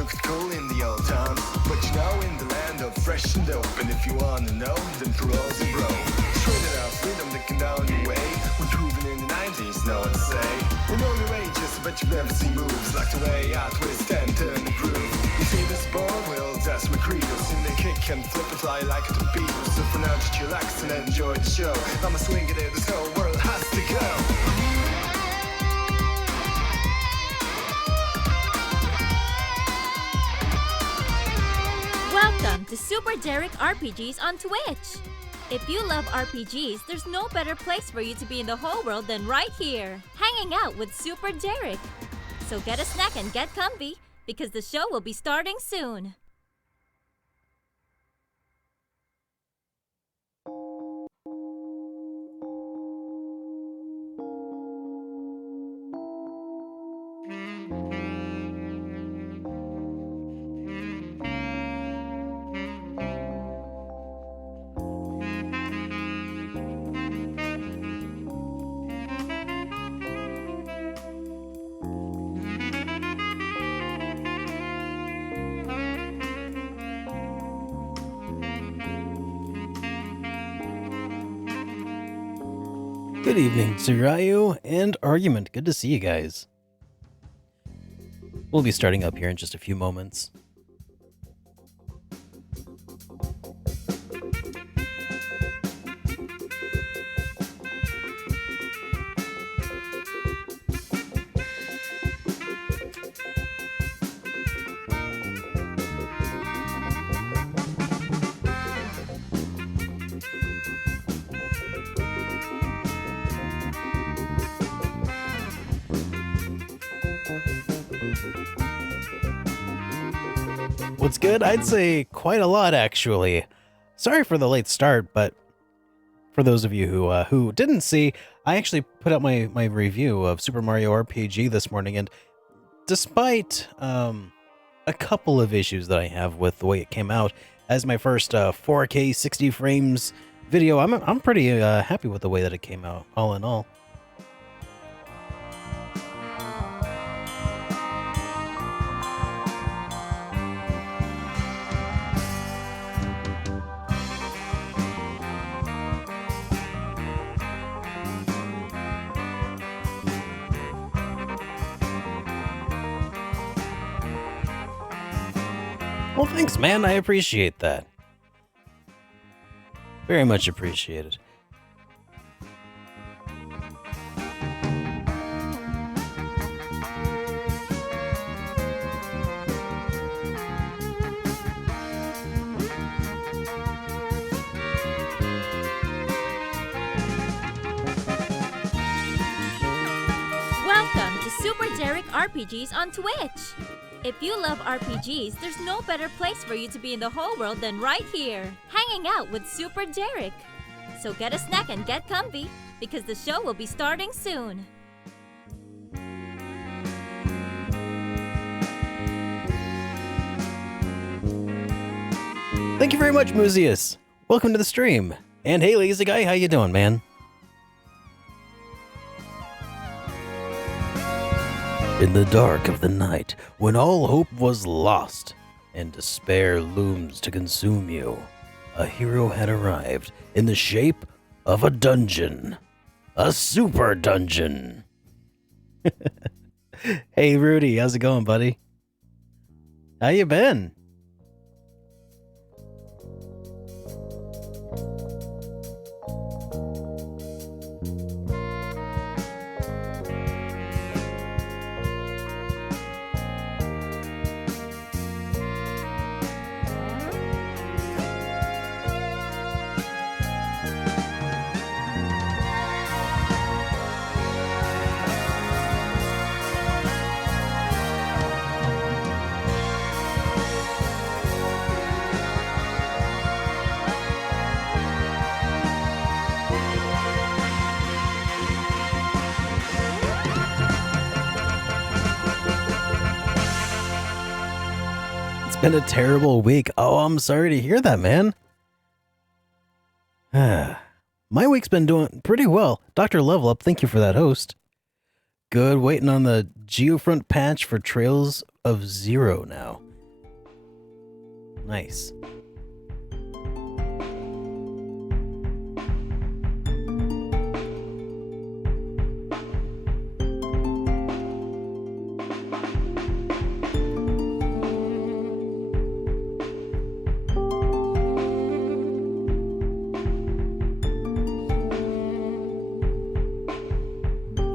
looked cool in the old town. But you know, in the land of fresh and open, if you wanna know, then through all the bro. Straight out freedom, looking down your way. When proven in the 90s, know what to say. And only rages, but you've never seen moves like the way I twist and turn and groove. You see this board, well, that's my credos. And they kick and flip and fly like a torpedo. So for now, just relax and enjoy the show. I'ma swing it in, this whole world has to go. Welcome to SuperDerek RPGs on Twitch! If you love RPGs, there's no better place for you to be in the whole world than right here, hanging out with SuperDerek. So get a snack and get comfy, because the show will be starting soon. Good evening, Tsuryu and Argument. Good to see you guys. We'll be starting up here in just a few moments. What's good? I'd say quite a lot, actually. Sorry for the late start, but for those of you who didn't see, I actually put out my review of Super Mario RPG this morning, and despite a couple of issues that I have with the way it came out as my first 4K 60 frames video, I'm pretty happy with the way that it came out, all in all. Well, thanks, man. I appreciate that. Very much appreciated. Welcome to SuperDerek RPGs on Twitch! If you love RPGs, there's no better place for you to be in the whole world than right here, hanging out with SuperDerek. So get a snack and get comfy, because the show will be starting soon. Thank you very much, Muzius. Welcome to the stream. And hey, lazy guy, how you doing, man? In the dark of the night, when all hope was lost, and despair looms to consume you, a hero had arrived in the shape of a dungeon. A super dungeon. Hey, Rudy, how's it going, buddy? How you been? Been a terrible week. Oh, I'm sorry to hear that, man. My week's been doing pretty well. Dr. Level Up, thank you for that host. Good, waiting on the Geofront patch for Trails of Zero now. Nice.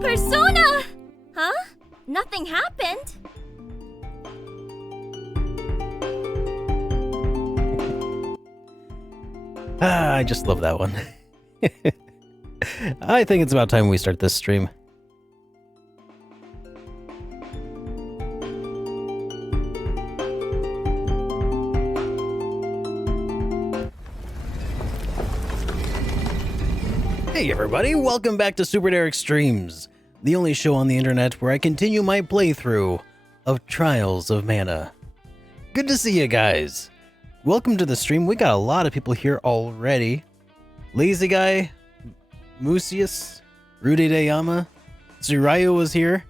Persona! Huh? Nothing happened? I just love that one. I think it's about time we start this stream. Hey everybody, welcome back to SuperDerek Streams, the only show on the internet where I continue my playthrough of Trials of Mana. Good to see you guys. Welcome to the stream. We got a lot of people here already. Lazy Guy, Musius, Rudy Dayama, Zurayo was here,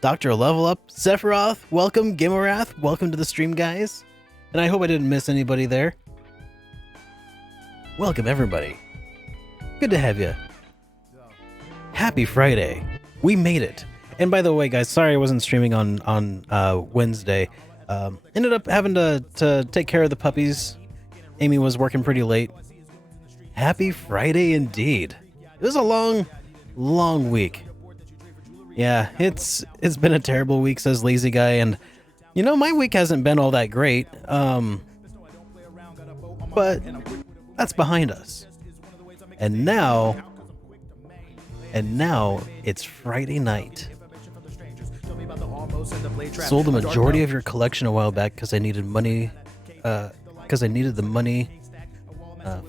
Dr. Level Up, Sephiroth, welcome, Gimarath, welcome to the stream, guys. And I hope I didn't miss anybody there. Welcome, everybody. Good to have you. Happy Friday. We made it. And by the way, guys, sorry I wasn't streaming on Wednesday. Ended up having to take care of the puppies. Amy was working pretty late. Happy Friday indeed. It was a long week. Yeah, it's been a terrible week, says Lazy Guy, and you know, my week hasn't been all that great. But that's behind us. And now it's Friday night. Sold the majority of your collection a while back because I needed money. Because I needed the money.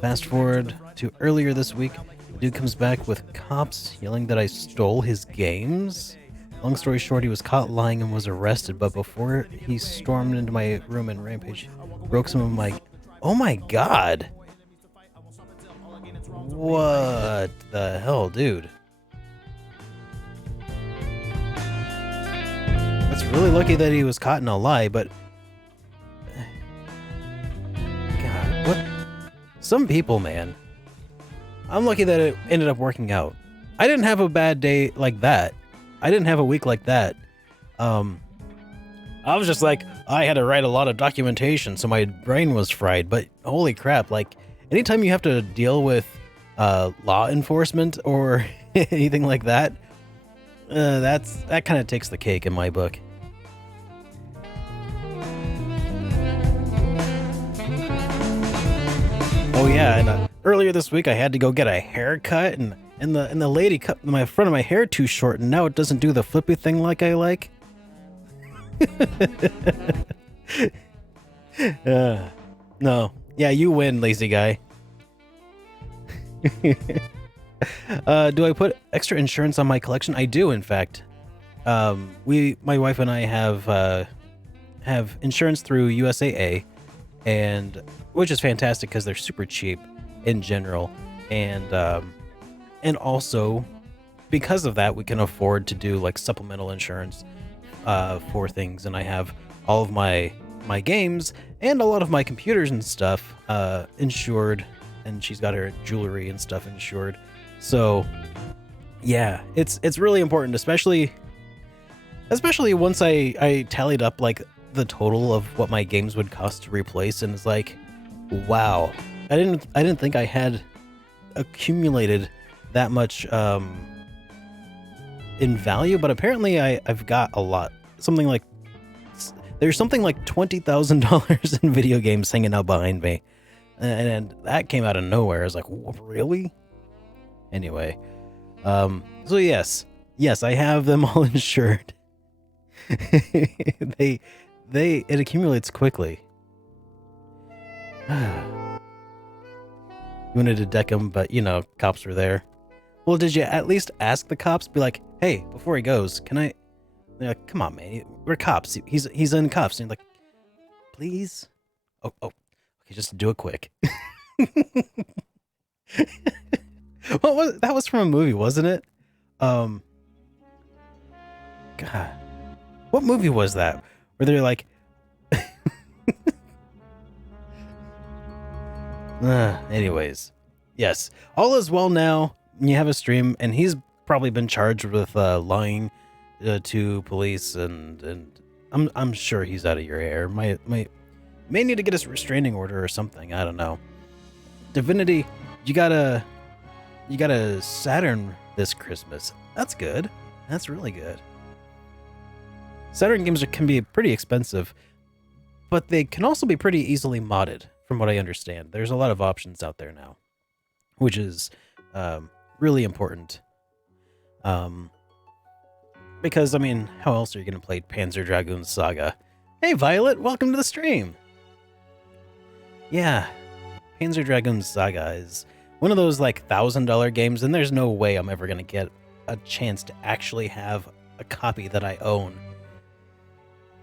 Fast forward to earlier this week. The dude comes back with cops yelling that I stole his games. Long story short, he was caught lying and was arrested. But before he stormed into my room and rampage, broke some of my... Oh my god! What the hell, dude? It's really lucky that he was caught in a lie, but... God, what? Some people, man. I'm lucky that it ended up working out. I didn't have a bad day like that. I didn't have a week like that. I was just like, I had to write a lot of documentation, so my brain was fried, but holy crap, like, anytime you have to deal with law enforcement or anything like that, that kind of takes the cake in my book. Oh yeah, and earlier this week I had to go get a haircut, and the lady cut my front of my hair too short, and now it doesn't do the flippy thing like I like. No, yeah, you win, Lazy Guy. Do I put extra insurance on my collection? I do, in fact. My wife and I have insurance through USAA, and which is fantastic because they're super cheap in general, and also because of that we can afford to do like supplemental insurance for things. And I have all of my games and a lot of my computers and stuff insured. And she's got her jewelry and stuff insured. So yeah, it's really important, especially once I tallied up like the total of what my games would cost to replace, and it's like, wow, I didn't think I had accumulated that much in value, but apparently I've got a lot. There's something like $20,000 in video games hanging out behind me. And that came out of nowhere. I was like, really? Anyway, so yes, I have them all insured. It accumulates quickly. You wanted to deck him, but you know, cops were there. Well, did you at least ask the cops? Be like, hey, before he goes, can I? They're like, come on, man, we're cops. He's in cuffs. And you're like, please? Oh. Okay, just do it quick. That was from a movie, wasn't it? God, what movie was that? Where they're like, Anyways, yes, all is well now. You have a stream, and he's probably been charged with lying to police, and I'm sure he's out of your hair. May need to get a restraining order or something. I don't know. Divinity, you got a Saturn this Christmas. That's good. That's really good. Saturn games can be pretty expensive, but they can also be pretty easily modded, from what I understand. There's a lot of options out there now, which is really important. Because, I mean, how else are you going to play Panzer Dragoon Saga? Hey, Violet, welcome to the stream. Yeah, Panzer Dragoon Saga is one of those, like, $1,000 games, and there's no way I'm ever going to get a chance to actually have a copy that I own.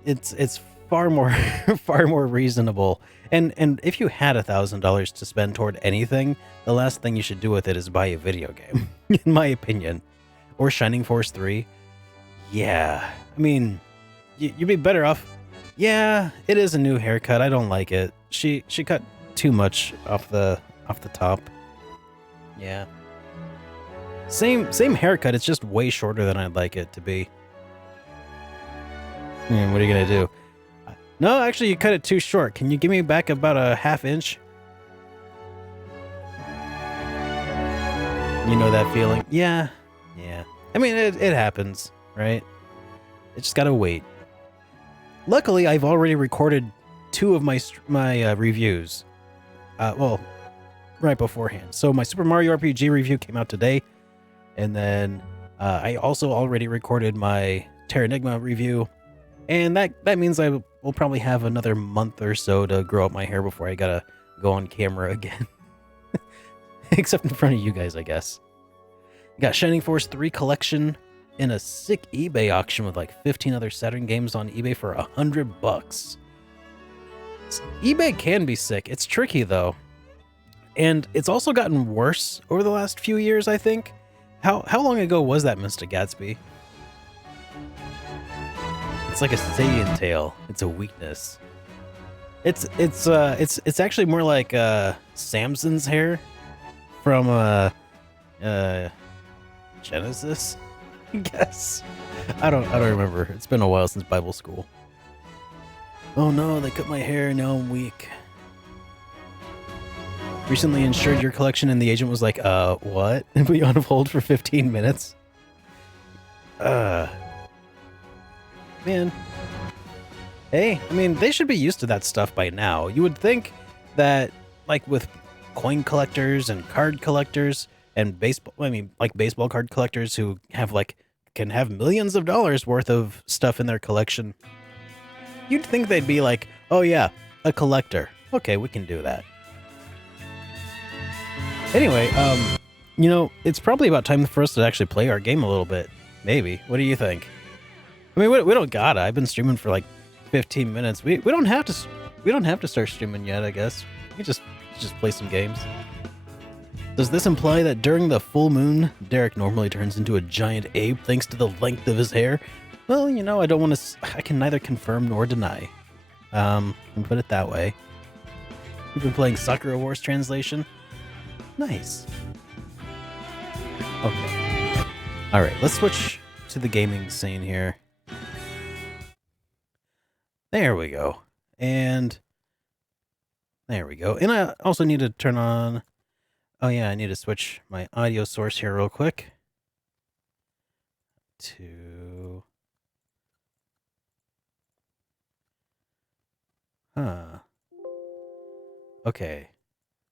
It's far more far more reasonable. And if you had $1,000 to spend toward anything, the last thing you should do with it is buy a video game, in my opinion. Or Shining Force 3. Yeah, I mean, you'd be better off. Yeah, it is a new haircut. I don't like it. She cut too much off the top. Yeah. Same haircut. It's just way shorter than I'd like it to be. What are you gonna do? No, actually, you cut it too short. Can you give me back about a ½ inch? You know that feeling? Yeah. I mean, it happens, right? It just gotta wait. Luckily, I've already recorded 2 of my reviews. Well, right beforehand. So my Super Mario RPG review came out today, and then I also already recorded my Terranigma review. And that means I will probably have another month or so to grow out my hair before I gotta go on camera again. Except in front of you guys, I guess. Got Shining Force 3 collection in a sick eBay auction with like 15 other Saturn games on eBay for $100. eBay can be sick. It's tricky though. And it's also gotten worse over the last few years, I think. How long ago was that, Mr. Gatsby? It's like a Saiyan tail. It's a weakness. It's actually more like Samson's hair from Genesis, I guess. I don't remember. It's been a while since Bible school. Oh no, they cut my hair. Now I'm weak. Recently insured your collection, and the agent was like, what? And put you on hold for 15 minutes. Man. Hey, I mean, they should be used to that stuff by now. You would think that, like, with coin collectors and card collectors and baseball card collectors who can have millions of dollars worth of stuff in their collection, you'd think they'd be like, oh yeah, a collector. Okay, we can do that. Anyway, it's probably about time for us to actually play our game a little bit. Maybe. What do you think? I mean, we don't gotta. I've been streaming for like 15 minutes. We don't have to start streaming yet, I guess. We can just play some games. Does this imply that during the full moon, Derek normally turns into a giant ape thanks to the length of his hair? Well, I don't want to. I can neither confirm nor deny. Let me put it that way. We've been playing Sakura Wars translation. Nice. Okay. All right, let's switch to the gaming scene here. There we go. And there we go. And I also need to turn on... Oh yeah, I need to switch my audio source here real quick. To... Okay.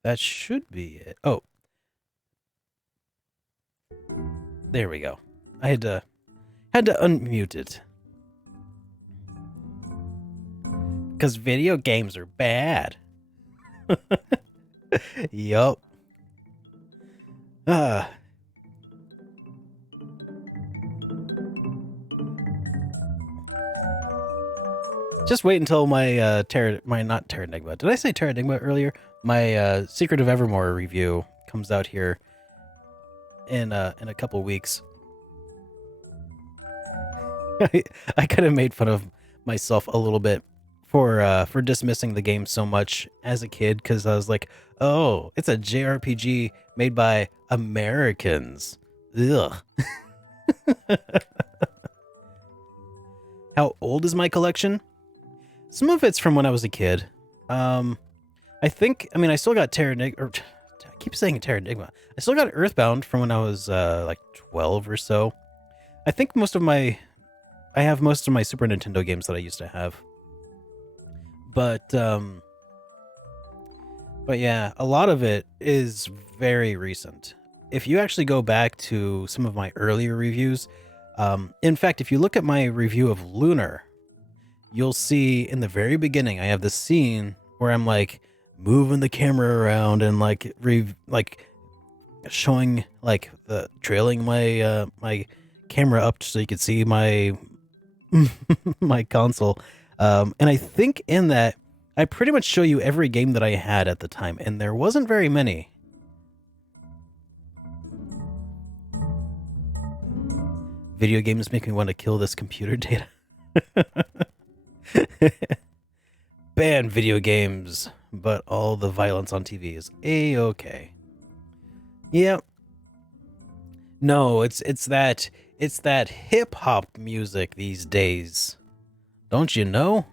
That should be it. Oh. There we go. I had to unmute it. Because video games are bad. Yup. Just wait until my not Terranigma. Did I say Terranigma earlier? My Secret of Evermore review comes out here in a couple weeks. I kind of made fun of myself a little bit for dismissing the game so much as a kid, because I was like, oh, it's a JRPG made by Americans. Ugh. How old is my collection? Some of it's from when I was a kid. I still got Terra Enigma. I keep saying Terra Enigma. I still got Earthbound from when I was like 12 or so. I think I have most of my Super Nintendo games that I used to have. But yeah, a lot of it is very recent. If you actually go back to some of my earlier reviews, in fact, if you look at my review of Lunar, you'll see in the very beginning, I have this scene where I'm like moving the camera around and like showing like the trailing my my camera up so you could see my my console. And I think in that I pretty much show you every game that I had at the time, and there wasn't very many. Video games make me want to kill this computer data. Ban video games, but all the violence on TV is A-okay. Yep. No, it's that hip hop music these days. Don't you know?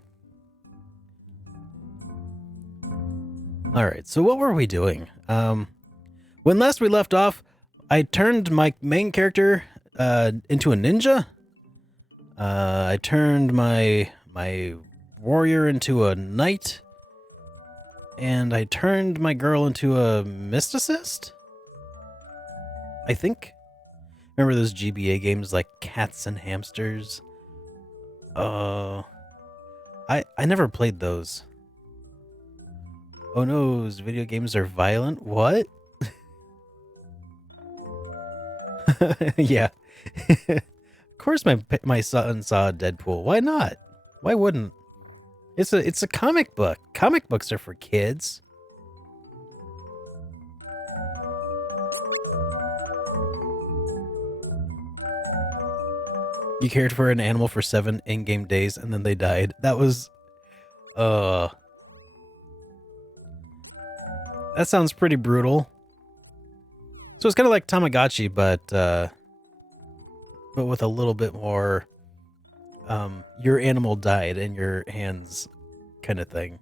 All right, so what were we doing? When last we left off, I turned my main character into a ninja. I turned my warrior into a knight, and I turned my girl into a mysticist. I think. Remember those GBA games like Cats and Hamsters? I never played those. Oh no, video games are violent? What? Yeah. Of course my son saw Deadpool. Why not? Why wouldn't? It's a comic book. Comic books are for kids. You cared for an animal for 7 in-game days and then they died. That was that sounds pretty brutal. So it's kind of like Tamagotchi, but with a little bit more your animal died in your hands kind of thing.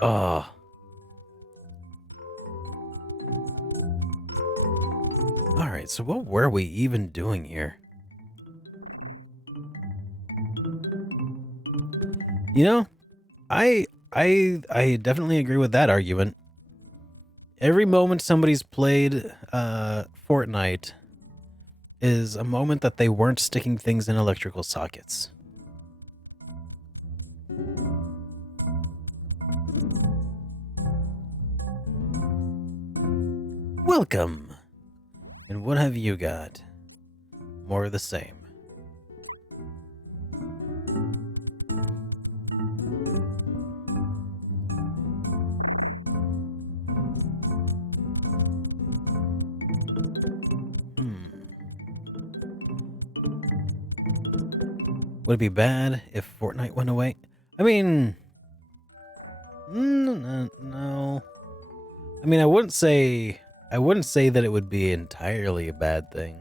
Oh. Alright, so what were we even doing here? You know, I definitely agree with that argument. Every moment somebody's played Fortnite is a moment that they weren't sticking things in electrical sockets. Welcome. And what have you got? More of the same. Would it be bad if Fortnite went away? I mean, no. I mean, I wouldn't say that it would be entirely a bad thing.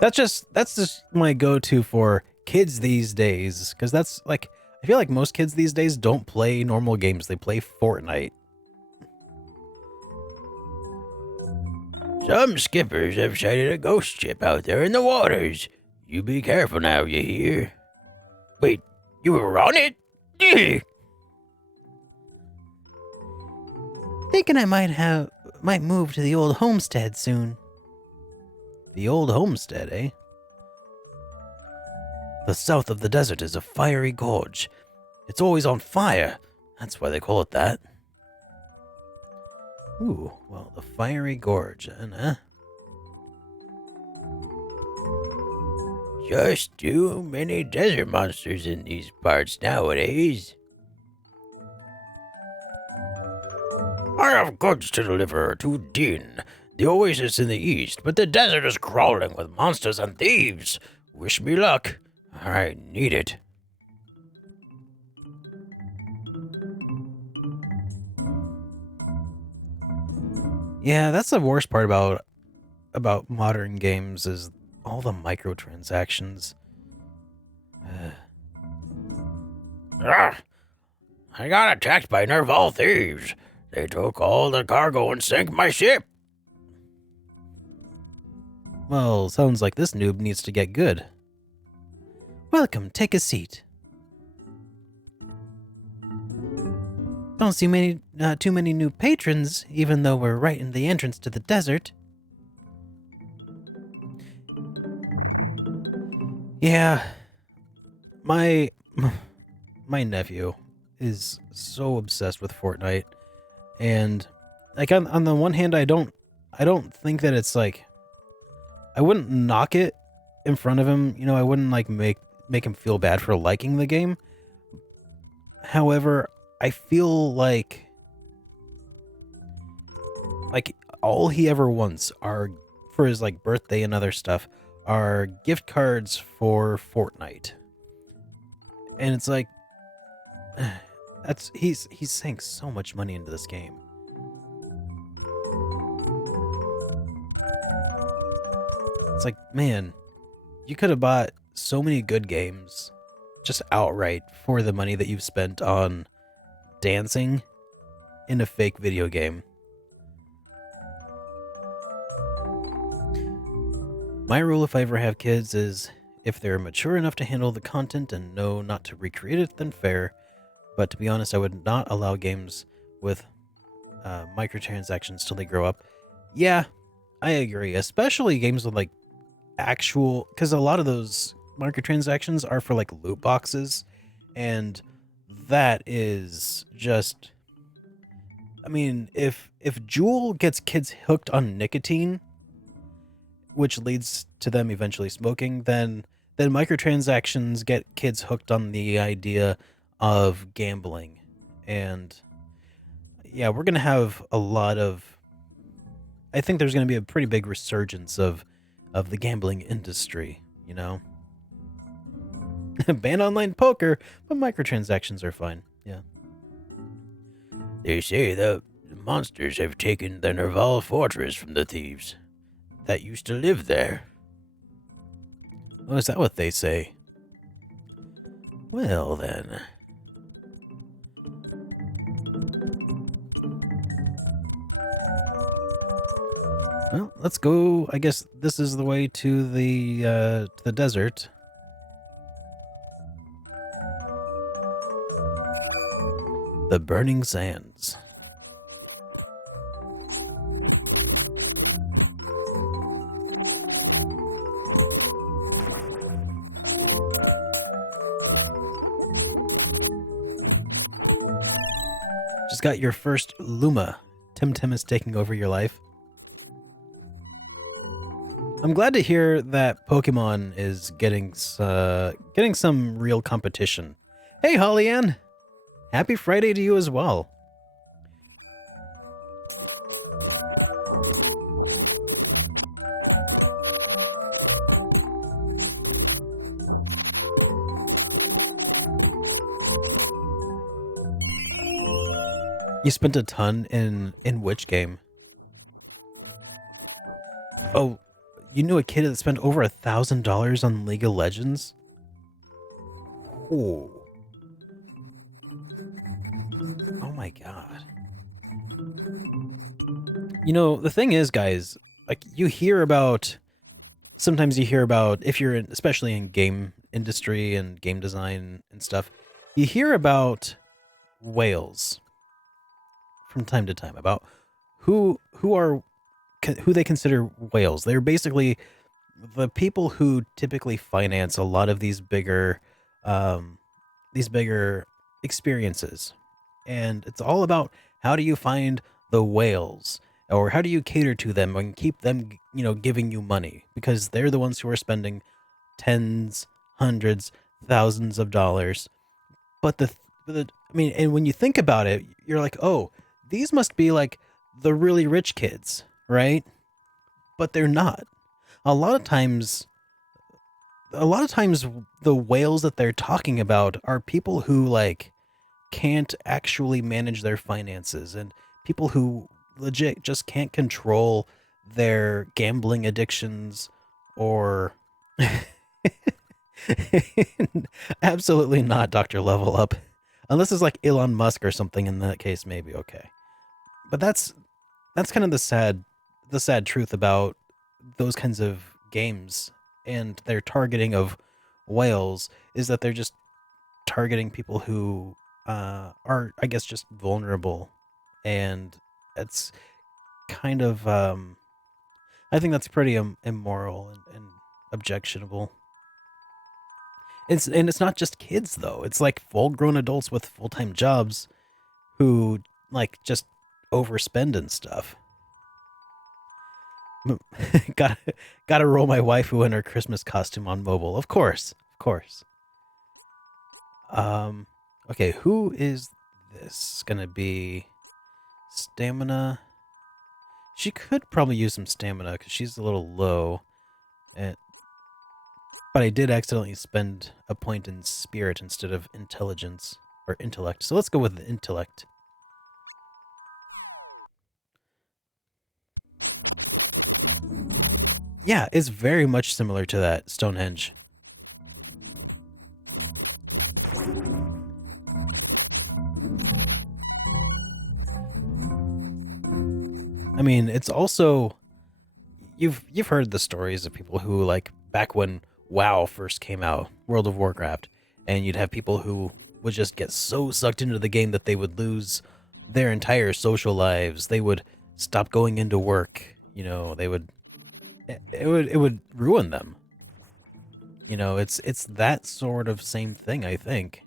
That's just my go-to for kids these days, because that's like, I feel like most kids these days don't play normal games. They play Fortnite. Some skippers have sighted a ghost ship out there in the waters. You be careful now, you hear? Wait, you were on it? Thinking I might move to the old homestead soon. The old homestead, eh? The south of the desert is a fiery gorge. It's always on fire. That's why they call it that. Ooh, well, the fiery gorge, huh? Just too many desert monsters in these parts nowadays. I have goods to deliver to Din, the oasis in the east, but the desert is crawling with monsters and thieves. Wish me luck. I need it. Yeah, that's the worst part about modern games is all the microtransactions. I got attacked by Nerval thieves. They took all the cargo and sank my ship. Well, sounds like this noob needs to get good. Welcome, take a seat. Don't see too many new patrons, even though we're right in the entrance to the desert. Yeah, my nephew is so obsessed with Fortnite, and like on the one hand, I don't think that it's like I wouldn't knock it in front of him. You know, I wouldn't like make him feel bad for liking the game. However, I feel like all he ever wants are for his like birthday and other stuff are gift cards for Fortnite. And it's like he's sank so much money into this game. It's like, man, you could have bought so many good games just outright for the money that you've spent on dancing in a fake video game. My rule if I ever have kids is if they're mature enough to handle the content and know not to recreate it, then fair. But to be honest, I would not allow games with microtransactions till they grow up. Yeah, I agree. Especially games with like actual, because a lot of those microtransactions are for like loot boxes, and that is just, I mean, if Juul gets kids hooked on nicotine, which leads to them eventually smoking, then microtransactions get kids hooked on the idea of gambling. And yeah, we're going to have a lot of, I think there's going to be a pretty big resurgence of the gambling industry, you know? Ban online poker, but microtransactions are fine. Yeah. They say the monsters have taken the Nerval fortress from the thieves that used to live there. Oh, is that what they say? Well, then. Well, let's go. I guess this is the way to the desert. The Burning Sands. Just got your first Luma. Tim is taking over your life. I'm glad to hear that Pokemon is getting some real competition. Hey, Holly Ann! Happy Friday to you as well. You spent a ton in which game? Oh, you knew a kid that spent over $1,000 on League of Legends? Oh. Oh my god. You know, the thing is, guys, like sometimes you hear about, if you're especially in game industry and game design and stuff, you hear about whales from time to time, about who they consider whales. They're basically the people who typically finance a lot of these bigger experiences. And it's all about how do you find the whales, or how do you cater to them and keep them, giving you money, because they're the ones who are spending tens, hundreds, thousands of dollars. But and when you think about it, you're like, oh, these must be like the really rich kids, right? But they're not. A lot of times a lot of times the whales that they're talking about are people who like can't actually manage their finances, and people who legit just can't control their gambling addictions or absolutely not Dr. Level Up. Unless it's like Elon Musk or something, in that case maybe okay. But that's kind of the sad truth about those kinds of games and their targeting of whales is that they're just targeting people who are, I guess, just vulnerable, and it's kind of I think that's pretty immoral and objectionable. It's not just kids though; it's like full-grown adults with full-time jobs who like just overspend and stuff. got gotta roll my waifu in her Christmas costume on mobile, of course, of course. Okay, who is this gonna be? Stamina. She could probably use some stamina because she's a little low. And, but I did accidentally spend a point in spirit instead of intelligence or intellect. So let's go with the intellect. Yeah, it's very much similar to that Stonehenge. I mean, it's also you've heard the stories of people who like back when WoW first came out, World of Warcraft, and you'd have people who would just get so sucked into the game that they would lose their entire social lives. They would stop going into work. You know, it would ruin them. You know, it's that sort of same thing, I think.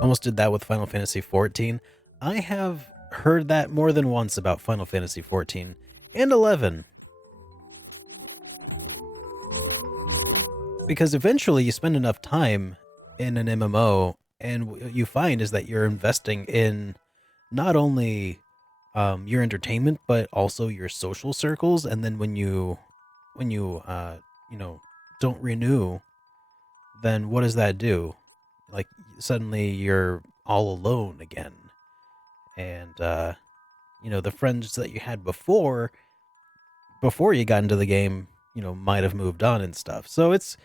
Almost did that with Final Fantasy XIV. I have heard that more than once about Final Fantasy XIV and 11. Because eventually you spend enough time in an MMO, and what you find is that you're investing in not only your entertainment, but also your social circles. And then when you don't renew, then what does that do? Like suddenly you're all alone again, and the friends that you had before you got into the game, might have moved on and stuff. So it's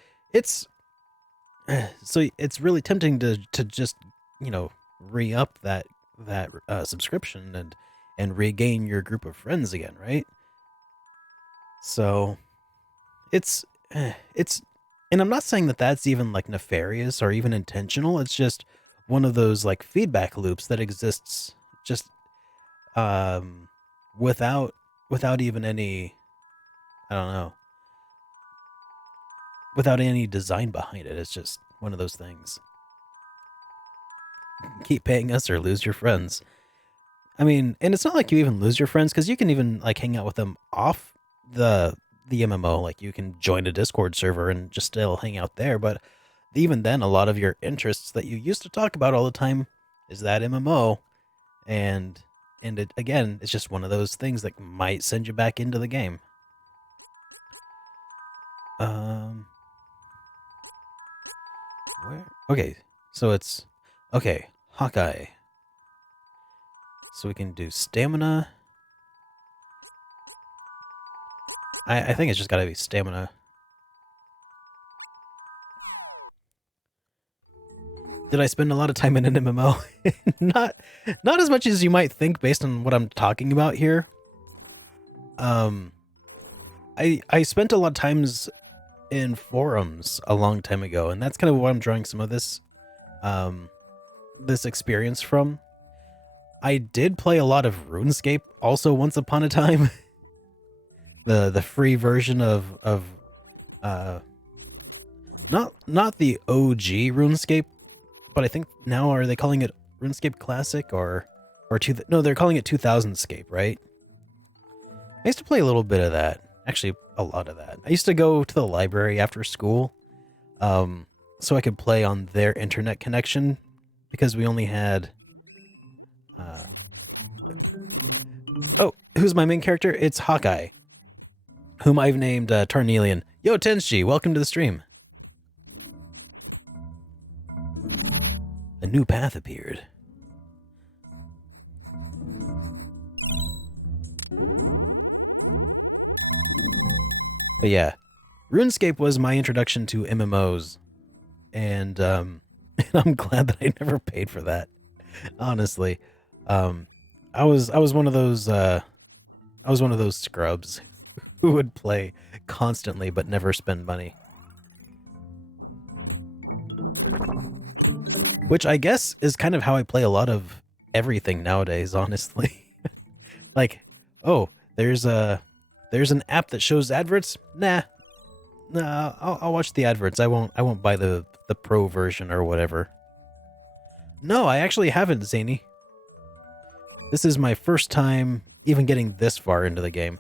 so it's really tempting to just re-up that subscription and regain your group of friends again, right? So it's and I'm not saying that that's even like nefarious or even intentional. It's just one of those like feedback loops that exists just um without even any, I don't know, without any design behind it. It's just one of those things. Keep paying us or lose your friends. I mean, and it's not like you even lose your friends because you can even like hang out with them off the MMO. Like you can join a Discord server and just still hang out there. But even then, a lot of your interests that you used to talk about all the time is that MMO, and it again, it's just one of those things that might send you back into the game. Where? Okay, so it's okay. Hawkeye. So we can do stamina. I think it's just gotta be stamina. Did I spend a lot of time in an MMO? Not as much as you might think based on what I'm talking about here. I spent a lot of times in forums a long time ago, and that's kind of what I'm drawing some of this this experience from. I did play a lot of RuneScape also once upon a time. The free version of not the OG RuneScape, but I think now are they calling it RuneScape Classic or no, they're calling it 2000scape, right? I used to play a little bit of that. Actually, a lot of that. I used to go to the library after school so I could play on their internet connection because we only had... Oh, who's my main character? It's Hawkeye, whom I've named Tarnelian. Yo, Tenshi, welcome to the stream. A new path appeared. But yeah, RuneScape was my introduction to MMOs, and and I'm glad that I never paid for that. Honestly, I was one of those scrubs who would play constantly but never spend money. Which I guess is kind of how I play a lot of everything nowadays, honestly. Like, oh, there's an app that shows adverts. Nah, I'll watch the adverts. I won't buy the pro version or whatever. No, I actually haven't, Zany. This is my first time even getting this far into the game.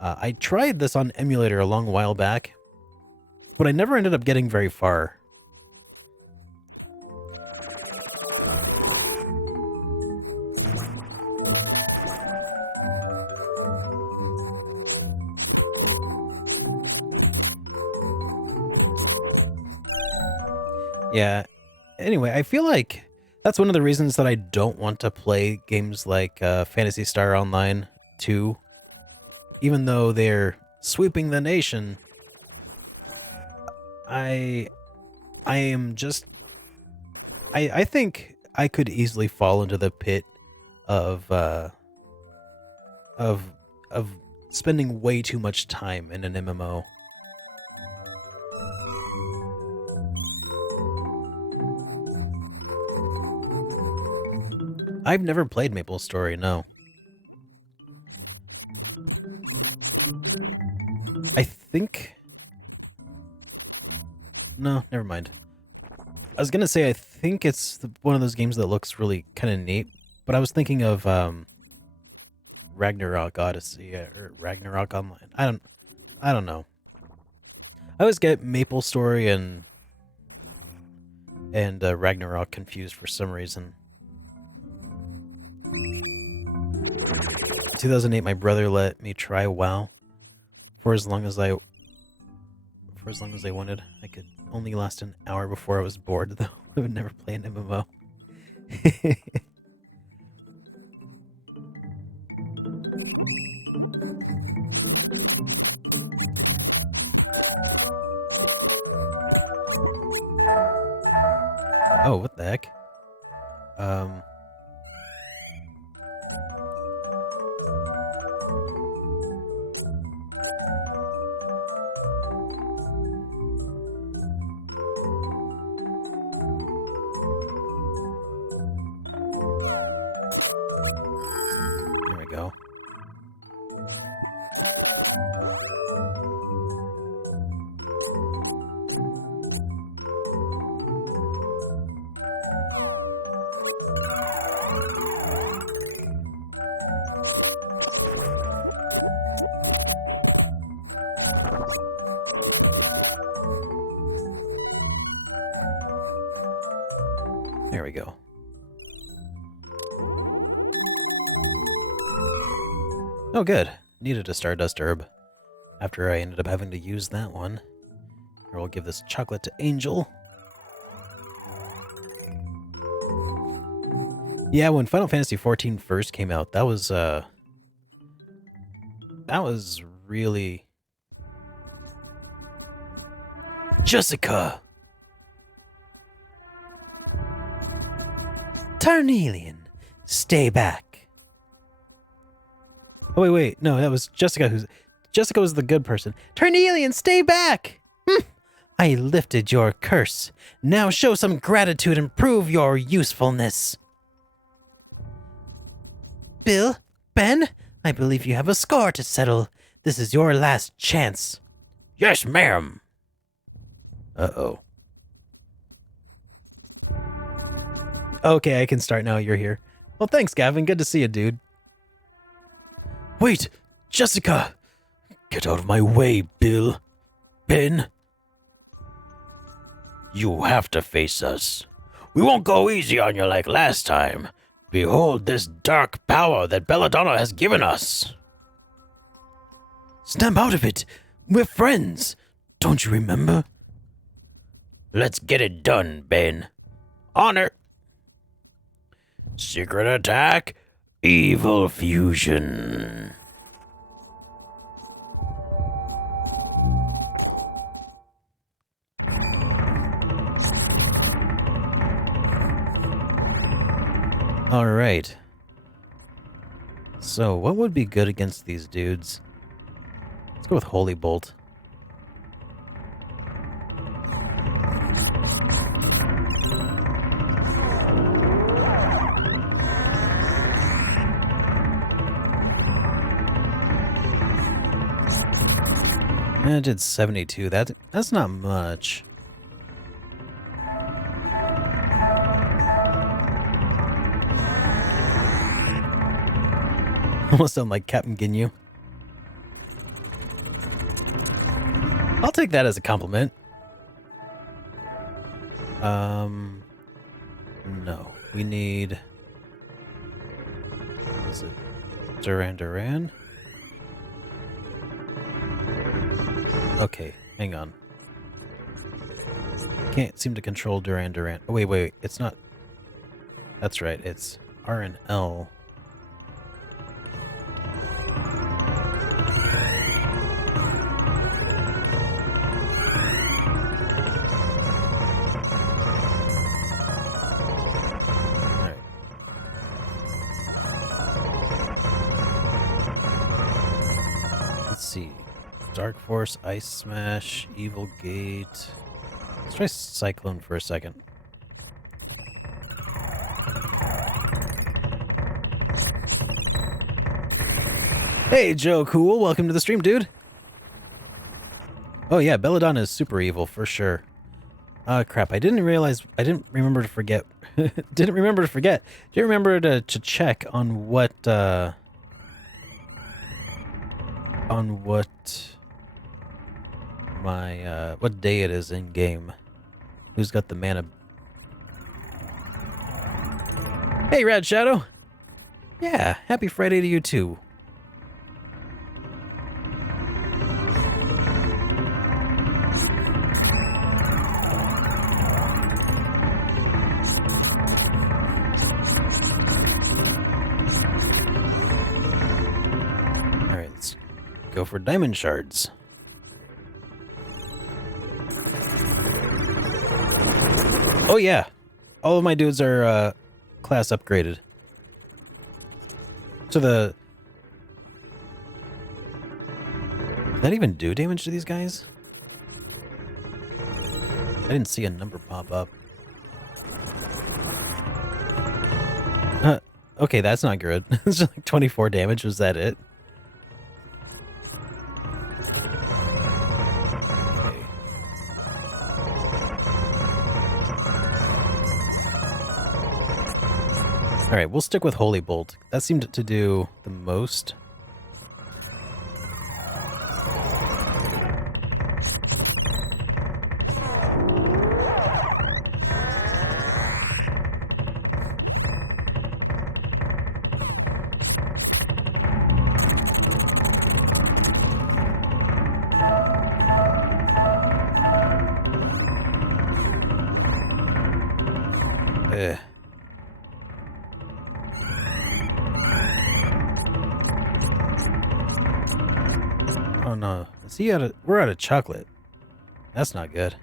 I tried this on emulator a long while back, but I never ended up getting very far. Yeah. Anyway, I feel like that's one of the reasons that I don't want to play games like Phantasy Star Online 2. Even though they're sweeping the nation, I am just... I think I could easily fall into the pit of spending way too much time in an MMO. I've never played MapleStory, no. I think... No, never mind. I was gonna say I think it's one of those games that looks really kind of neat, but I was thinking of Ragnarok Odyssey or Ragnarok Online. I don't know. I always get MapleStory and Ragnarok confused for some reason. 2008, my brother let me try WoW for as long as I wanted. I could only last an hour before I was bored, though. I would never play an MMO. Oh, what the heck? There we go. There we go. Oh, good. Needed a Stardust Herb. After I ended up having to use that one. Here, we'll give this chocolate to Angel. Yeah, when Final Fantasy XIV first came out, that was really... Jessica! Tarnelian, stay back. Oh, wait. No, that was Jessica Jessica was the good person. Tarnelian, stay back! I lifted your curse. Now show some gratitude and prove your usefulness. Bill, Ben, I believe you have a score to settle. This is your last chance. Yes, ma'am. Uh-oh. Okay, I can start now. You're here. Well, thanks, Gavin. Good to see you, dude. Wait, Jessica! Get out of my way, Bill. Ben? You have to face us, We won't go easy on you like last time. Behold this dark power that Belladonna has given us. Snap out of it. We're friends. Don't you remember? Let's get it done, Ben. Honor. Secret attack. Evil fusion. All right. So, what would be good against these dudes? Let's go with Holy Bolt. And it did 72. That's not much. Almost sound like Captain Ginyu. I'll take that as a compliment. No. We need... Is it Duran? Okay, hang on. Can't seem to control Duran. Oh, wait. It's not... That's right. It's R and L. Dark Force, Ice Smash, Evil Gate. Let's try Cyclone for a second. Hey, Joe Cool. Welcome to the stream, dude. Oh, yeah. Belladonna is super evil for sure. Crap. I didn't remember to forget. Didn't remember to check on what what day it is in game. Who's got the mana? Hey, Rad Shadow. Yeah, happy Friday to you too. Alright, let's go for diamond shards. Oh yeah, all of my dudes are class upgraded. So did that even do damage to these guys? I didn't see a number pop up. Okay, that's not good. It's just 24 damage. Was that it? Alright, we'll stick with Holy Bolt. That seemed to do the most. We're out of chocolate. That's not good.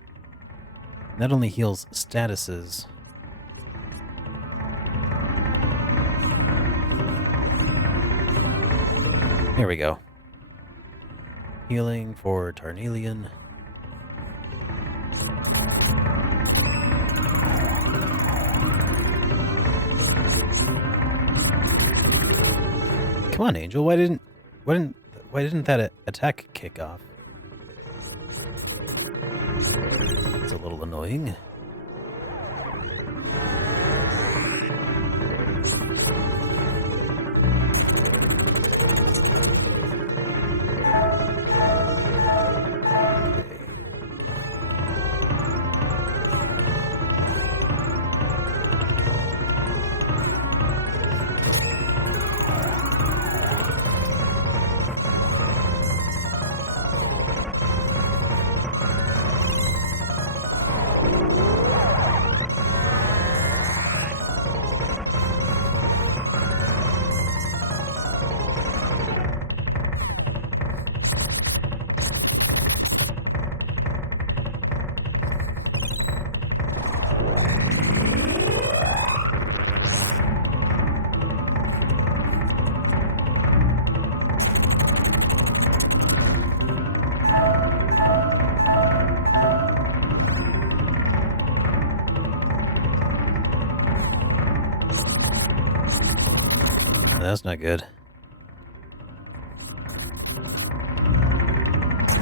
That only heals statuses. Here we go. Healing for Tarnelian. Come on, Angel. Why didn't that attack kick off? It's a little annoying.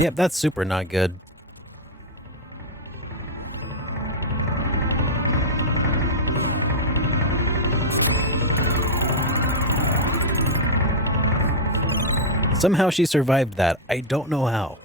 Yep, that's super not good. Somehow she survived that. I don't know how.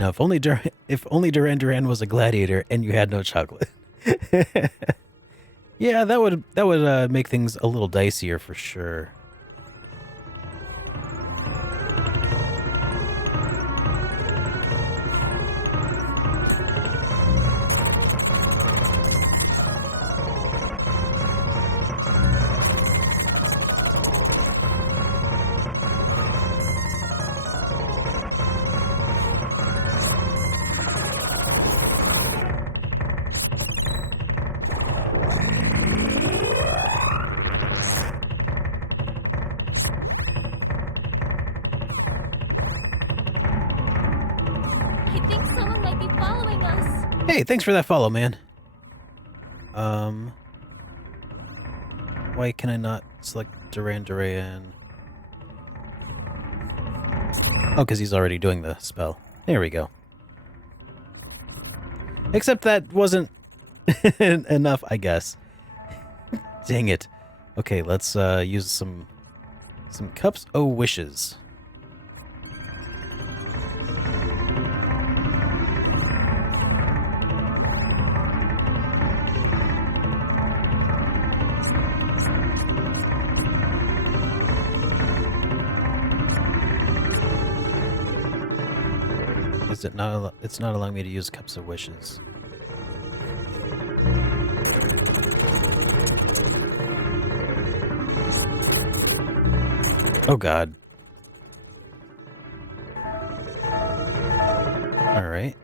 Now, if only Duran Duran was a gladiator and you had no chocolate. Yeah, that would make things a little dicier for sure. Hey, thanks for that follow, man. Why can I not select Duran Duran? Oh, because he's already doing the spell. There we go. Except that wasn't enough, I guess. Dang it. Okay, let's use some cups o' wishes. It's not allowing me to use cups of wishes. Oh god. All right.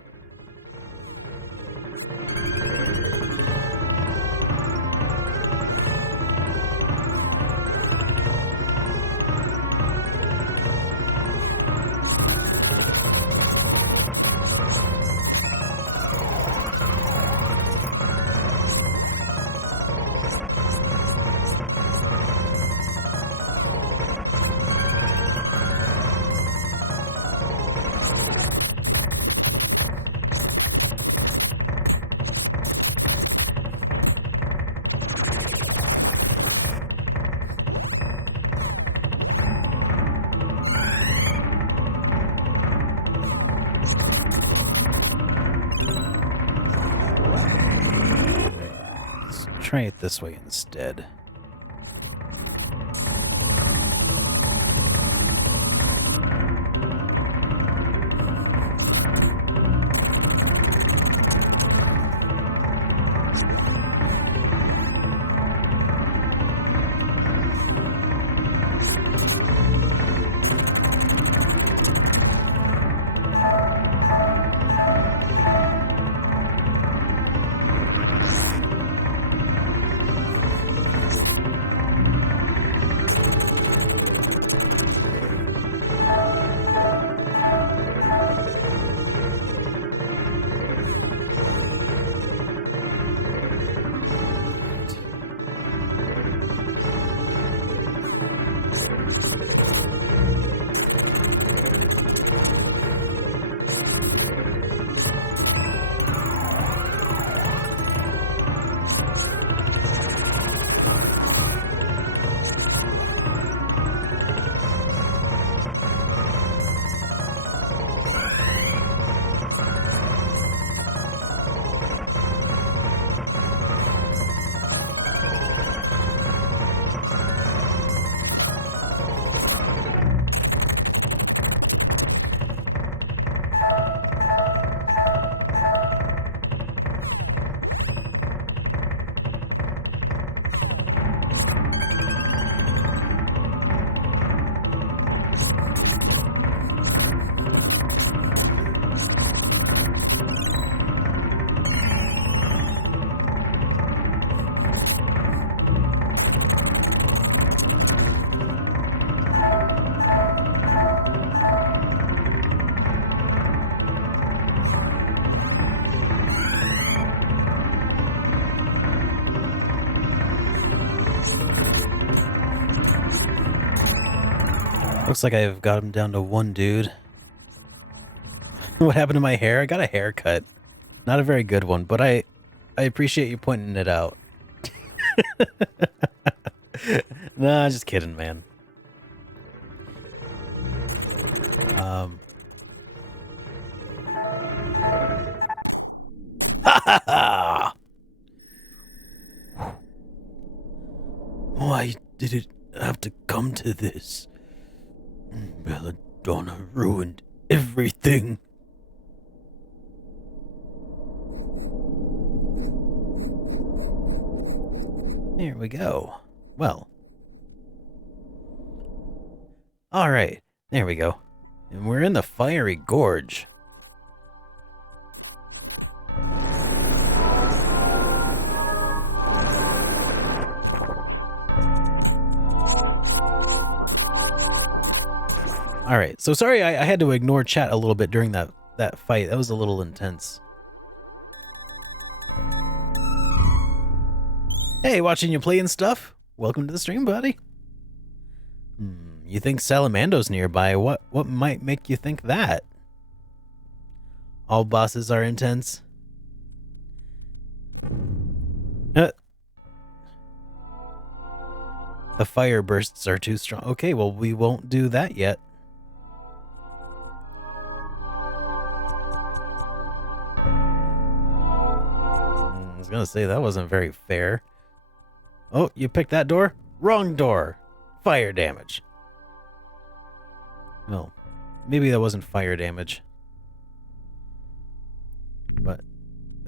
Try it this way instead. looks like I've got him down to one dude. What happened to my hair? I got a haircut. Not a very good one, but I appreciate you pointing it out. Nah, just kidding, man. Why did it have to come to this? Belladonna ruined everything. There we go. Well. Alright, there we go. And we're in the fiery gorge. Alright, so sorry I had to ignore chat a little bit during that fight. That was a little intense. Hey, watching you play and stuff? Welcome to the stream, buddy. You think Salamando's nearby? What might make you think that? All bosses are intense. The fire bursts are too strong. Okay, well, we won't do that yet. I was gonna say, that wasn't very fair. Oh, you picked that door? Wrong door. Fire damage. Well, maybe that wasn't fire damage. But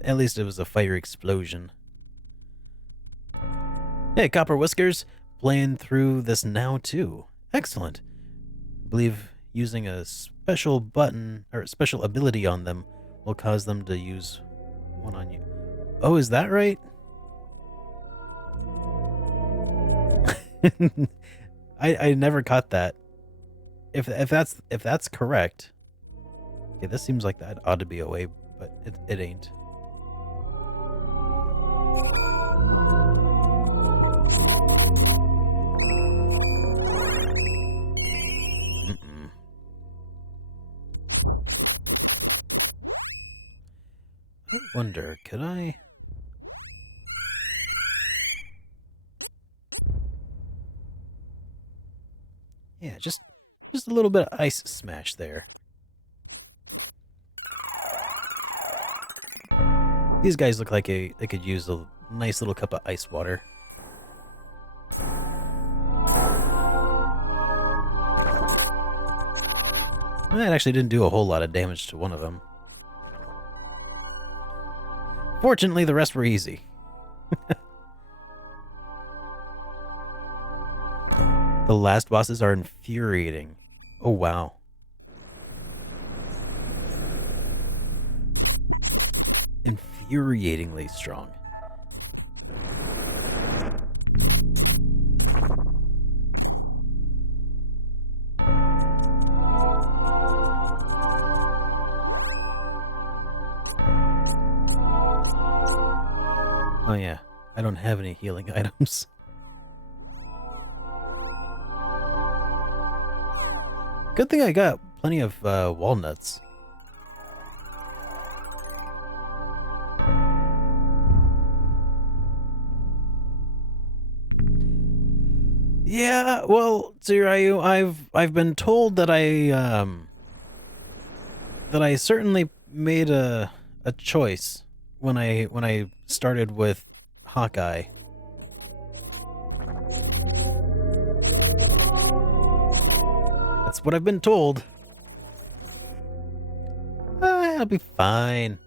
at least it was a fire explosion. Hey, Copper Whiskers. Playing through this now, too. Excellent. I believe using a special button, or special ability on them, will cause them to use one on you. Oh, is that right? I never caught that. If that's correct, okay, this seems like that ought to be a way, but it ain't. I wonder, could I? Yeah, just a little bit of ice smash there. These guys look like they could use a nice little cup of ice water. That actually didn't do a whole lot of damage to one of them. Fortunately, the rest were easy. The last bosses are infuriating. Oh, wow. Infuriatingly strong. Oh yeah, I don't have any healing items. Good thing I got plenty of walnuts. Yeah, well, Tsurayu, I've been told that I certainly made a choice when I started with Hawkeye. That's what I've been told. I'll be fine.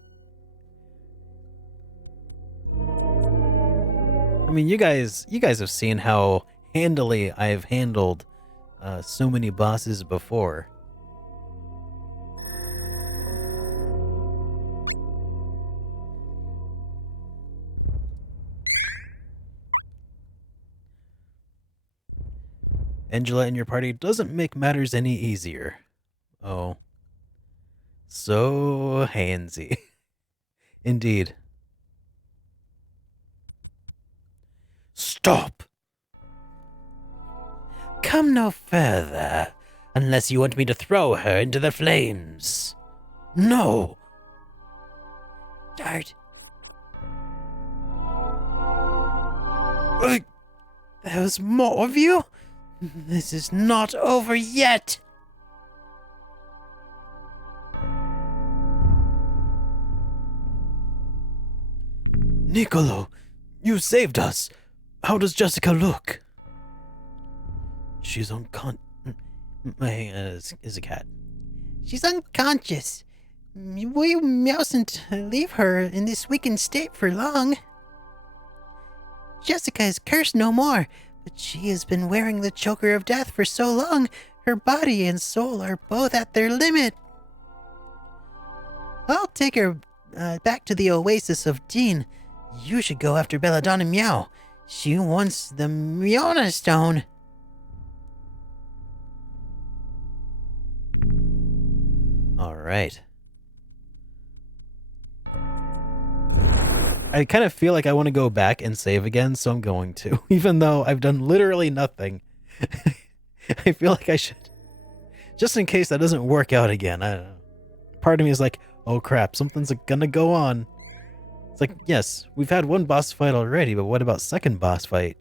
I mean, you guys have seen how handily I've handled so many bosses before. Angela in your party doesn't make matters any easier. Oh. So handsy. Indeed. Stop! Come no further. Unless you want me to throw her into the flames. No. Start. There's more of you? This is not over yet. Niccolo, you saved us. How does Jessica look? She's My is a cat. She's unconscious. We mustn't leave her in this weakened state for long. Jessica is cursed no more, but she has been wearing the choker of death for so long, her body and soul are both at their limit. I'll take her back to the oasis of Jean. You should go after Belladonna Meow. She wants the Miona Stone. All right. I kind of feel like I want to go back and save again, so I'm going to. Even though I've done literally nothing. I feel like I should. Just in case that doesn't work out again. I don't know. Part of me is like, oh crap, something's gonna go on. It's like, yes, we've had one boss fight already, but what about second boss fight?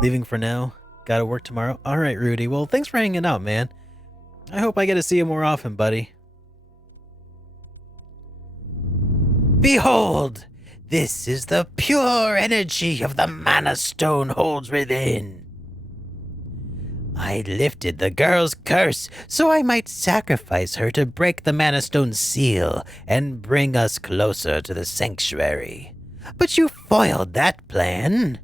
Leaving for now. Gotta work tomorrow. Alright, Rudy. Well, thanks for hanging out, man. I hope I get to see you more often, buddy. Behold! This is the pure energy of the Mana Stone holds within. I lifted the girl's curse so I might sacrifice her to break the Mana Stone's seal and bring us closer to the sanctuary. But you foiled that plan.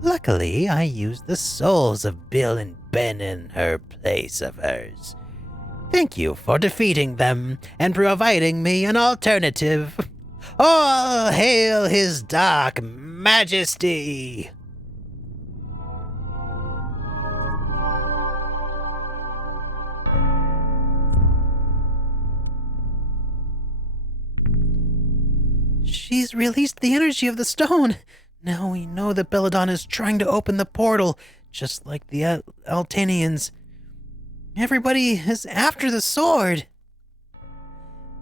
Luckily, I used the souls of Bill and Ben in her place of hers. Thank you for defeating them and providing me an alternative. All hail his dark majesty! She's released the energy of the stone. Now we know that Belladonna is trying to open the portal, just like the Altanians. Everybody is after the sword.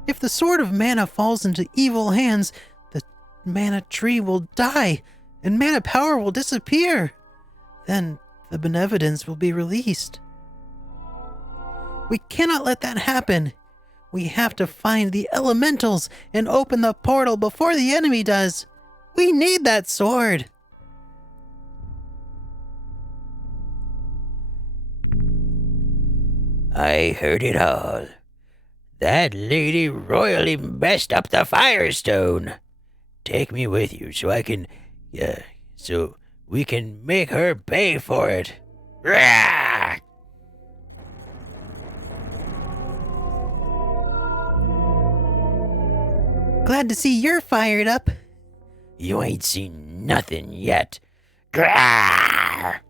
If the sword of mana falls into evil hands, the mana tree will die, and mana power will disappear. Then the benevolence will be released. We cannot let that happen. We have to find the elementals and open the portal before the enemy does. We need that sword. I heard it all. That lady royally messed up the Firestone. Take me with you so so we can make her pay for it. Rah! Glad to see you're fired up. You ain't seen nothing yet. Grah!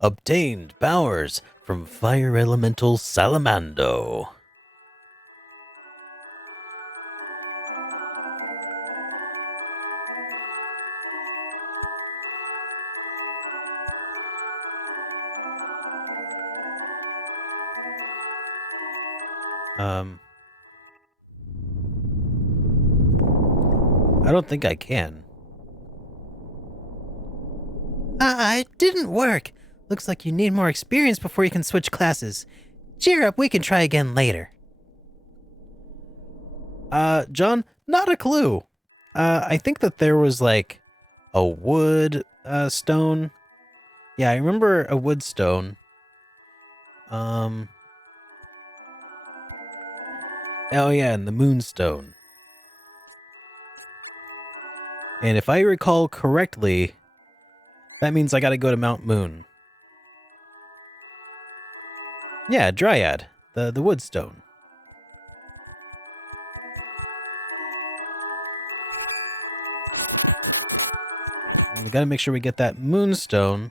Obtained powers from Fire Elemental Salamando. I don't think I can. It didn't work. Looks like you need more experience before you can switch classes. Cheer up, we can try again later. John, not a clue. I think that there was like a wood stone. Yeah, I remember a wood stone. Oh yeah, and the moonstone. And if I recall correctly, that means I gotta go to Mount Moon. Yeah, Dryad, the woodstone. We gotta make sure we get that moonstone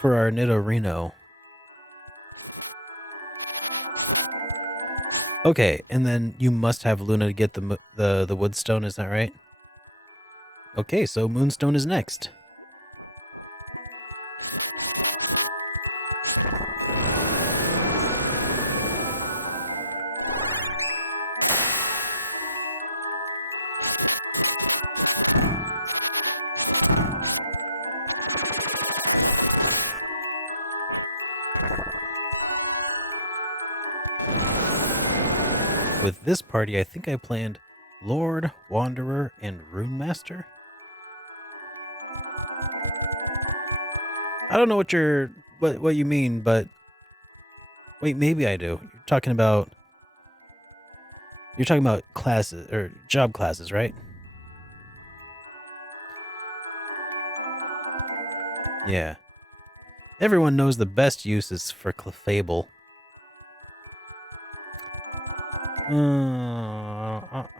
for our Nidorino. Okay, and then you must have Luna to get the woodstone, is that right? Okay, so moonstone is next. With this party, I think I planned Lord, Wanderer, and Rune Master. I don't know what you mean, but wait, maybe I do. You're talking about classes or job classes, right? Yeah. Everyone knows the best use is for Clefable.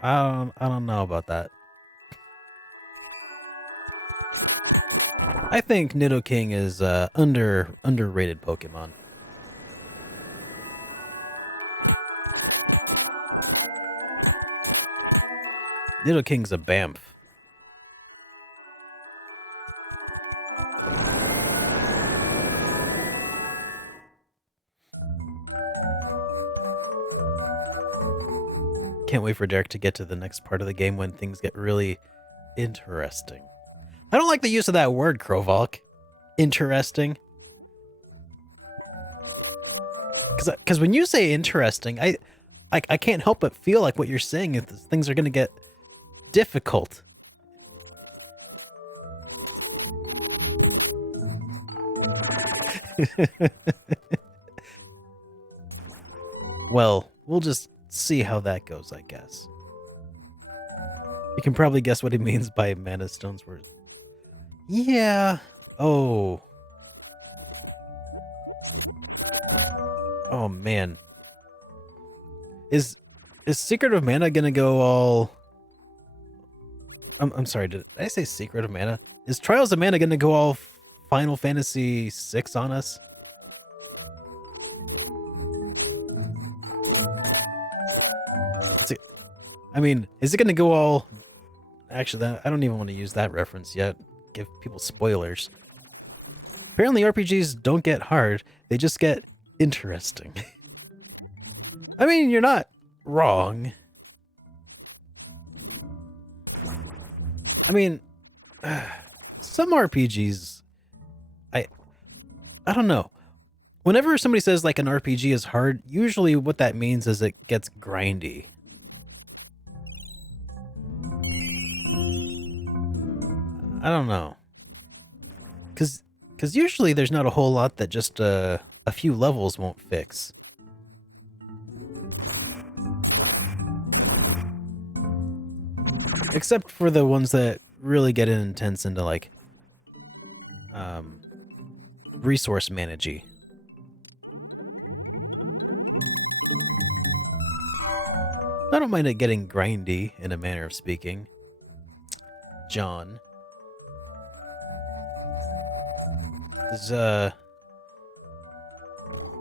I don't know about that. I think Nidoking is underrated Pokemon. Nidoking's a Bamf. Can't wait for Derek to get to the next part of the game when things get really interesting. I don't like the use of that word, Krovalk. Interesting. Because when you say interesting, I can't help but feel like what you're saying is things are going to get difficult. Well, we'll just see how that goes, I guess. You can probably guess what he means by Mana Stone's words. Yeah. Oh. Oh man. Is Secret of Mana gonna go all? I'm sorry. Did I say Secret of Mana? Is Trials of Mana gonna go all Final Fantasy VI on us? I mean, is it gonna go all? Actually, I don't even want to use that reference yet. Give people spoilers. Apparently, RPGs don't get hard; they just get interesting. I mean, you're not wrong. I mean, some RPGs, I don't know. Whenever somebody says like an RPG is hard, usually what that means is it gets grindy. I don't know. Cause usually there's not a whole lot that just a few levels won't fix. Except for the ones that really get intense into like resource managing. I don't mind it getting grindy in a manner of speaking. John.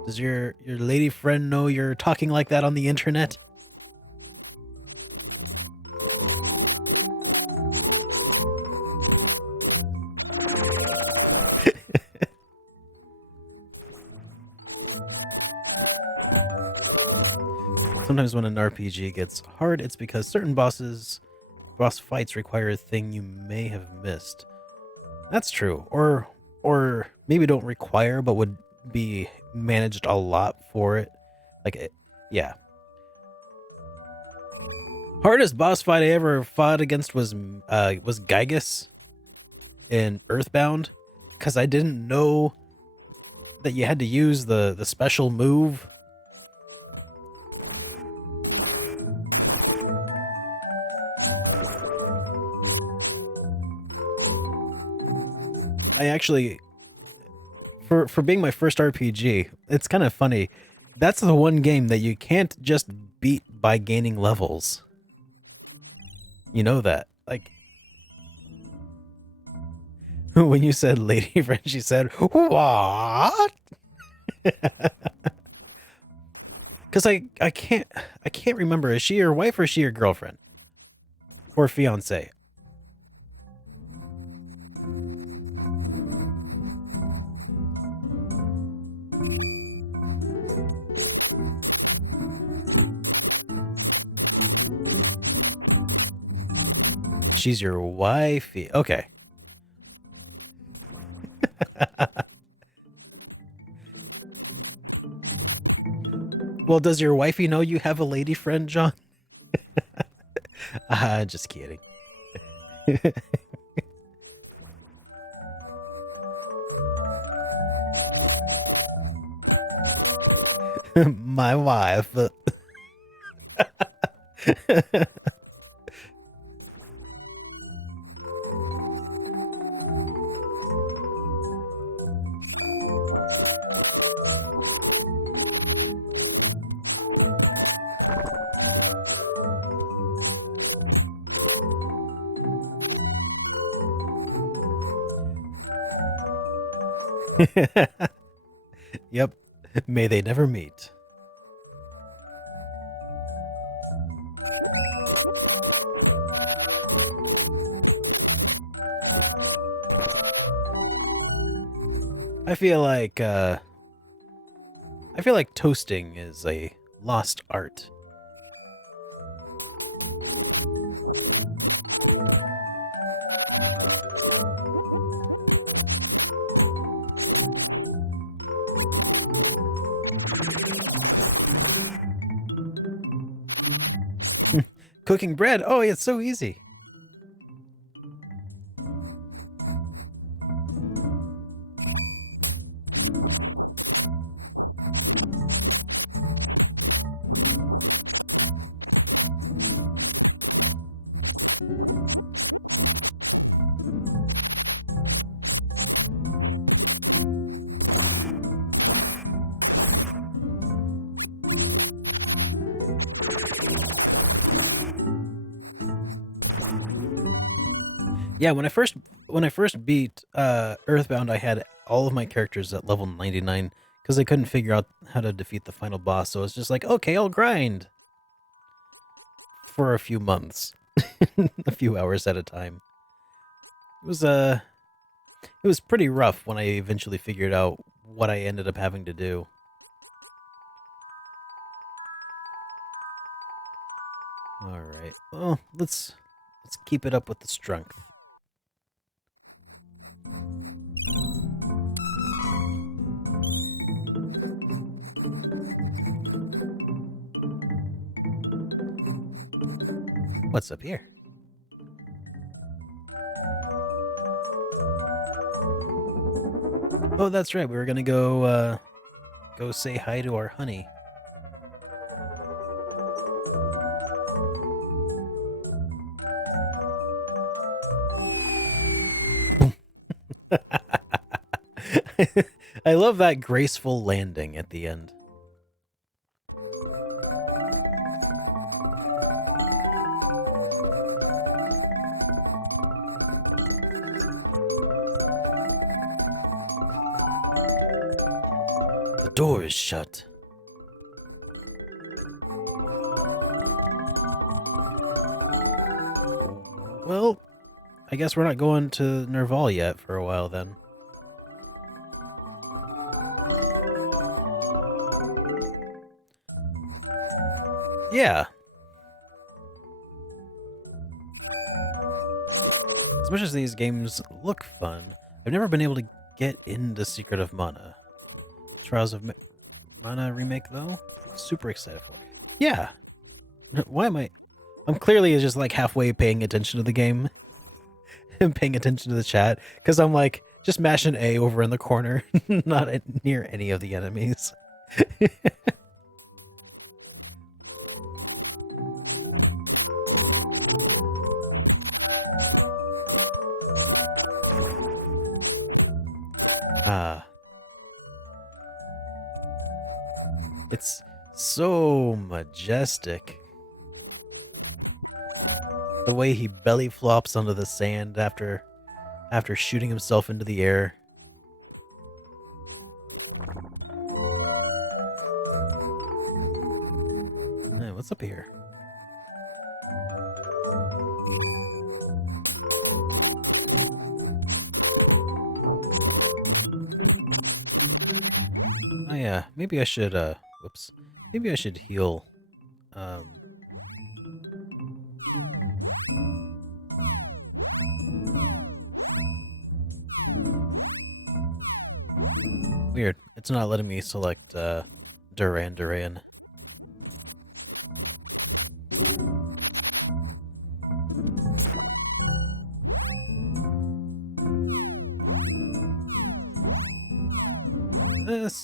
Does your lady friend know you're talking like that on the internet? Sometimes when an RPG gets hard, it's because certain boss fights require a thing you may have missed. That's true. Or maybe don't require, but would be managed a lot for it. Yeah. Hardest boss fight I ever fought against was Gygus in Earthbound, because I didn't know that you had to use the special move. I actually, for being my first RPG, it's kind of funny. That's the one game that you can't just beat by gaining levels. You know that. Like, when you said lady friend, she said, "What?" Because I can't remember. Is she your wife or is she your girlfriend? Or fiance? She's your wifey. Okay. Well, does your wifey know you have a lady friend, John? Just kidding. My wife. Yep. May they never meet. I feel like toasting is a lost art. Cooking bread. Oh, it's so easy. Yeah, when I first beat Earthbound, I had all of my characters at level 99 because I couldn't figure out how to defeat the final boss. So it's just like, okay, I'll grind for a few months, a few hours at a time. It was pretty rough when I eventually figured out what I ended up having to do. All right. Well, let's keep it up with the strength. What's up here? Oh, that's right. We were gonna go say hi to our honey. I love that graceful landing at the end. The door is shut. Well, I guess we're not going to Nerval yet for a while then. Yeah. As much as these games look fun, I've never been able to get into Secret of Mana. Trials of Mana remake though? Super excited. Yeah. Why am I... I'm clearly just like halfway paying attention to the game. And paying attention to the chat. Because I'm like, just mashing A over in the corner. Not near any of the enemies. It's so majestic. The way he belly flops onto the sand after shooting himself into the air. up here? Oh yeah, maybe I should, whoops. Maybe I should heal, weird. It's not letting me select, Duran.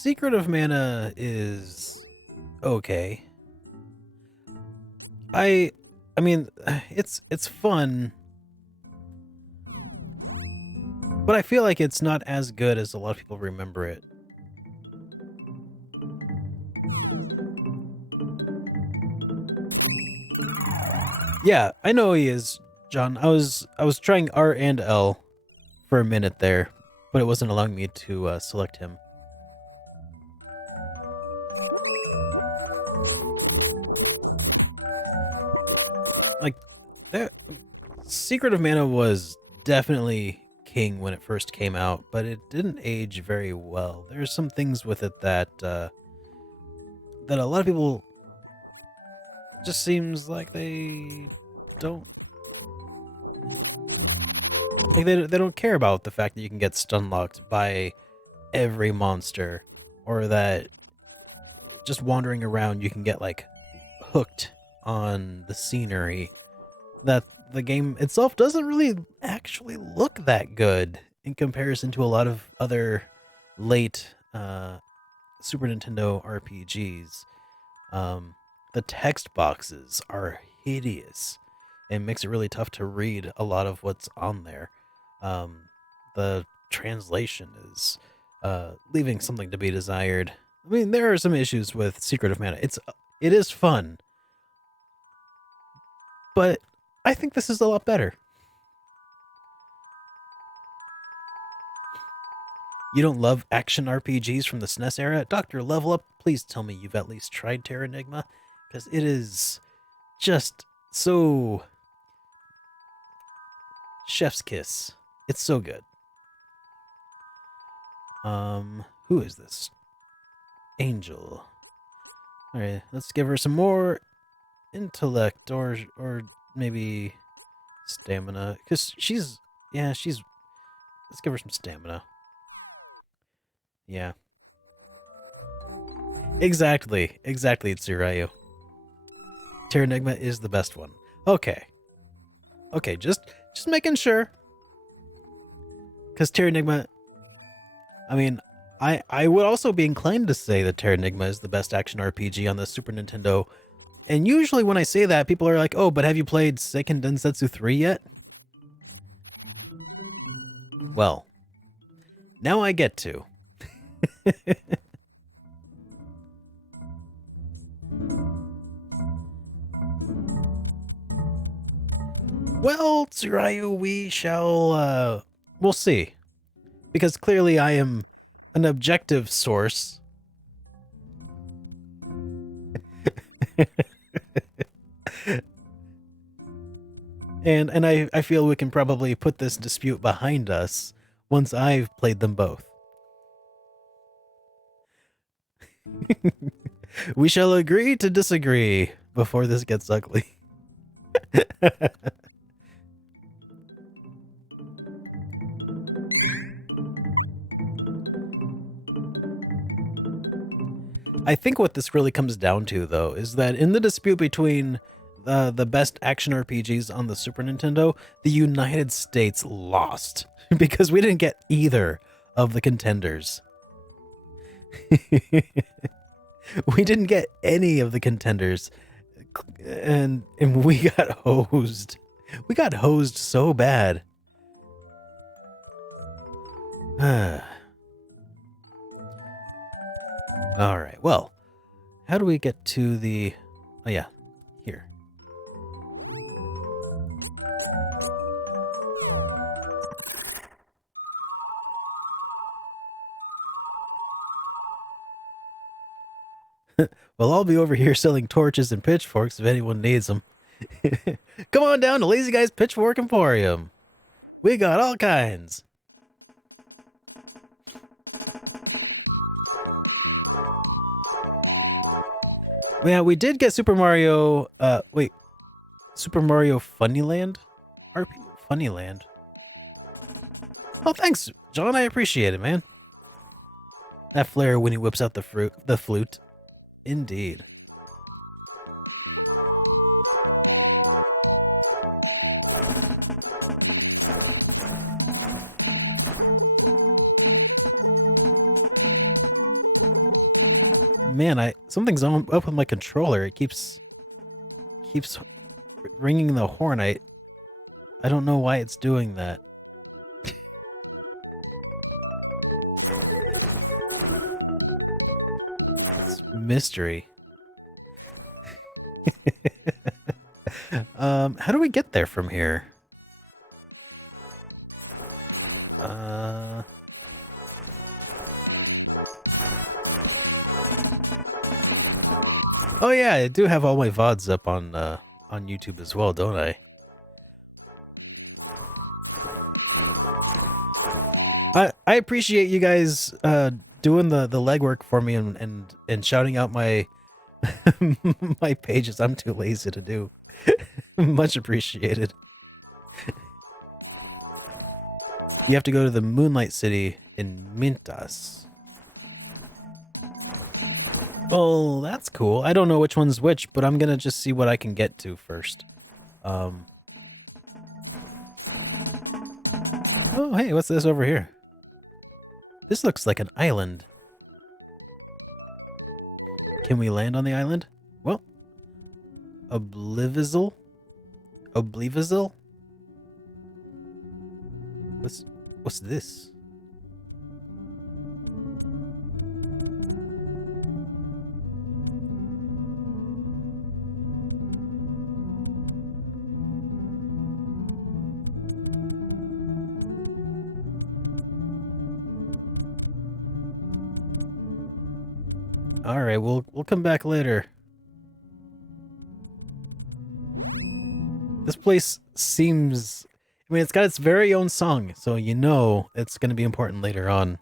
Secret of Mana is okay. I mean, it's fun, but I feel like it's not as good as a lot of people remember it. Yeah, I know he is, John. I was trying R and L for a minute there, but it wasn't allowing me to select him. Like, that Secret of Mana was definitely king when it first came out, but it didn't age very well. There's some things with it that that a lot of people just seems like they don't they don't care about the fact that you can get stun locked by every monster, or that just wandering around you can get like hooked on the scenery, that the game itself doesn't really actually look that good in comparison to a lot of other late Super Nintendo RPGs. The text boxes are hideous and makes it really tough to read a lot of what's on there. The translation is leaving something to be desired. I mean, there are some issues with Secret of Mana. It is fun, but I think this is a lot better. You don't love action RPGs from the SNES era? Dr. Level Up, please tell me you've at least tried Terra Enigma, because it is just so chef's kiss. It's so good. Who is this? Angel. Alright, let's give her some more intellect, or maybe stamina, because she's let's give her some stamina. Yeah, exactly Tsurayu. Terra Enigma is the best one. Okay, just making sure, because Terra Enigma, I mean, I would also be inclined to say that Terra Enigma is the best action RPG on the Super Nintendo. And usually when I say that, people are like, oh, but have you played Seiken Densetsu 3 yet? Well, now I get to. Well, Tsurayu, we'll see. Because clearly I am an objective source. And I feel we can probably put this dispute behind us once I've played them both. We shall agree to disagree before this gets ugly. I think what this really comes down to, though, is that in the dispute between the best action RPGs on the Super Nintendo, the United States lost because we didn't get either of the contenders. We didn't get any of the contenders, and we got hosed. We got hosed so bad. All right. Well, how do we get to the? Oh yeah, here. Well, I'll be over here selling torches and pitchforks if anyone needs them. Come on down to Lazy Guy's Pitchfork Emporium. We got all kinds. Yeah, we did get Super Mario, Super Mario Funnyland? Funnyland. Oh, thanks, John. I appreciate it, man. That flair when he whips out the flute. Indeed. Man, something's up with my controller. It keeps ringing the horn. I don't know why it's doing that. It's a mystery. How do we get there from here? Oh yeah, I do have all my VODs up on YouTube as well, don't I? I appreciate you guys doing the legwork for me and shouting out my my pages. I'm too lazy to do. Much appreciated. You have to go to the Moonlight City in Mintas. Well, that's cool. I don't know which one's which, but I'm gonna just see what I can get to first. Oh, hey, what's this over here? This looks like an island. Can we land on the island? Well, Oblivizel? What's this? All right, we'll come back later. This place seems... I mean, it's got its very own song, so you know it's going to be important later on.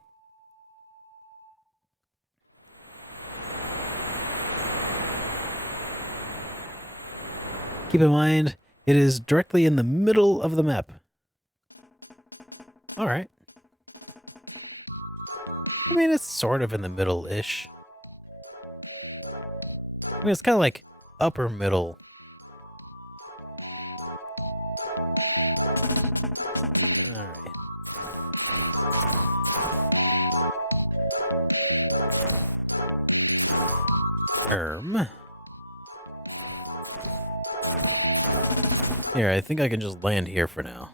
Keep in mind, it is directly in the middle of the map. All right. I mean, it's sort of in the middle-ish. I mean, it's kind of like upper middle. Here, I think I can just land here for now.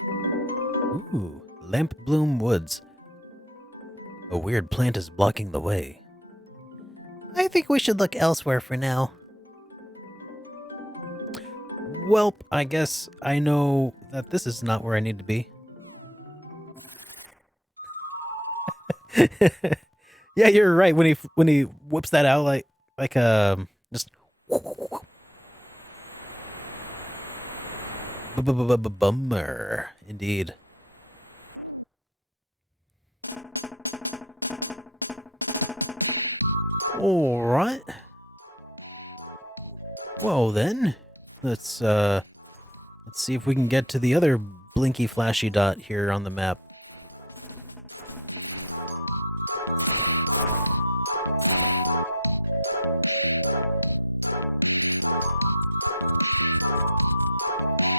Ooh, Lamp Bloom Woods. A weird plant is blocking the way. I think we should look elsewhere for now. Welp, I guess I know that this is not where I need to be. Yeah, you're right. When he whips that out like just bummer indeed. All right. Well then, let's see if we can get to the other blinky flashy dot here on the map.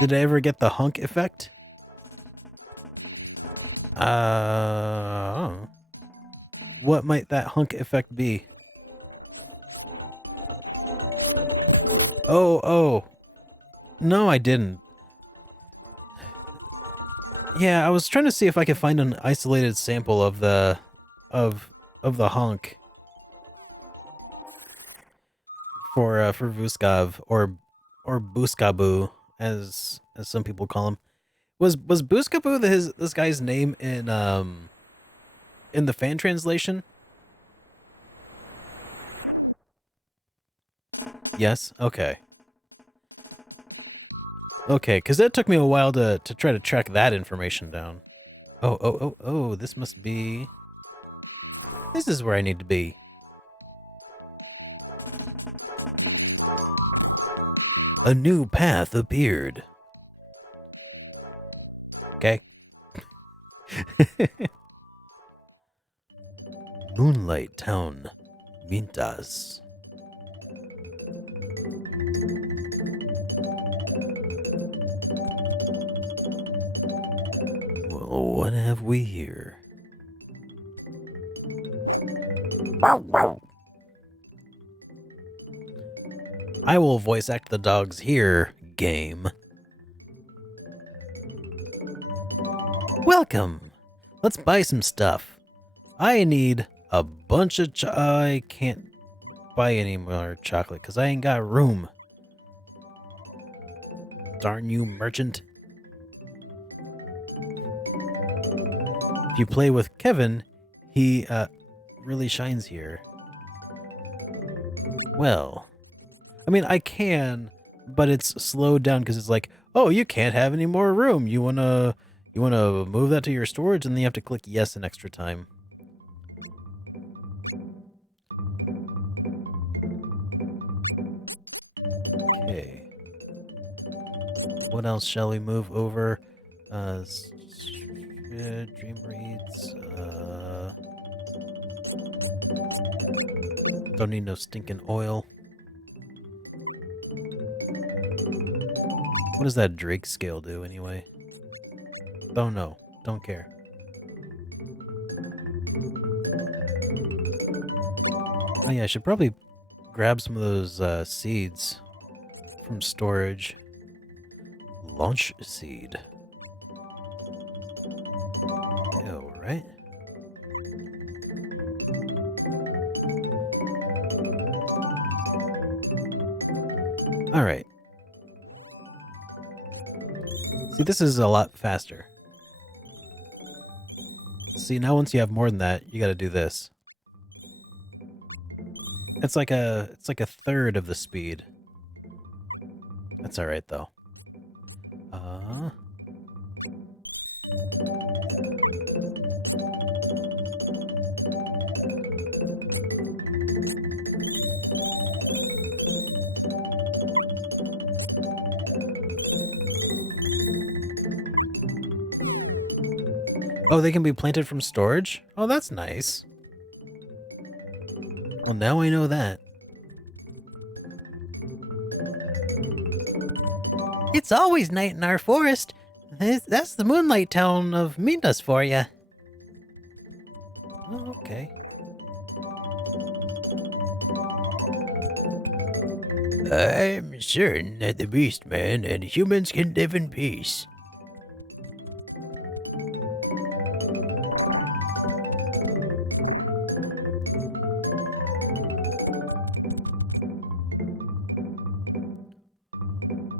Did I ever get the hunk effect? What might that hunk effect be? Oh. No, I didn't. Yeah, I was trying to see if I could find an isolated sample of the hunk for Vuskov or Buskabu as some people call him. Was Booskaboo this guy's name in the fan translation? Yes. Okay. Okay, because it took me a while to try to track that information down. Oh, this must be... This is where I need to be. A new path appeared. Okay. Moonlight Town, Mintas. Well, what have we here? I will voice act the dogs here, game. Welcome. Let's buy some stuff. I need a bunch of I can't buy any more chocolate because I ain't got room. Darn you, merchant. If you play with Kevin, he really shines here. Well, I mean, I can, but it's slowed down because it's like, oh, you can't have any more room. You wanna move that to your storage, and then you have to click yes an extra time. Okay. What else shall we move over? Dream reads. Don't need no stinking oil. What does that Drake scale do anyway? Don't know. Don't care. Oh yeah, I should probably grab some of those seeds from storage. Launch seed. Alright. Alright. See, this is a lot faster. See, now once you have more than that, you gotta do this. It's like a third of the speed. That's alright though. Oh, they can be planted from storage? Oh, that's nice. Well, now I know that. It's always night in our forest. That's the Moonlight Town of Mintas for you. Oh, okay. I'm certain that the Beastman and humans can live in peace.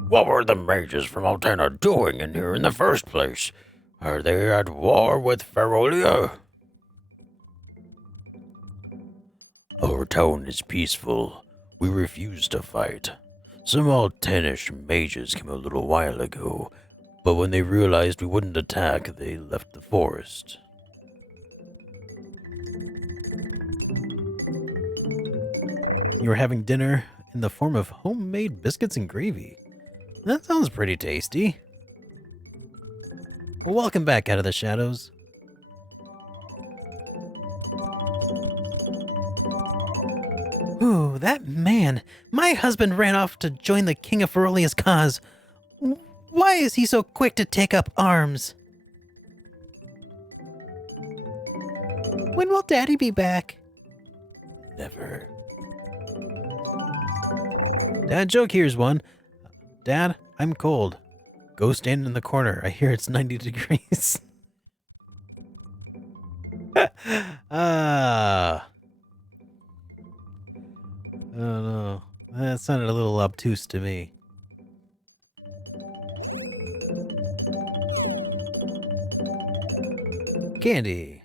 What were the mages from Altena doing in here in the first place? Are they at war with Ferolia? Our town is peaceful. We refuse to fight. Some Altenish mages came a little while ago, but when they realized we wouldn't attack, they left the forest. You were having dinner in the form of homemade biscuits and gravy. That sounds pretty tasty. Well, welcome back out of the shadows. Ooh, that man. My husband ran off to join the King of Ferolia's cause. Why is he so quick to take up arms? When will Daddy be back? Never. Dad joke, here's one. Dad, I'm cold. Go stand in the corner. I hear it's 90 degrees. I don't know. That sounded a little obtuse to me. Candy.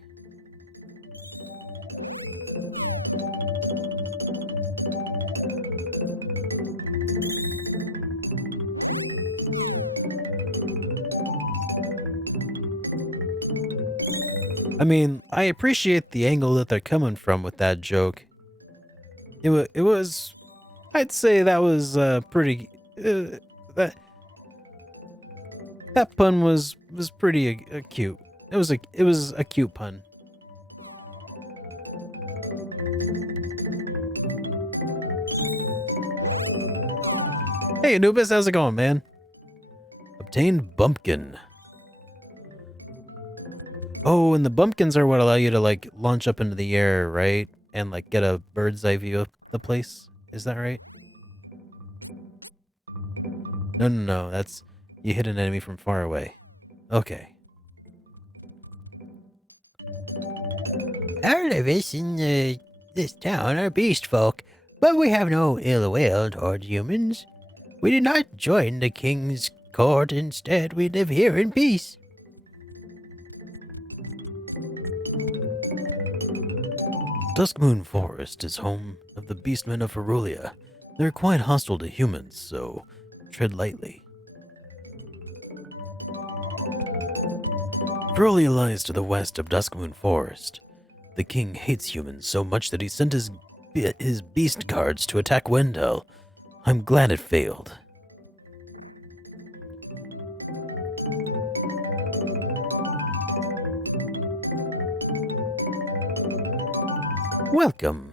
I mean, I appreciate the angle that they're coming from with that joke. It was, I'd say that was pretty. That pun was pretty cute. It was a cute pun. Hey Anubis, how's it going, man? Obtain bumpkin. Oh, and the bumpkins are what allow you to like launch up into the air, right? And like get a bird's eye view of the place. Is that right? No. That's you hit an enemy from far away. Okay. All of us in this town are beast folk, but we have no ill will toward humans. We did not join the king's court. Instead, we live here in peace. Duskmoon Forest is home of the beastmen of Ferulia. They're quite hostile to humans, so tread lightly. Ferulia lies to the west of Duskmoon Forest. The king hates humans so much that he sent his beast guards to attack Wendell. I'm glad it failed. Welcome.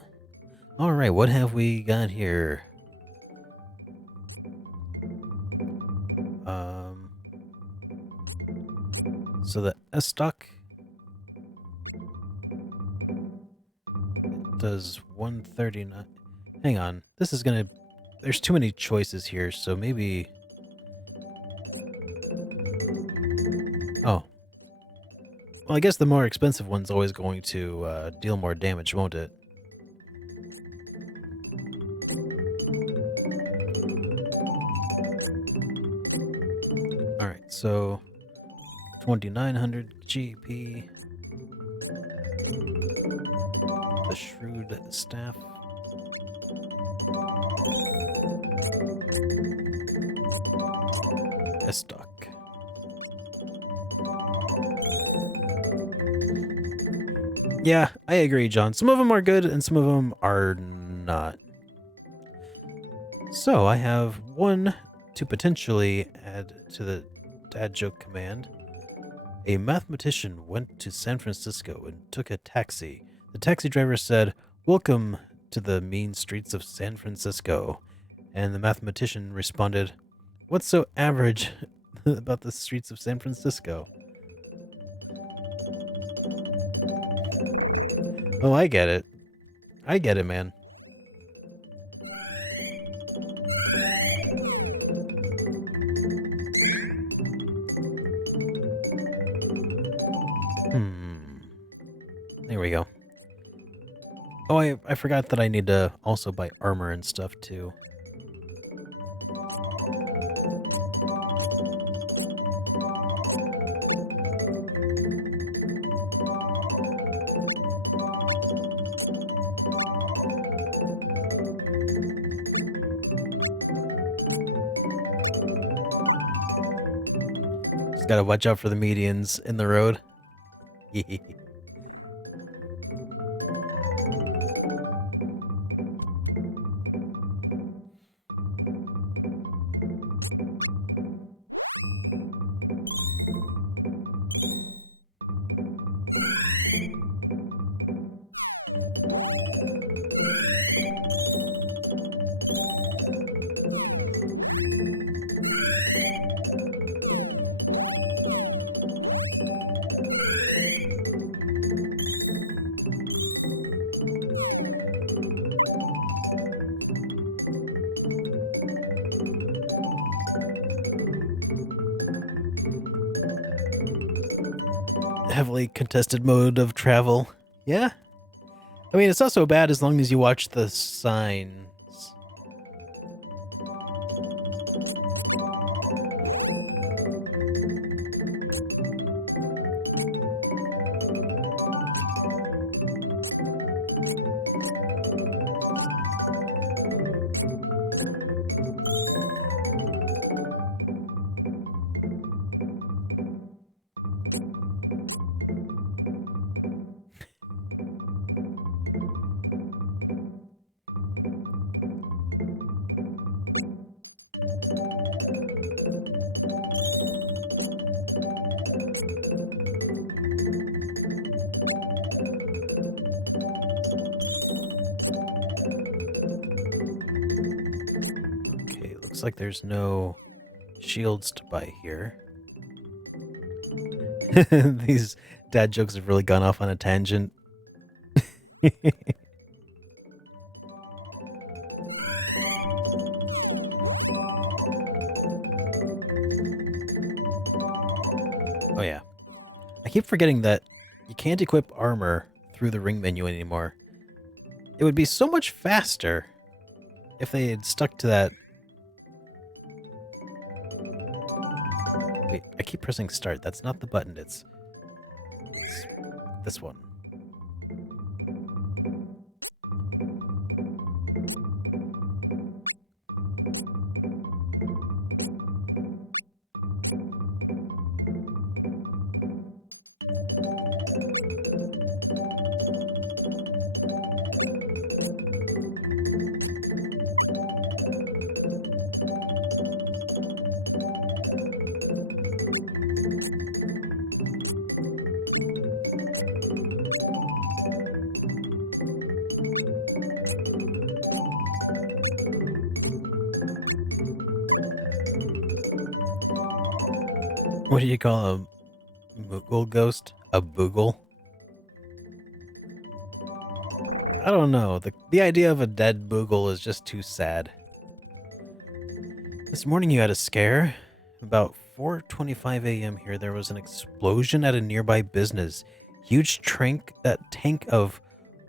All right, what have we got here? So the S-Stock does 139. Hang on, this is gonna. There's too many choices here, so maybe. Oh. Well, I guess the more expensive one's always going to deal more damage, won't it? Alright, so 2900 GP. The Shrewd Staff. S-Stock. Yeah, I agree, John. Some of them are good and some of them are not. So I have one to potentially add to the dad joke command. A mathematician went to San Francisco and took a taxi. The taxi driver said, "Welcome to the mean streets of San Francisco." And the mathematician responded, "What's so average about the streets of San Francisco?" Oh, I get it. I get it, man. There we go. Oh, I forgot that I need to also buy armor and stuff too. Just gotta watch out for the medians in the road. Heavily contested mode of travel. Yeah. I mean, it's not so bad as long as you watch the signs. looks like there's no shields to buy here. These dad jokes have really gone off on a tangent. Oh yeah. I keep forgetting that you can't equip armor through the ring menu anymore. It would be so much faster if they had stuck to that. Wait, I keep pressing start. That's not the button. It's this one. What do you call a Moogle ghost? A boogle? I don't know. The idea of a dead boogle is just too sad. This morning you had a scare. About 4:25 a.m. here, there was an explosion at a nearby business. Huge tank of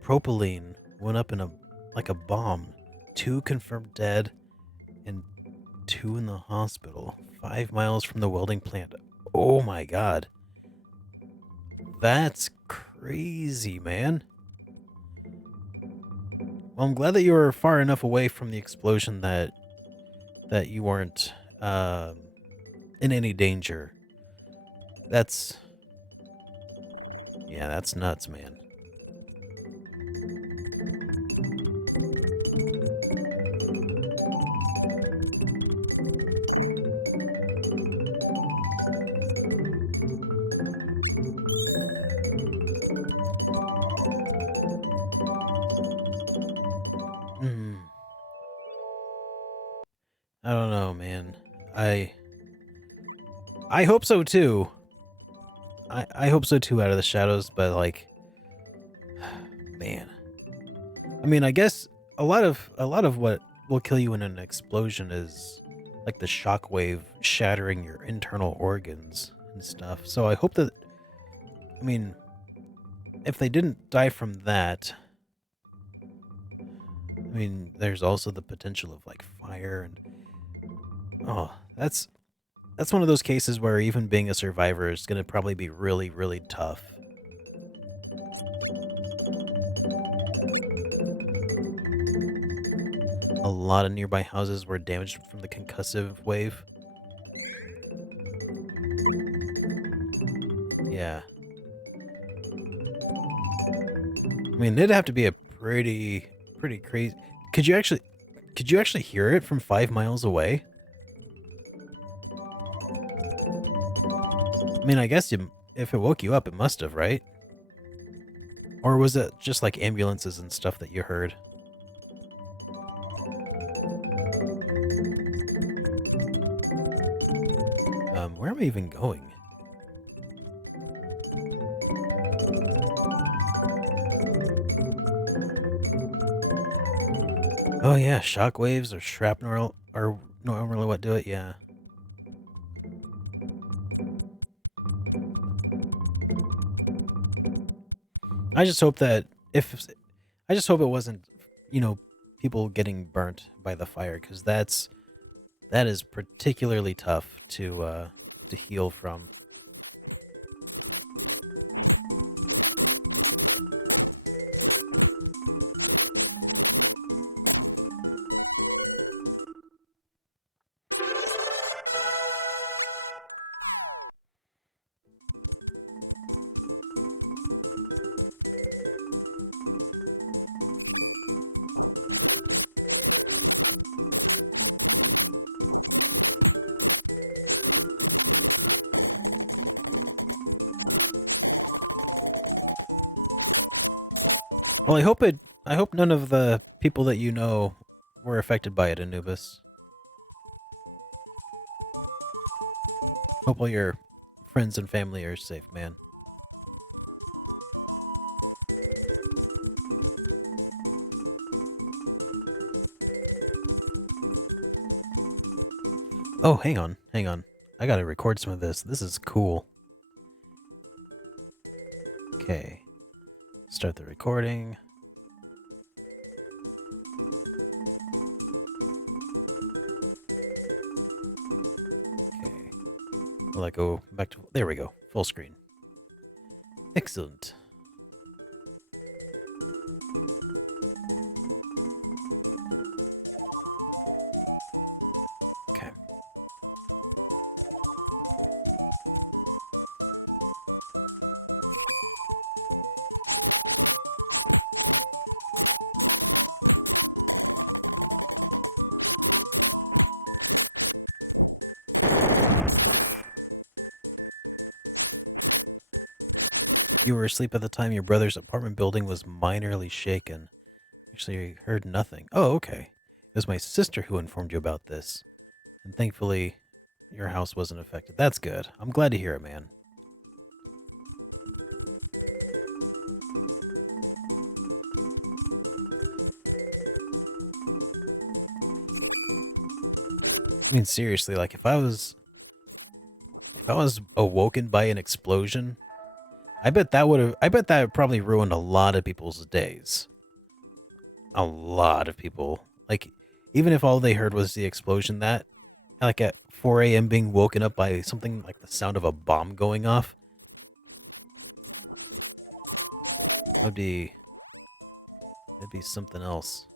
propylene went up like a bomb. 2 confirmed dead and 2 in the hospital. 5 miles from the welding plant. Oh my god. That's crazy, man. Well, I'm glad that you were far enough away from the explosion that you weren't in any danger. That's nuts, man. I don't know, man. I hope so too. I hope so too, out of the shadows, but like, man. I mean, I guess a lot of what will kill you in an explosion is like the shockwave shattering your internal organs and stuff. So I hope that, I mean, if they didn't die from that, I mean, there's also the potential of like fire and that's one of those cases where even being a survivor is going to probably be really, really tough. A lot of nearby houses were damaged from the concussive wave. Yeah. I mean, it'd have to be a pretty crazy. Could you actually hear it from 5 miles away? I mean, I guess if it woke you up, it must have, right? Or was it just like ambulances and stuff that you heard? Where am I even going? Oh yeah, shockwaves or shrapnel are normally what do it, yeah. I just hope that I just hope it wasn't, people getting burnt by the fire, because that is particularly tough to heal from. Well, I hope none of the people that you know were affected by it, Anubis. hope all your friends and family are safe, man. Oh, hang on. I gotta record some of this. This is cool. Okay. Start the recording. Okay. Will I go back to... There we go. Full screen. Excellent. Okay. You were asleep at the time your brother's apartment building was minorly shaken. Actually, I heard nothing. Oh, okay. It was my sister who informed you about this. And thankfully, your house wasn't affected. That's good. I'm glad to hear it, man. I mean, seriously, like, if I was awoken by an explosion, I bet that probably ruined a lot of people's days. A lot of people. Like, even if all they heard was the explosion, that, like at 4 a.m. being woken up by something like the sound of a bomb going off. That'd be something else.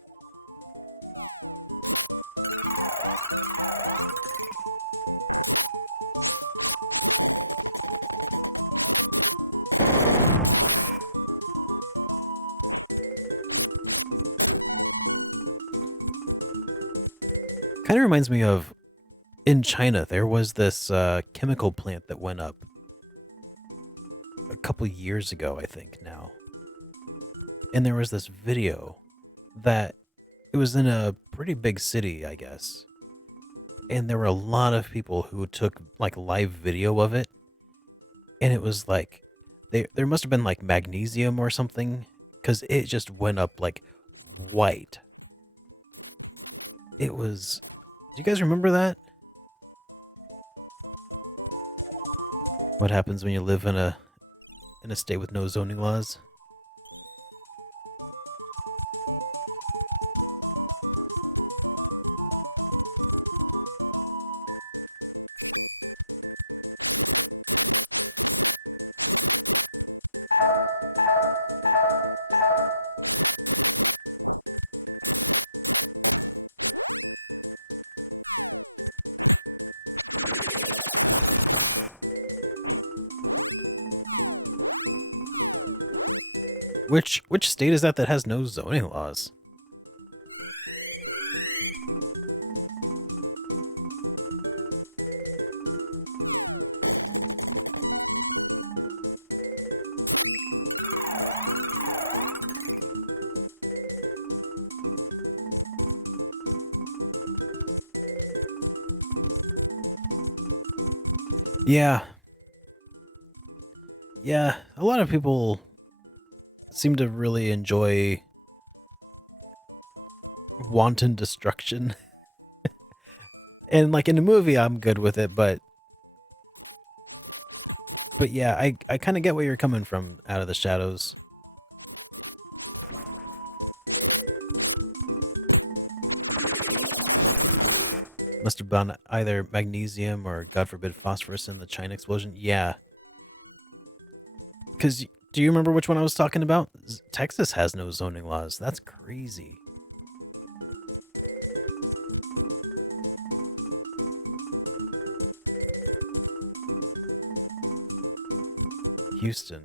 Kind of reminds me of, in China, there was this chemical plant that went up a couple years ago, I think now. And there was this video that it was in a pretty big city, I guess. And there were a lot of people who took like live video of it. And it was like, there must have been like magnesium or something, because it just went up like white. It was... Do you guys remember that? What happens when you live in a state with no zoning laws? Which state is that has no zoning laws? Yeah. Yeah, a lot of people seem to really enjoy wanton destruction. And like in the movie, I'm good with it, but yeah, I kind of get where you're coming from, Out of the Shadows. Must have been either magnesium or, God forbid, phosphorus in the China explosion. Yeah. Because, do you remember which one I was talking about? Texas has no zoning laws. That's crazy. Houston.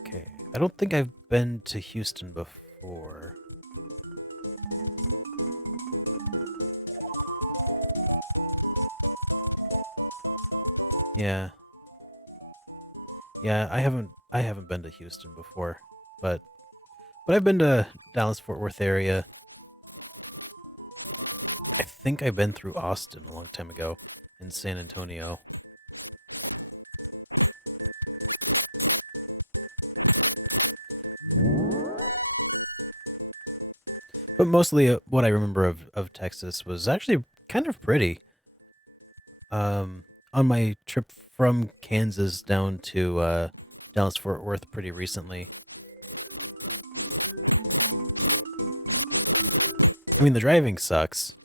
Okay. I don't think I've been to Houston before. Yeah. Yeah, I haven't been to Houston before, but I've been to Dallas-Fort Worth area. I think I've been through Austin a long time ago in San Antonio. But mostly what I remember of Texas was actually kind of pretty. On my trip from Kansas down to Dallas Fort Worth pretty recently. I mean, the driving sucks.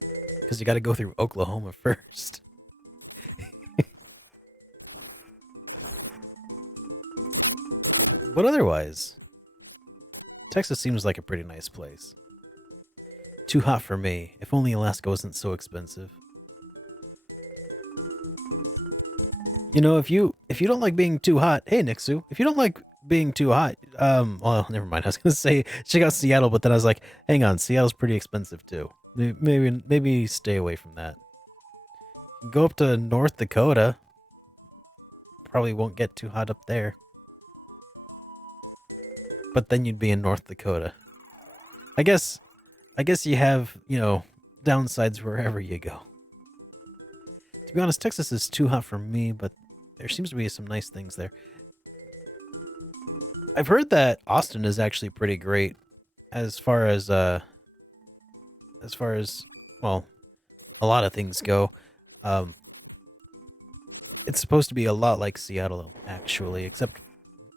Because you gotta go through Oklahoma first. But otherwise, Texas seems like a pretty nice place. Too hot for me. If only Alaska wasn't so expensive. You know, if you don't like being too hot, hey Nixu, if you don't like being too hot, well, never mind. I was gonna say check out Seattle, but then I was like, hang on, Seattle's pretty expensive too. Maybe stay away from that. Go up to North Dakota. Probably won't get too hot up there. But then you'd be in North Dakota. I guess you have, you know, downsides wherever you go. To be honest, Texas is too hot for me, but there seems to be some nice things there. I've heard that Austin is actually pretty great as far as well, a lot of things go. It's supposed to be a lot like Seattle actually, except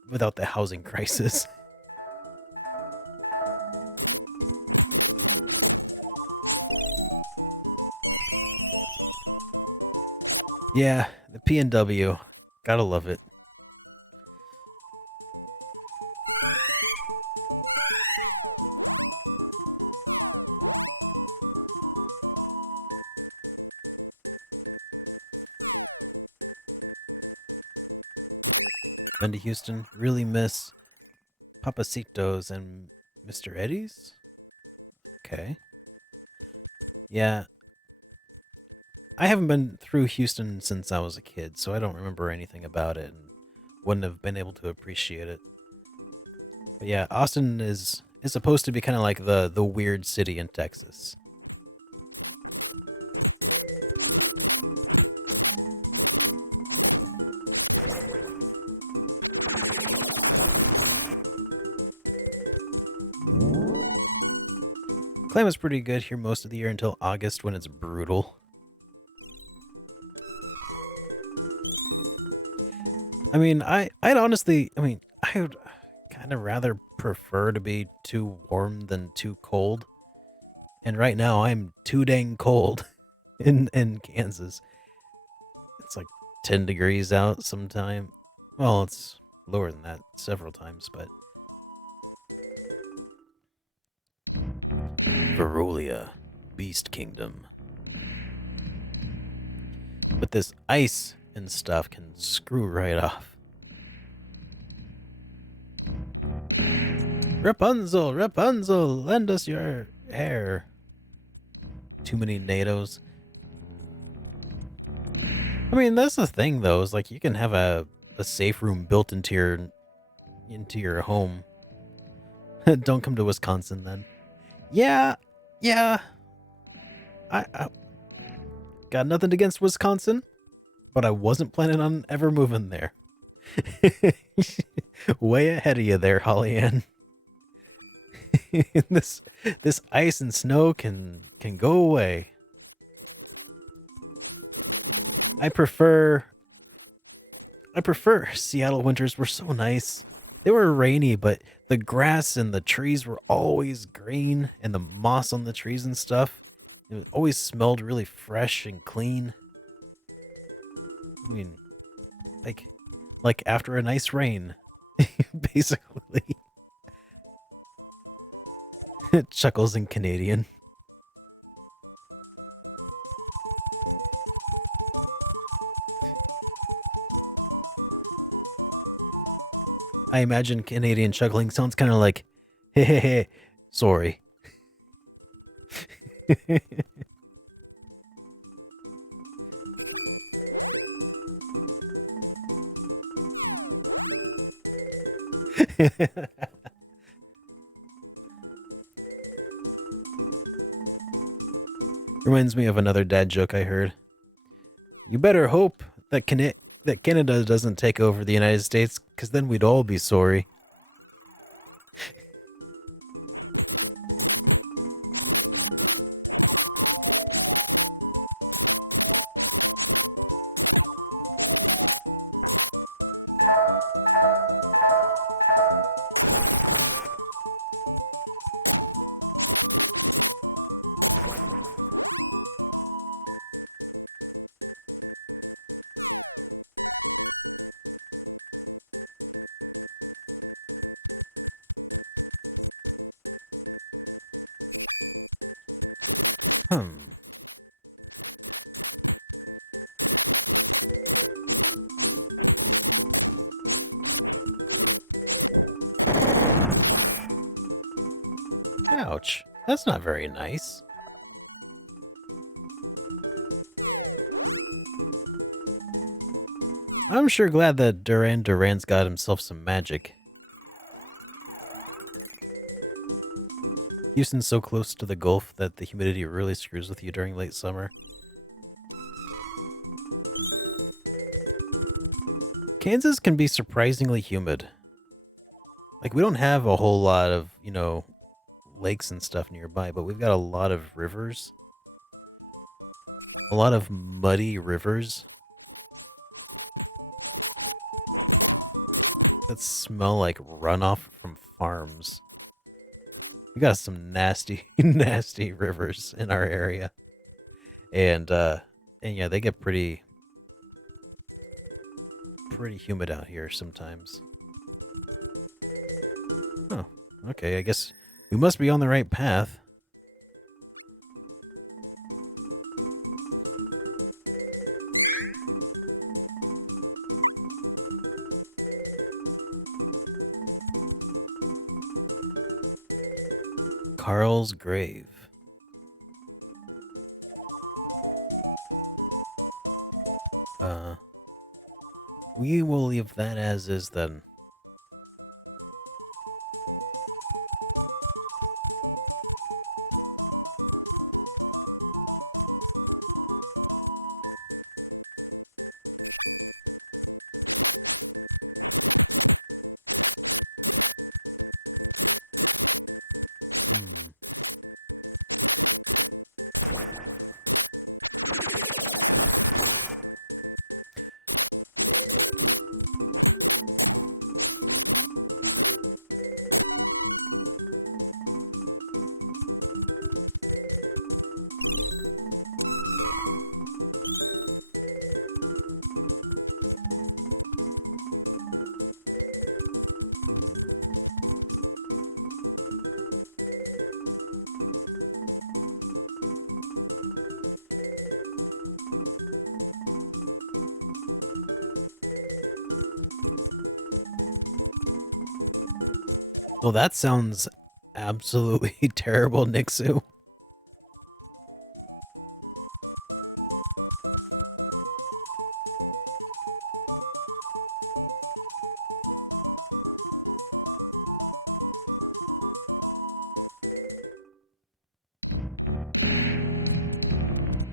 without the housing crisis. Yeah, the P&W. Gotta love it. Been to Houston. Really miss Papacitos and Mr. Eddie's? Okay. Yeah. I haven't been through Houston since I was a kid, so I don't remember anything about it and wouldn't have been able to appreciate it. But yeah, Austin is supposed to be kind of like the weird city in Texas. Climate's pretty good here most of the year until August when it's brutal. I mean, I would kind of rather prefer to be too warm than too cold. And right now I'm too dang cold in Kansas. It's like 10 degrees out sometime. Well, it's lower than that several times, but Verolia, Beast Kingdom. But this ice and stuff can screw right off. Rapunzel, Rapunzel, lend us your hair. Too many NATOs. I mean, that's the thing though, is like you can have a safe room built into your home. Don't come to Wisconsin then. Yeah. I got nothing against Wisconsin, but I wasn't planning on ever moving there. Way ahead of you there, Holly Ann. This ice and snow can go away. I prefer Seattle winters were so nice. They were rainy, but the grass and the trees were always green, and the moss on the trees and stuff, it always smelled really fresh and clean. I mean, like after a nice rain, basically. Chuckles in Canadian. I imagine Canadian chuckling sounds kind of like, hey, hey, hey, sorry. Reminds me of another dad joke I heard. You better hope that Canada doesn't take over the United States, because then we'd all be sorry. Ouch. That's not very nice. I'm sure glad that Duran's got himself some magic. Houston's so close to the Gulf that the humidity really screws with you during late summer. Kansas can be surprisingly humid. Like, we don't have a whole lot of, you know, lakes and stuff nearby, but we've got a lot of rivers. A lot of muddy rivers that smell like runoff from farms. We got some nasty, nasty rivers in our area. And yeah, they get pretty humid out here sometimes. Oh, okay, I guess we must be on the right path. Carl's grave. We will leave that as is then. Well, that sounds absolutely terrible, Nixu.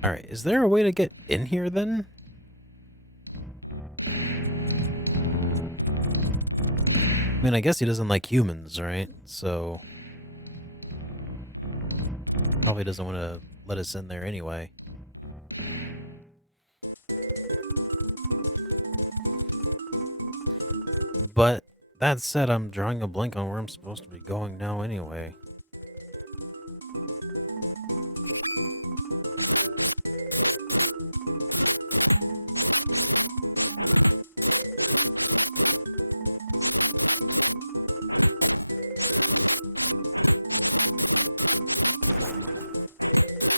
Alright, is there a way to get in here then? I mean, I guess he doesn't like humans, right? So probably doesn't want to let us in there anyway. But that said, I'm drawing a blank on where I'm supposed to be going now anyway.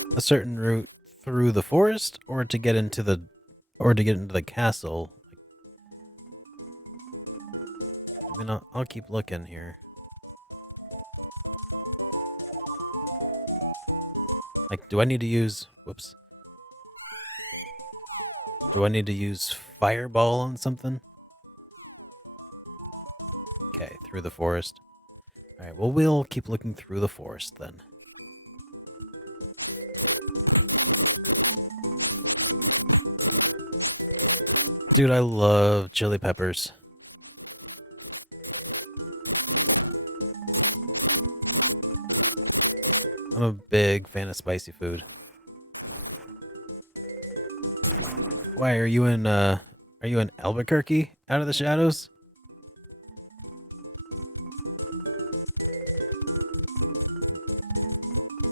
A certain route through the forest, or to get into the castle. I mean, I'll keep looking here. Like, do I need to use... Whoops. Do I need to use fireball on something? Okay, through the forest. Alright, well, we'll keep looking through the forest then. Dude, I love chili peppers. I'm a big fan of spicy food. Why are you in Albuquerque out of the shadows?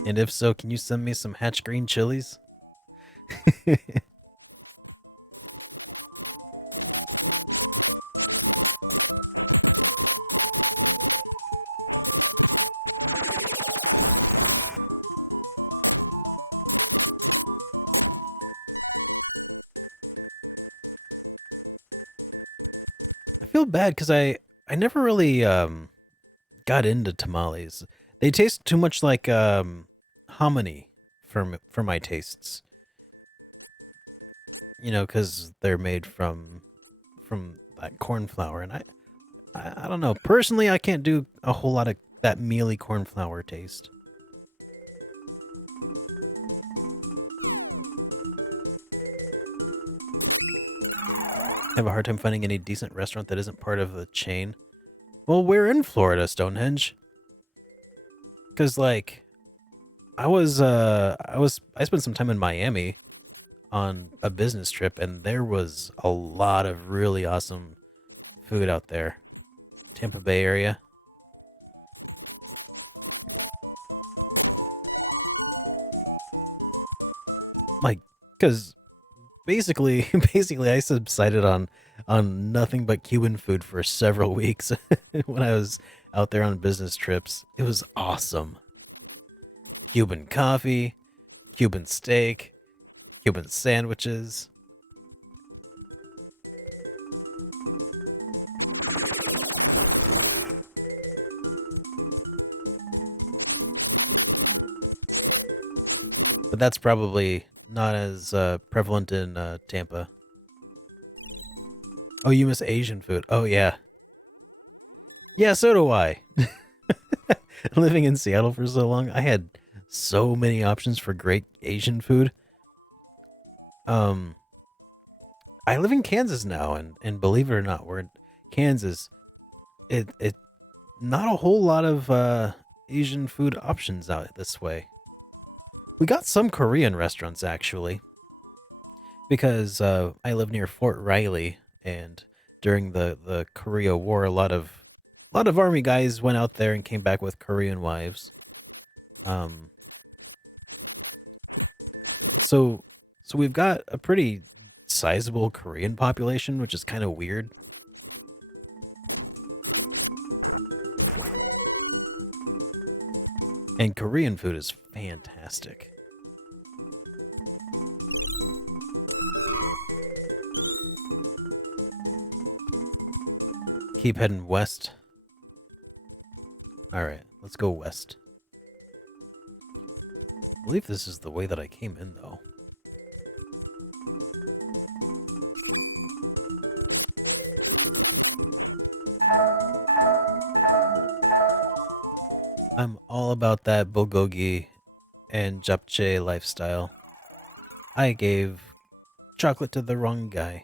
And if so, can you send me some Hatch green chilies? I feel bad because I never really got into tamales. They taste too much like hominy for my tastes. You know, because they're made from that corn flour, and I don't know. Personally, I can't do a whole lot of that mealy corn flour taste. I have a hard time finding any decent restaurant that isn't part of the chain. Well, we're in Florida, Stonehenge. Cause like, I spent some time in Miami on a business trip, and there was a lot of really awesome food out there. Tampa Bay area. Like, cause basically I subsided on nothing but Cuban food for several weeks when I was out there on business trips. It was awesome. Cuban coffee, Cuban steak, Cuban sandwiches. But that's probably not as prevalent in Tampa. Oh, you miss Asian food. Oh, yeah. Yeah, so do I. Living in Seattle for so long, I had so many options for great Asian food. I live in Kansas now, and believe it or not, we're in Kansas. It not a whole lot of Asian food options out this way. We got some Korean restaurants actually, because I live near Fort Riley, and during the Korea War, a lot of army guys went out there and came back with Korean wives. So we've got a pretty sizable Korean population, which is kind of weird. And Korean food is fantastic. Keep heading west. Alright, let's go west. I believe this is the way that I came in, though. I'm all about that bulgogi and japchae lifestyle. I gave chocolate to the wrong guy.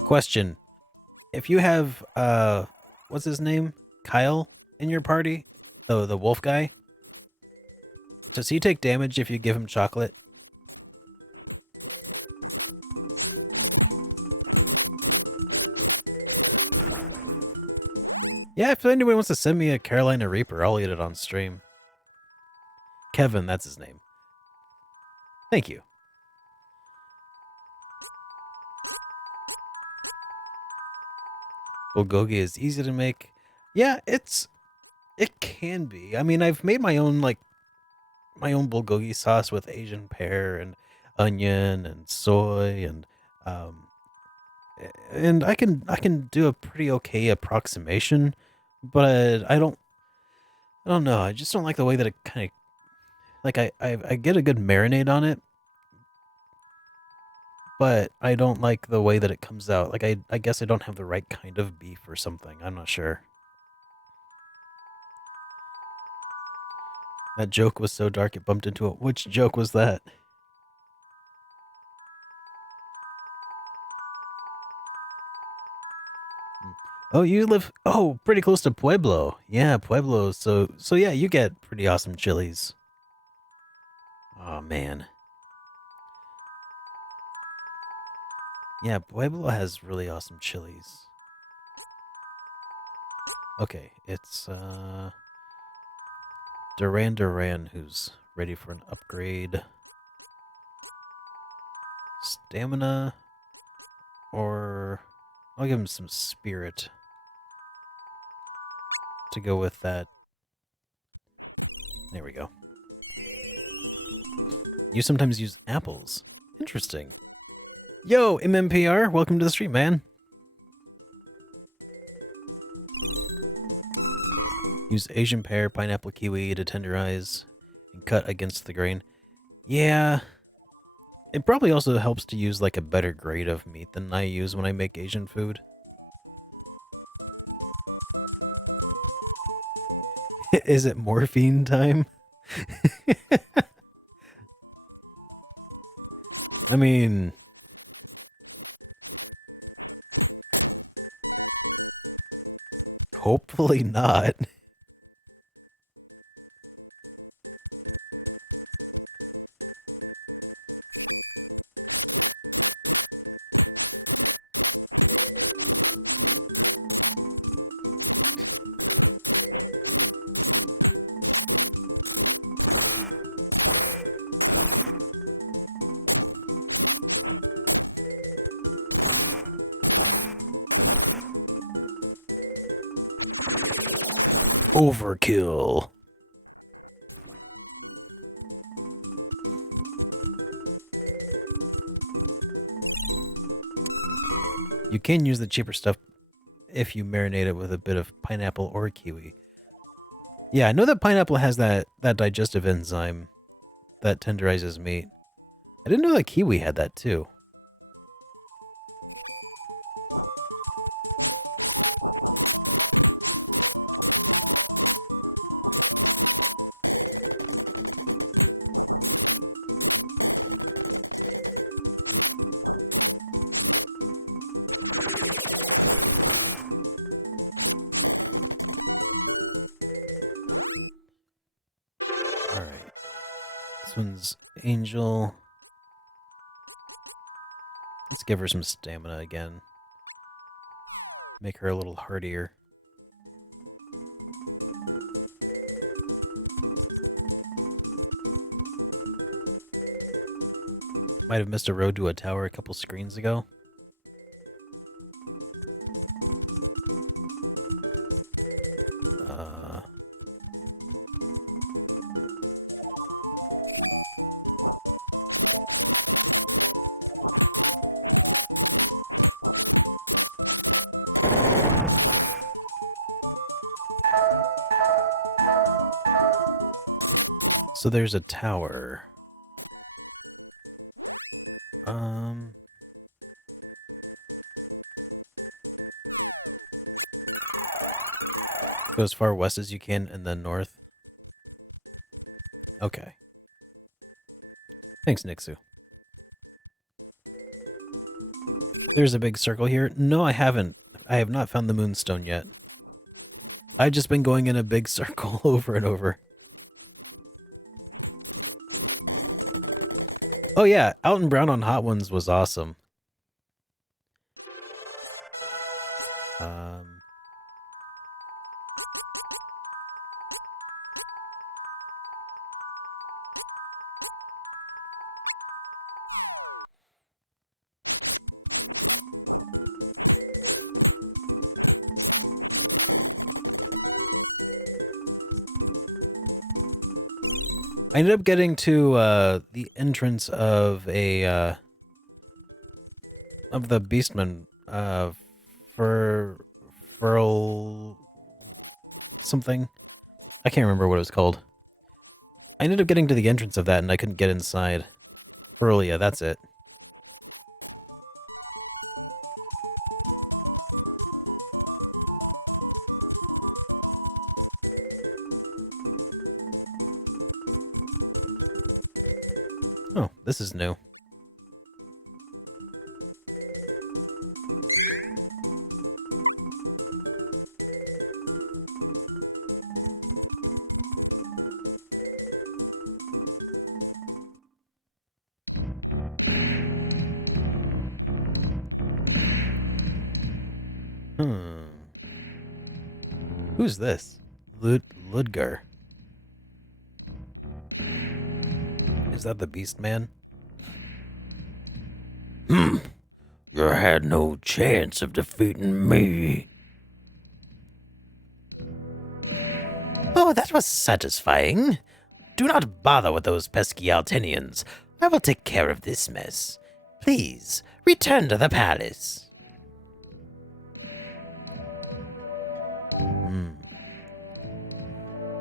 Question. If you have, what's his name? Kyle in your party? The wolf guy? Does he take damage if you give him chocolate? Yeah, if anyone wants to send me a Carolina Reaper, I'll eat it on stream. Kevin, that's his name. Thank you. Bulgogi is easy to make. Yeah, it can be. I mean, I've made my own bulgogi sauce with Asian pear and onion and soy and I can do a pretty okay approximation, but I don't know. I just don't like the way that it kind of like I get a good marinade on it, but I don't like the way that it comes out. Like I guess I don't have the right kind of beef or something. I'm not sure. That joke was so dark it bumped into it. Which joke was that? Oh, you live pretty close to Pueblo. Yeah, Pueblo. So yeah, you get pretty awesome chilies. Oh man. Yeah, Pueblo has really awesome chilies. Okay, it's Duran who's ready for an upgrade. Stamina, or I'll give him some spirit to go with that. There we go. You sometimes use apples. Interesting. Yo, MMPR, welcome to the stream, man. Use Asian pear, pineapple, kiwi to tenderize and cut against the grain. Yeah. It probably also helps to use like a better grade of meat than I use when I make Asian food. Is it morphine time? I mean... hopefully not. Overkill. You can use the cheaper stuff if you marinate it with a bit of pineapple or kiwi. Yeah, I know that pineapple has that digestive enzyme that tenderizes meat. I didn't know that kiwi had that too. Angel. Let's give her some stamina again. Make her a little hardier. Might have missed a road to a tower a couple screens ago. So there's a tower. Go as far west as you can and then north. Okay. Thanks, Nixu. There's a big circle here. No, I haven't. I have not found the moonstone yet. I've just been going in a big circle over and over. Oh yeah, Alton Brown on Hot Ones was awesome. I ended up getting to the entrance of a of the Beastman Furl something. I can't remember what it was called. I ended up getting to the entrance of that and I couldn't get inside. Furlia, that's it. Oh, this is new. Who's this? Ludger. Is that the Beast Man? You had no chance of defeating me. Oh, that was satisfying. Do not bother with those pesky Altenians. I will take care of this mess. Please, return to the palace.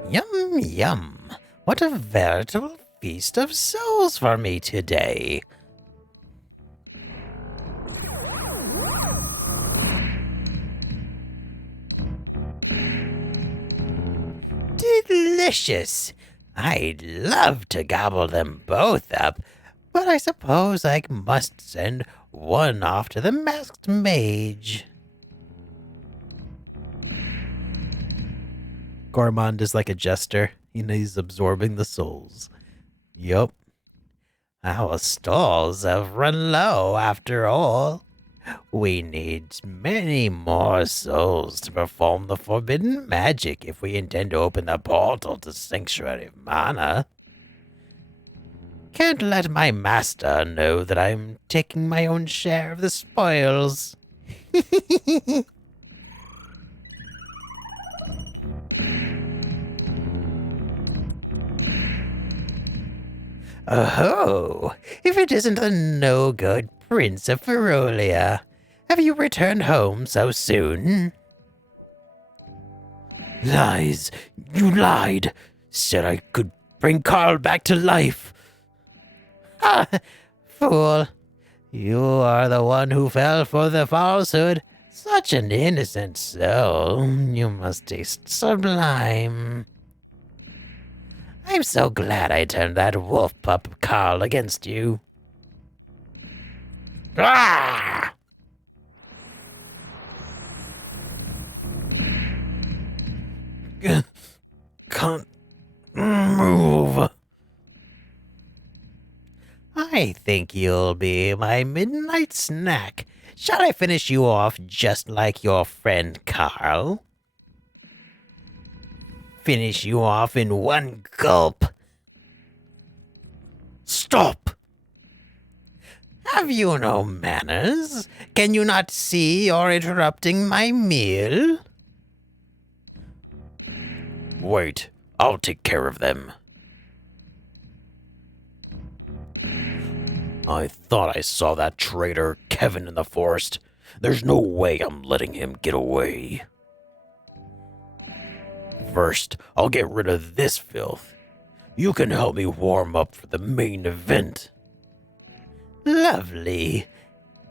Yum, yum. What a veritable feast of souls for me today. Delicious. I'd love to gobble them both up, but I suppose I must send one off to the masked mage. Gourmand is like a jester. He's absorbing the souls. Yup. Our stalls have run low after all. We need many more souls to perform the forbidden magic if we intend to open the portal to Sanctuary of Mana. Can't let my master know that I'm taking my own share of the spoils. Oh, if it isn't the no-good Prince of Ferolia. Have you returned home so soon? Lies. You lied. Said I could bring Carl back to life. Ah, fool. You are the one who fell for the falsehood. Such an innocent soul. You must taste sublime. I'm so glad I turned that wolf pup Carl against you. Ah! Can't move. I think you'll be my midnight snack. Shall I finish you off just like your friend Carl? Finish you off in one gulp. Stop. Have you no manners? Can you not see you're interrupting my meal? Wait. I'll take care of them. I thought I saw that traitor Kevin in the forest. There's no way I'm letting him get away. First, I'll get rid of this filth. You can help me warm up for the main event. Lovely.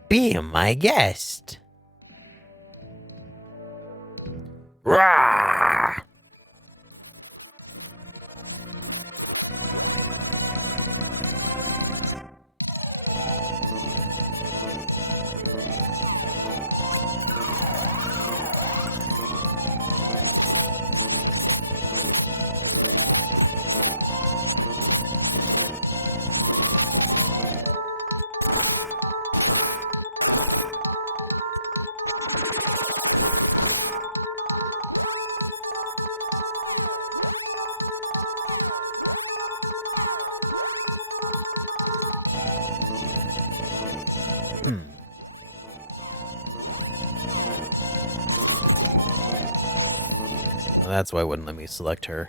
Be my guest. Rah! That's why it wouldn't let me select her.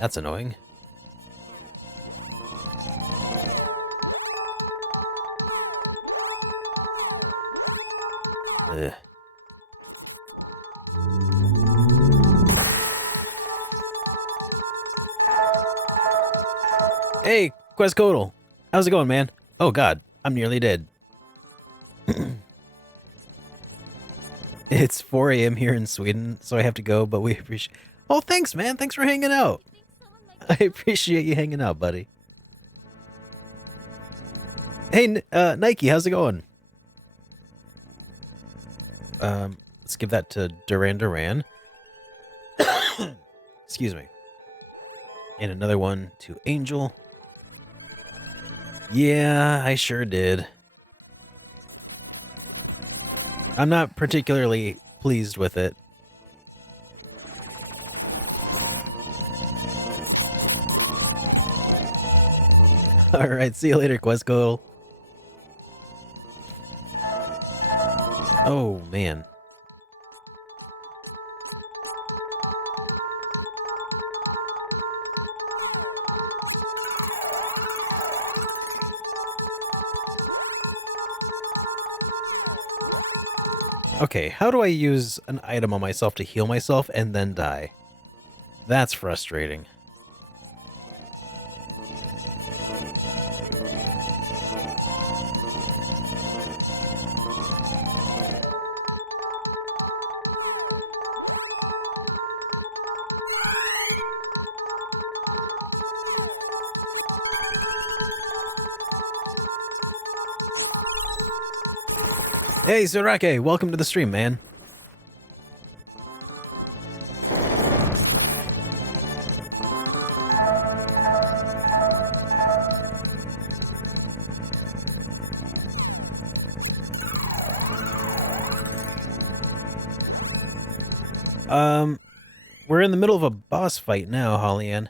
That's annoying. Ugh. Hey, Questcodal. How's it going, man? Oh god, I'm nearly dead. It's 4 a.m. here in Sweden, so I have to go, but we appreciate... Oh, thanks, man. Thanks for hanging out. I appreciate you hanging out, buddy. Hey, Nike, how's it going? Let's give that to Duran Duran. Excuse me. And another one to Angel. Yeah, I sure did. I'm not particularly pleased with it. Alright, see you later, Questco. Oh, man. Okay, how do I use an item on myself to heal myself and then die? That's frustrating. Hey, Surake, welcome to the stream, man. We're in the middle of a boss fight now, Hollyann.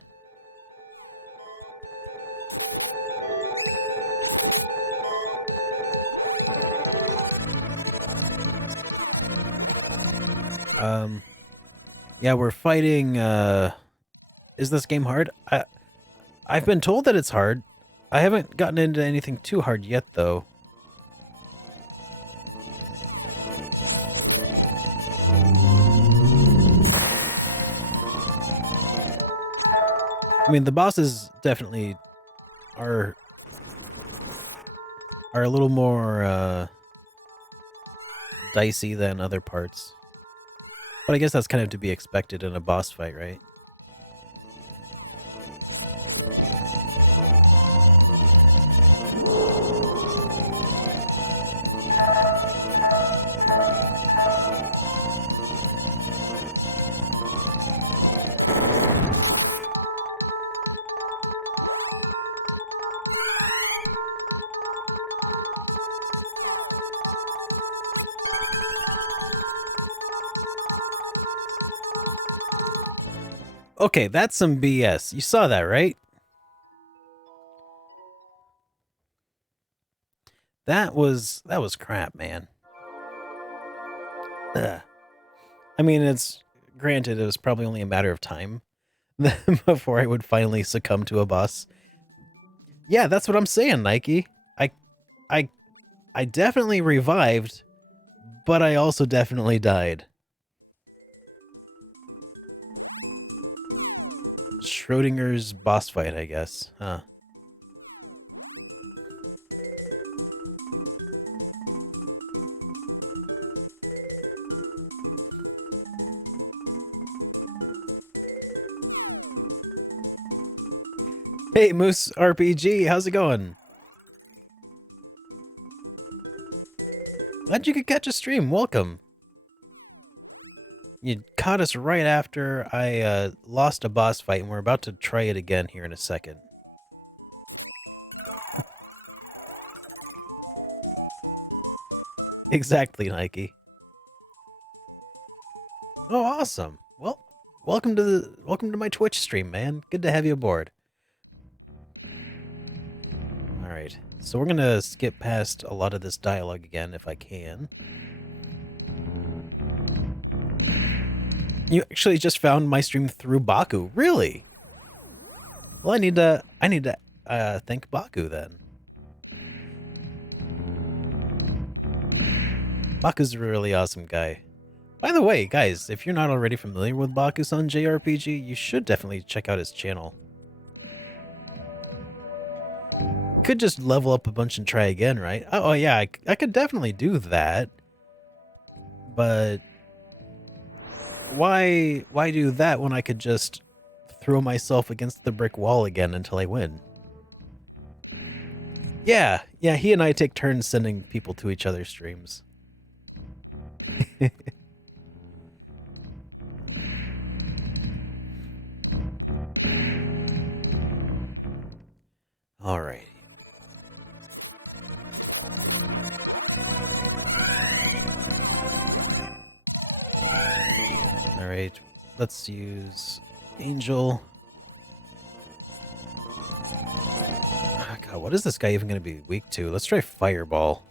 Yeah, we're fighting, is this game hard? I've been told that it's hard. I haven't gotten into anything too hard yet, though. I mean, the bosses definitely are a little more, dicey than other parts. But I guess that's kind of to be expected in a boss fight, right? Okay, that's some BS. You saw that, right? That was crap, man. Ugh. I mean, it's granted it was probably only a matter of time before I would finally succumb to a boss. Yeah, that's what I'm saying, Nike. I definitely revived, but I also definitely died. Schrodinger's boss fight, I guess. Huh. Hey, Moose RPG, how's it going? Glad you could catch a stream. Welcome. You caught us right after I lost a boss fight, and we're about to try it again here in a second. Exactly, Nike. Oh, awesome. Well, welcome to my Twitch stream, man. Good to have you aboard. All right, so we're gonna skip past a lot of this dialogue again, if I can. You actually just found my stream through Baku, really? Well, I need to thank Baku then. Baku's a really awesome guy. By the way, guys, if you're not already familiar with Baku-san JRPG, you should definitely check out his channel. Could just level up a bunch and try again, right? Oh yeah, I could definitely do that. But why do that when I could just throw myself against the brick wall again until I win? Yeah, he and I take turns sending people to each other's streams. All right. All right. Let's use Angel. God, what is this guy even going to be weak to? Let's try Fireball.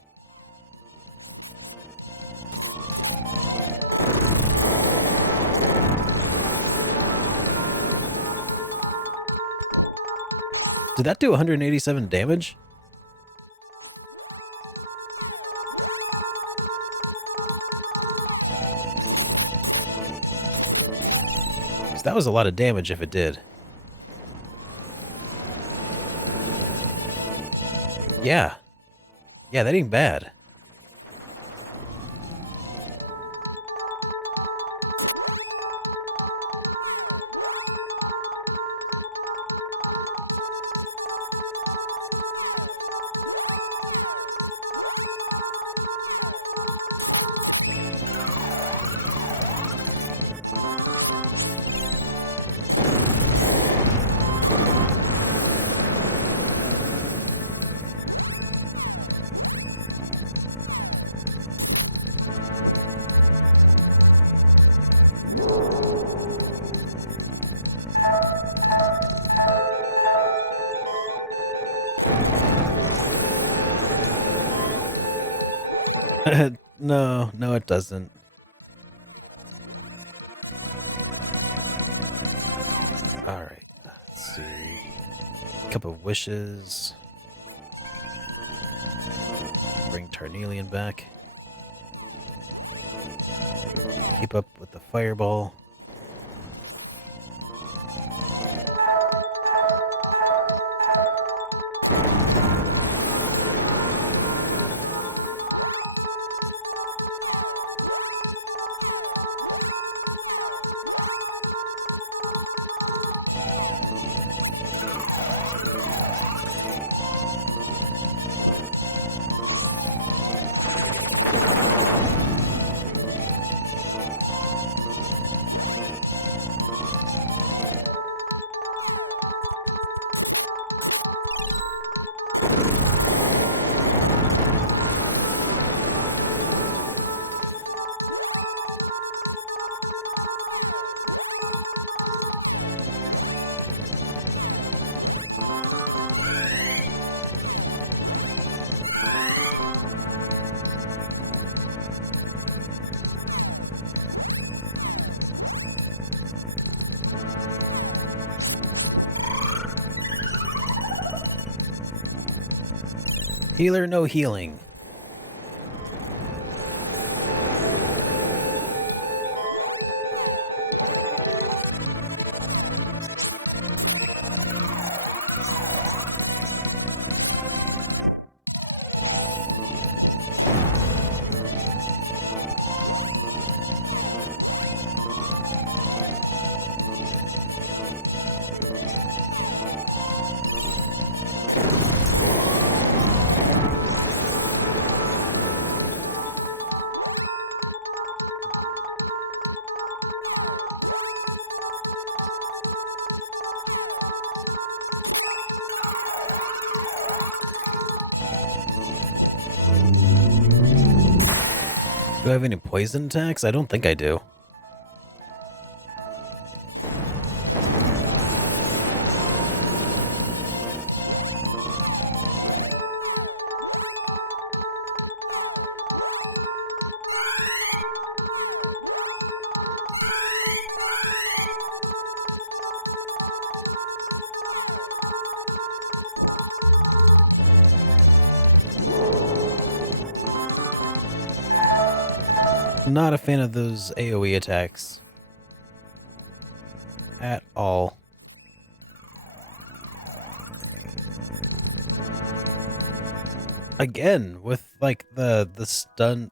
Did that do 187 damage? That was a lot of damage if it did. Yeah. Yeah, that ain't bad. No, it doesn't. Alright, let's see. Cup of Wishes. Bring Tarnelian back. Keep up with the Fireball. Healer, no healing. Do I have any poison attacks? I don't think I do. Not a fan of those AoE attacks. At all. Again, with like the stun.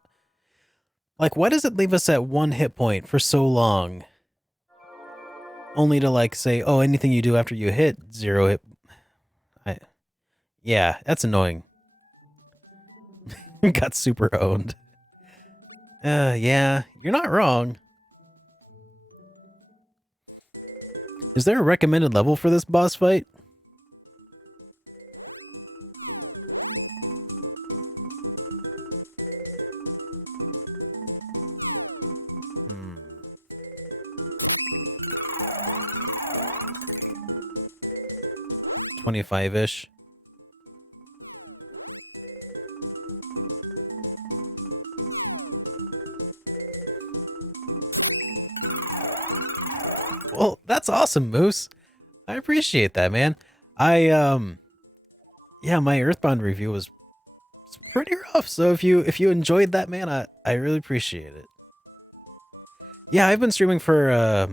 Like, why does it leave us at 1 hit point for so long? Only to like say, oh, anything you do after you hit 0 hit. Yeah, that's annoying. Got super owned. Yeah, you're not wrong. Is there a recommended level for this boss fight? Hmm. 25-ish. That's awesome, Moose. I appreciate that, man. Yeah, my Earthbound review was pretty rough. So if you enjoyed that, man, I really appreciate it. Yeah, I've been streaming for a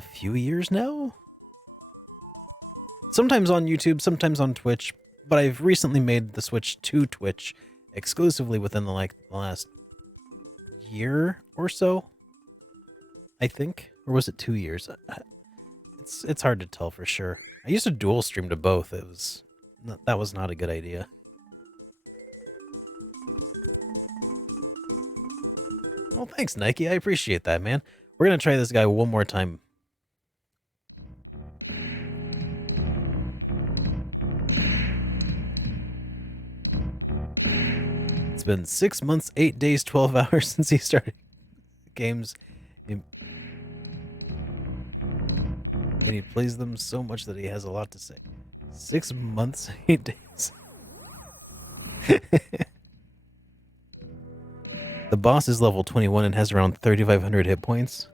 few years now. Sometimes on YouTube, sometimes on Twitch, but I've recently made the switch to Twitch exclusively within the last year or so. I think, or was it 2 years? It's hard to tell for sure. I used to dual stream to both. That was not a good idea. Well, thanks, Nike. I appreciate that, man. We're gonna try this guy one more time. It's been 6 months, 8 days, 12 hours since he started games. And he plays them so much that he has a lot to say. 6 months, 8 days. The boss is level 21 and has around 3,500 hit points.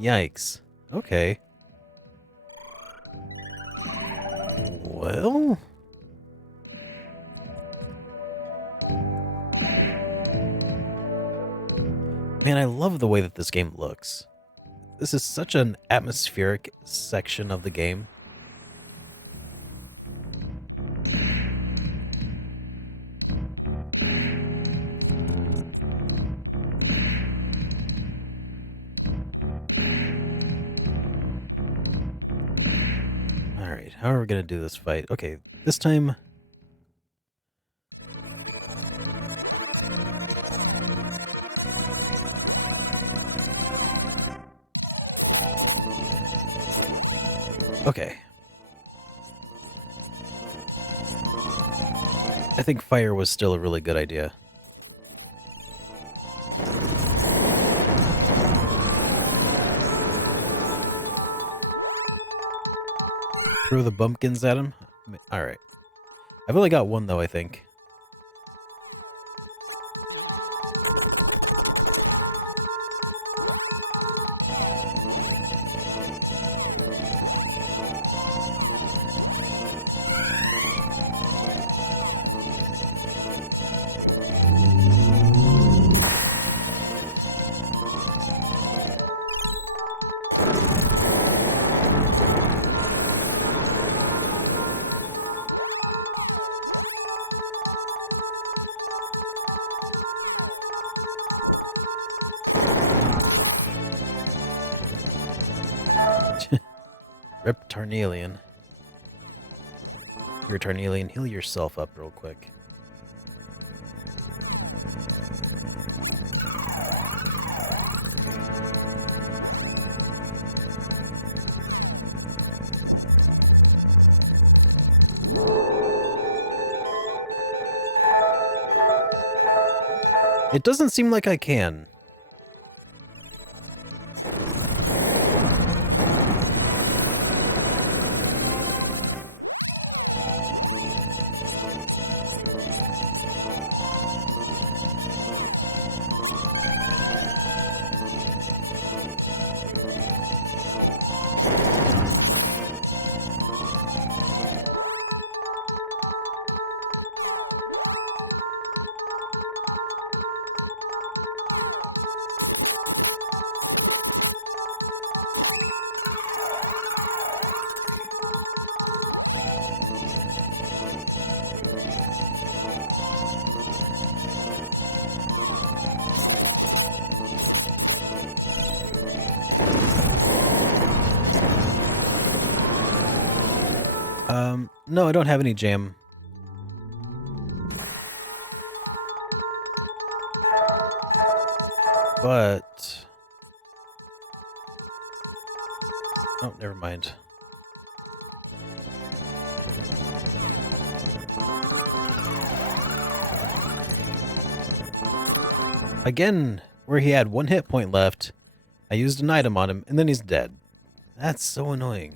Yikes. Okay. Well... Man, I love the way that this game looks. This is such an atmospheric section of the game. Alright, how are we gonna do this fight? Okay, this time... Okay. I think fire was still a really good idea. Throw the bumpkins at him? Alright. I've only got one though, I think. Rip Tarnelian. Here, Tarnelian, heal yourself up real quick. It doesn't seem like I can. No, I don't have any jam. But... Oh, never mind. Again, where he had 1 hit point left, I used an item on him, and then he's dead. That's so annoying.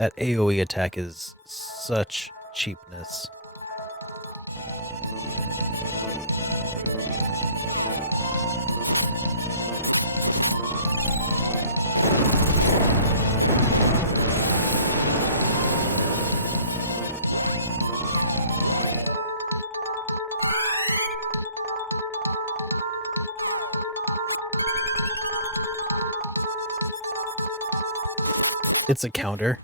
that AoE attack is such cheapness. It's a counter.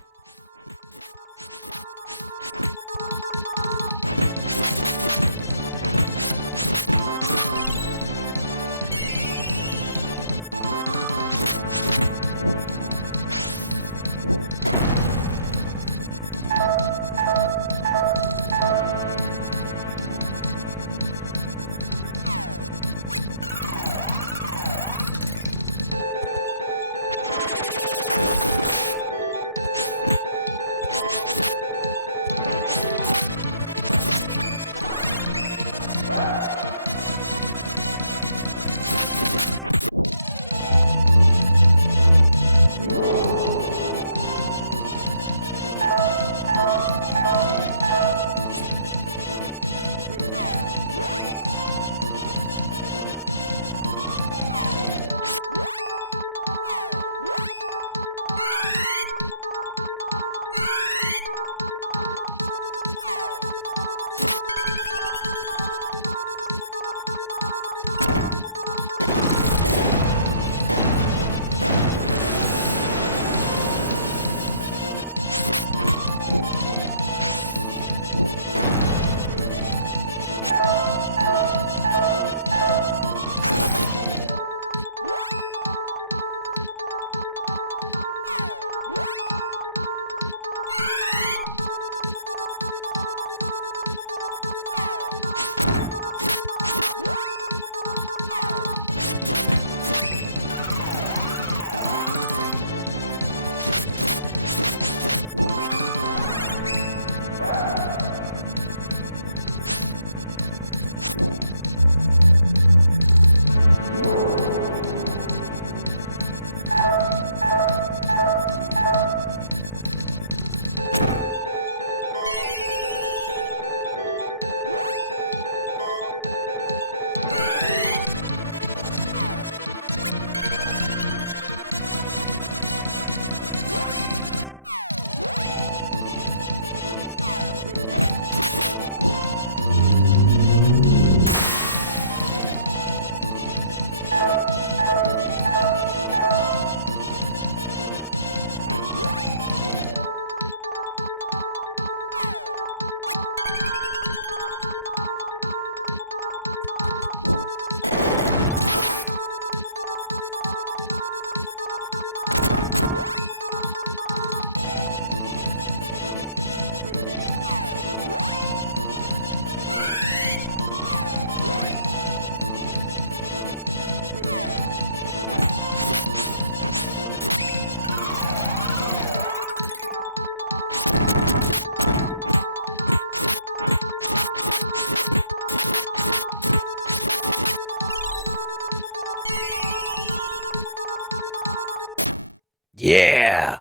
Yeah!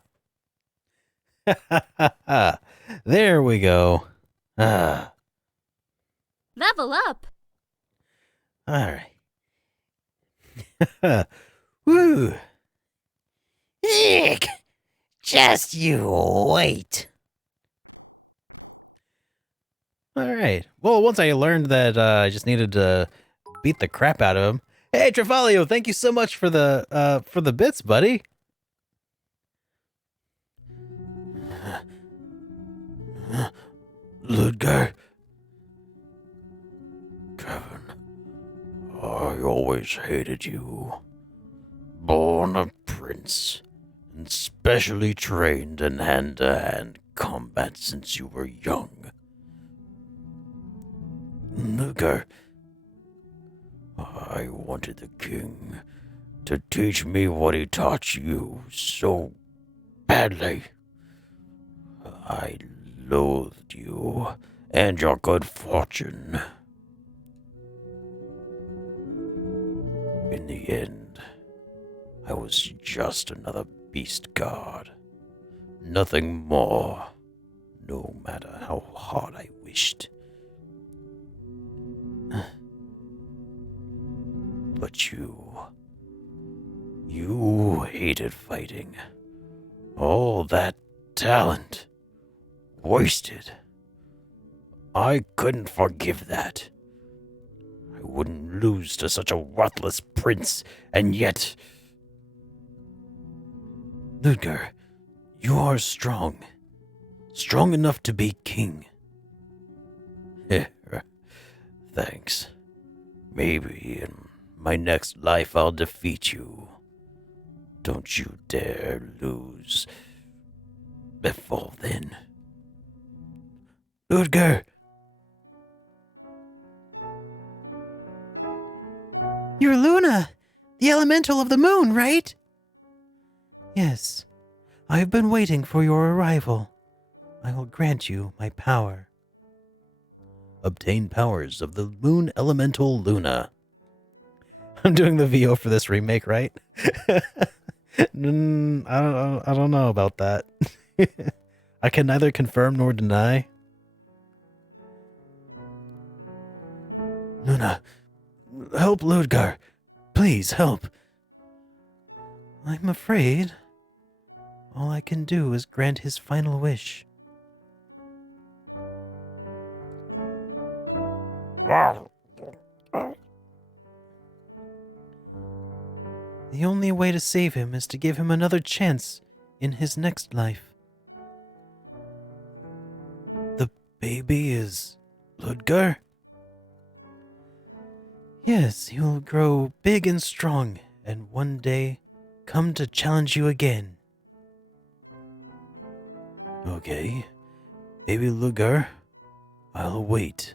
There we go. Ah, Level up. All right. Woo. Eek! Just you wait. All right. Well, once I learned that I just needed to beat the crap out of him. Hey, Trevallio, thank you so much for the bits, buddy. Ludger. Kevin, I always hated you. Born a prince, and specially trained in hand-to-hand combat since you were young. Ludger, I wanted the king to teach me what he taught you so badly. I loathed you and your good fortune. In the end, I was just another beast god. Nothing more, no matter how hard I wished. But you hated fighting. All that talent, wasted. I couldn't forgive that. I wouldn't lose to such a worthless prince, and yet... Ludger, you are strong. Strong enough to be king. Thanks. Maybe in my next life I'll defeat you. Don't you dare lose before then. Ludger! You're Luna, the elemental of the moon, right? Yes, I've been waiting for your arrival. I will grant you my power. Obtain powers of the moon elemental Luna. I'm doing the VO for this remake, right? I don't know about that. I can neither confirm nor deny. Luna, help Ludger. Please help. I'm afraid all I can do is grant his final wish. The only way to save him is to give him another chance in his next life. The baby is Ludger? Yes, he will grow big and strong, and one day come to challenge you again. Okay, baby Ludger, I'll wait.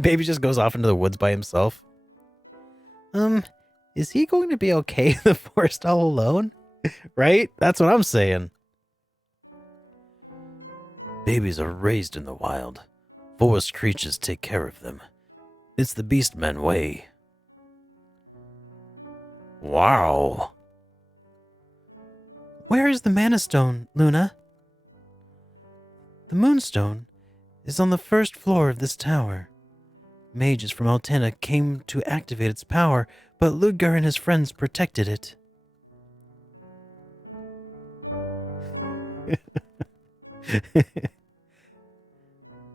Baby just goes off into the woods by himself. Is he going to be okay in the forest all alone? Right? That's what I'm saying. Babies are raised in the wild. Forest creatures take care of them. It's the beastman way. Wow. Where is the Mana Stone, Luna? The Moonstone is on the first floor of this tower. Mages from Altena came to activate its power, but Ludger and his friends protected it.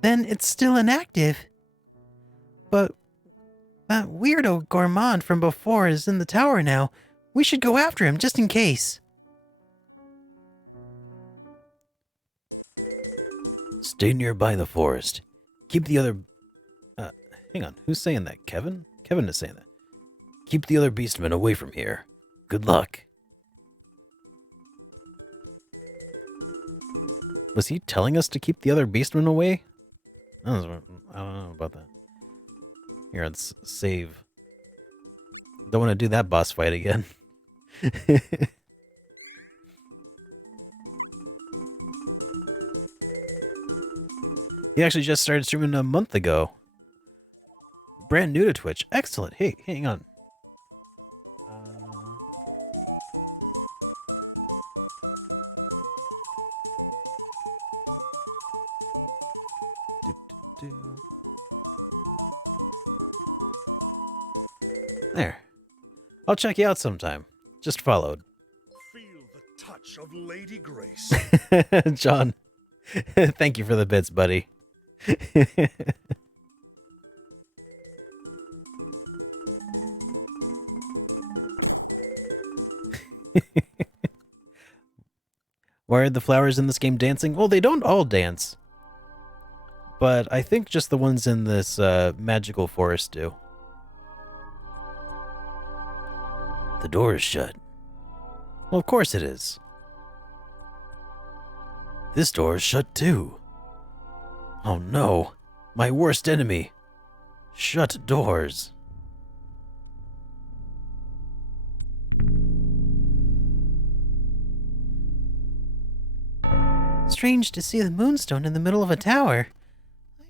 Then it's still inactive. But that weirdo Gourmand from before is in the tower now. We should go after him just in case. Stay nearby the forest. Keep the other... hang on. Who's saying that? Kevin? Kevin is saying that. Keep the other beastmen away from here. Good luck. Was he telling us to keep the other beastmen away? I don't know about that. Here, let's save. Don't want to do that boss fight again. He actually just started streaming a month ago. Brand new to Twitch. Excellent. Hey, hang on. There. I'll check you out sometime. Just followed. Feel the touch of Lady Grace. John, thank you for the bits, buddy. Why are the flowers in this game dancing? Well, they don't all dance. But I think just the ones in this magical forest do. The door is shut. Well, of course it is. This door is shut too. Oh no, my worst enemy. Shut doors. Strange to see the Moonstone in the middle of a tower.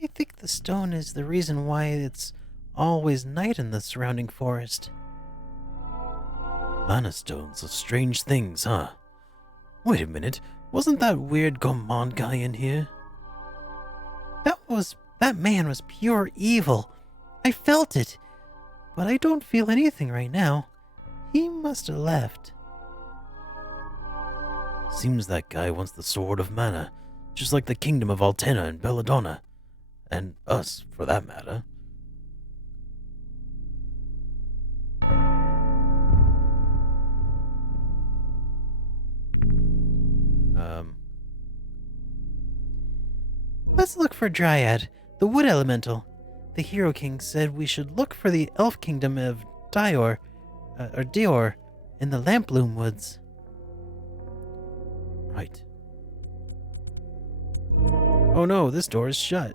I think the stone is the reason why it's always night in the surrounding forest. Mana stones are strange things, huh? Wait a minute, wasn't that weird gourmand guy in here? That man was pure evil. I felt it, but I don't feel anything right now. He must have left. Seems that guy wants the Sword of Mana, just like the Kingdom of Altena and Belladonna. And us, for that matter. Let's look for Dryad, the wood elemental. The Hero King said we should look for the elf kingdom of Dior, in the Lamploom Woods. Right. Oh no, this door is shut.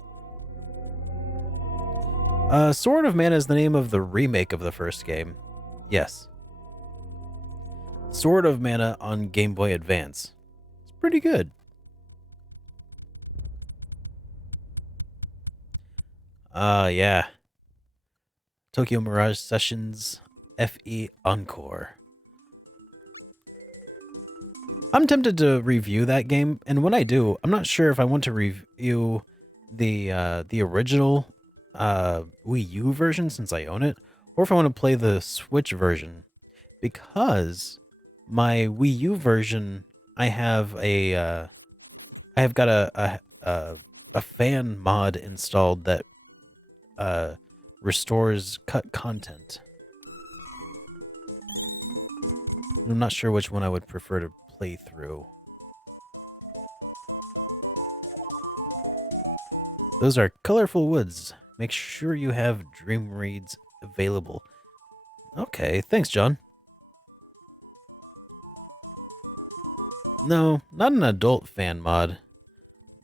Sword of Mana is the name of the remake of the first game. Yes. Sword of Mana on Game Boy Advance. It's pretty good. Yeah. Tokyo Mirage Sessions FE Encore. I'm tempted to review that game, and when I do, I'm not sure if I want to review the original Wii U version since I own it, or if I want to play the Switch version, because my Wii U version, I have got a fan mod installed that restores cut content. I'm not sure which one I would prefer to play through. Those are colorful woods. Make sure you have dream reads available. Okay, thanks, John. No, not an adult fan mod,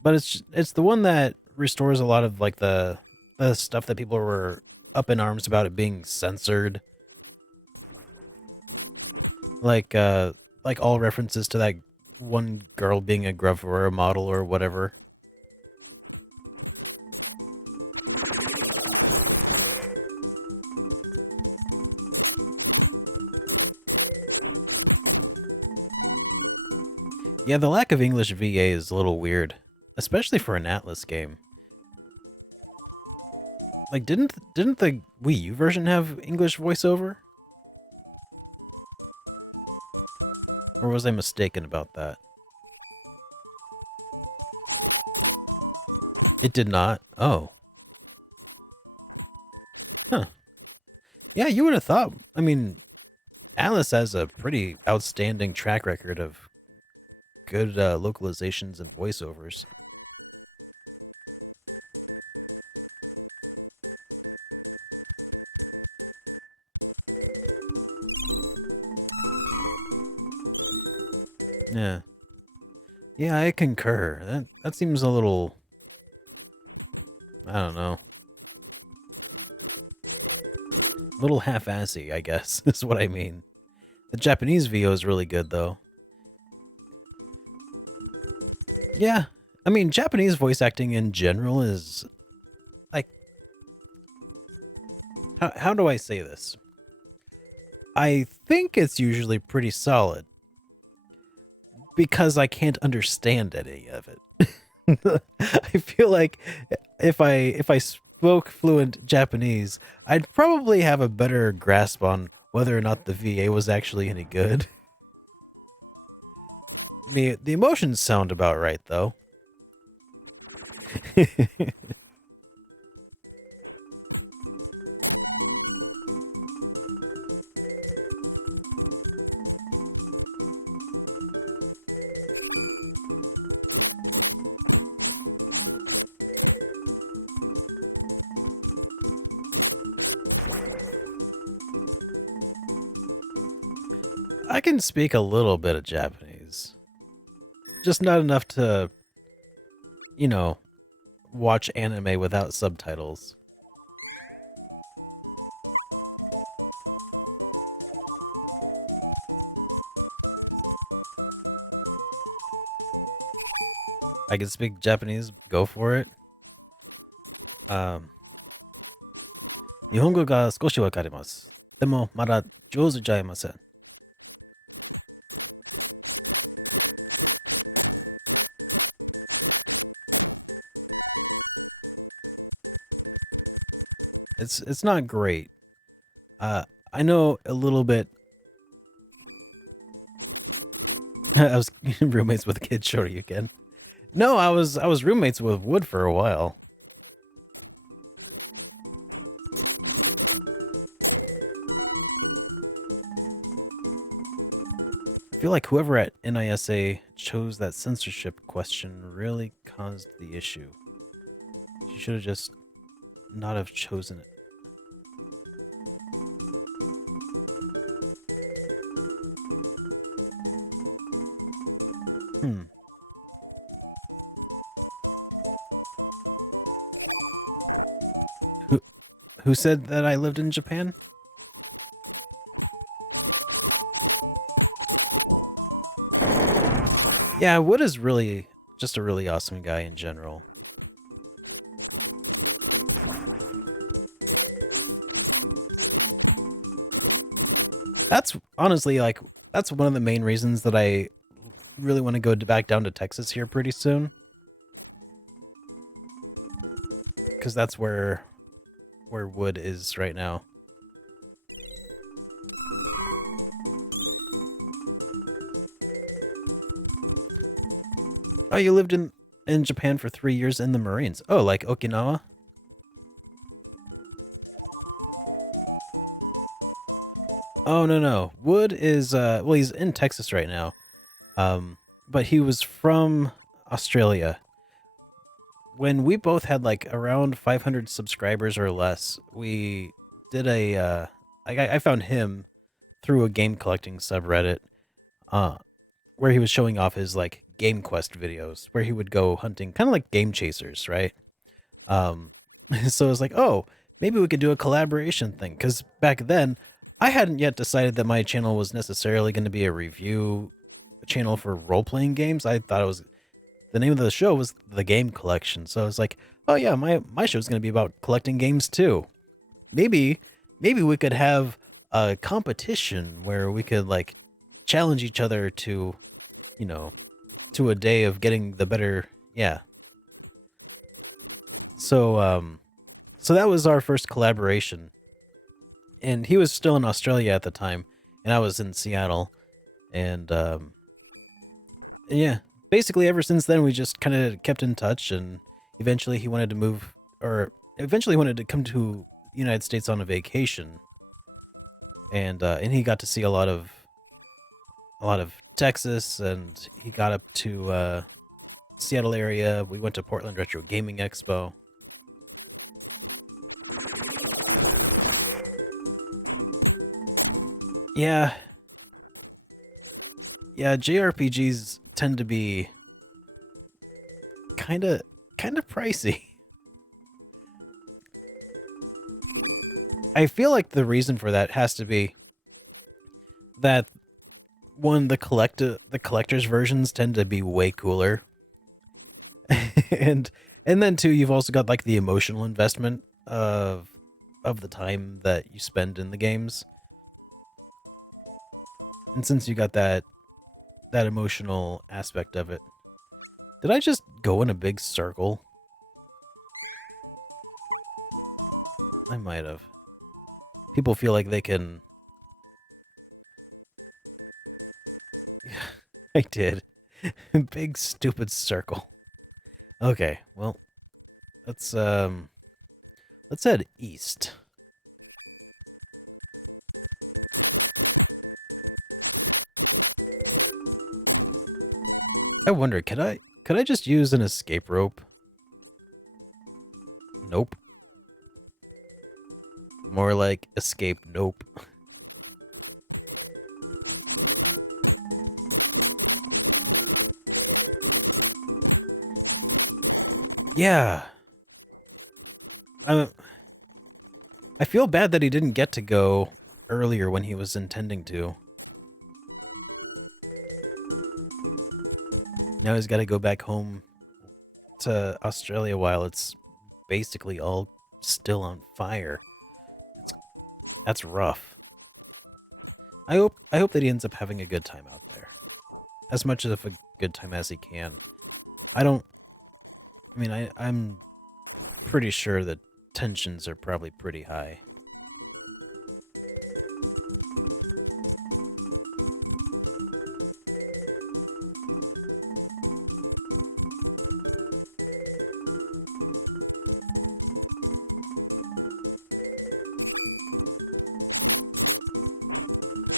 but it's the one that restores a lot of like the stuff that people were up in arms about it being censored. Like all references to that one girl being a Gravura model or whatever. Yeah, the lack of English VA is a little weird, especially for an Atlas game. Like, didn't the Wii U version have English voiceover? Or was I mistaken about that? It did not? Oh. Huh. Yeah, you would have thought. I mean, Atlas has a pretty outstanding track record of good localizations and voiceovers. Yeah. Yeah, I concur. That seems a little, I don't know. A little half-assy, I guess, is what I mean. The Japanese VO is really good, though. Yeah, I mean, Japanese voice acting in general is, like, how do I say this? I think it's usually pretty solid, because I can't understand any of it. I feel like if I spoke fluent Japanese, I'd probably have a better grasp on whether or not the VA was actually any good. The emotions sound about right, though. I can speak a little bit of Japanese. Just not enough to, you know, watch anime without subtitles. I can speak Japanese, go for it. 日本語が少しわかります。でもまだ上手じゃいません。It's not great. I know a little bit. I was roommates with Kid Shorty again. No, I was roommates with Wood for a while. I feel like whoever at NISA chose that censorship question really caused the issue. She should have just not have chosen it. Who said that I lived in Japan? Yeah, Wood is really just a really awesome guy in general. That's honestly like that's one of the main reasons that I really want to go back down to Texas here pretty soon. Because that's where Wood is right now. Oh, you lived in Japan for 3 years in the Marines. Oh, like Okinawa? Oh, no. Wood is, well, he's in Texas right now. But he was from Australia. When we both had like around 500 subscribers or less, we did I found him through a game collecting subreddit, where he was showing off his like Game Quest videos, where he would go hunting, kind of like Game Chasers, right? So I was like, oh, maybe we could do a collaboration thing, because back then, I hadn't yet decided that my channel was necessarily going to be a review channel for role-playing games. I thought it was, the name of the show was The Game Collection, so I was like, oh yeah, my show's going to be about collecting games too. Maybe we could have a competition where we could like challenge each other to, you know, to a day of getting the better, yeah. So that was our first collaboration. And he was still in Australia at the time, and I was in Seattle. And yeah, basically ever since then we just kind of kept in touch, and eventually he wanted to move, or eventually wanted to come to the United States on a vacation. And he got to see a lot of Texas, and he got up to Seattle area. We went to Portland Retro Gaming Expo. Yeah, JRPGs tend to be kind of pricey. I feel like the reason for that has to be that one, the collector's versions tend to be way cooler. and then two, you've also got like the emotional investment of the time that you spend in the games. And since you got that emotional aspect of it. Did I just go in a big circle? I might have. People feel like they can... I did. Big stupid circle. Okay, well, let's head east. I wonder, could I just use an escape rope? Nope. More like escape nope. Yeah. I feel bad that he didn't get to go earlier when he was intending to. Now he's got to go back home to Australia while it's basically all still on fire. That's rough. I hope that he ends up having a good time out there. As much of a good time as he can. I'm pretty sure that tensions are probably pretty high.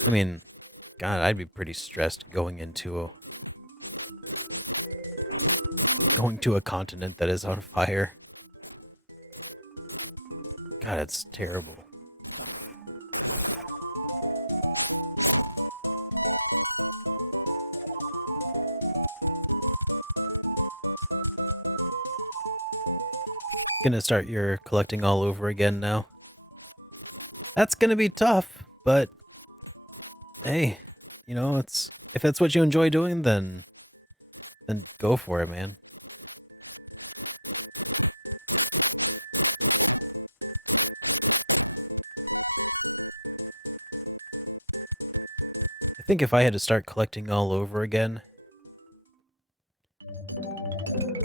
I mean, God, I'd be pretty stressed going into a continent that is on fire. God, it's terrible. Gonna start your collecting all over again now. That's gonna be tough, but hey, you know, if that's what you enjoy doing, then go for it, man. I think if I had to start collecting all over again,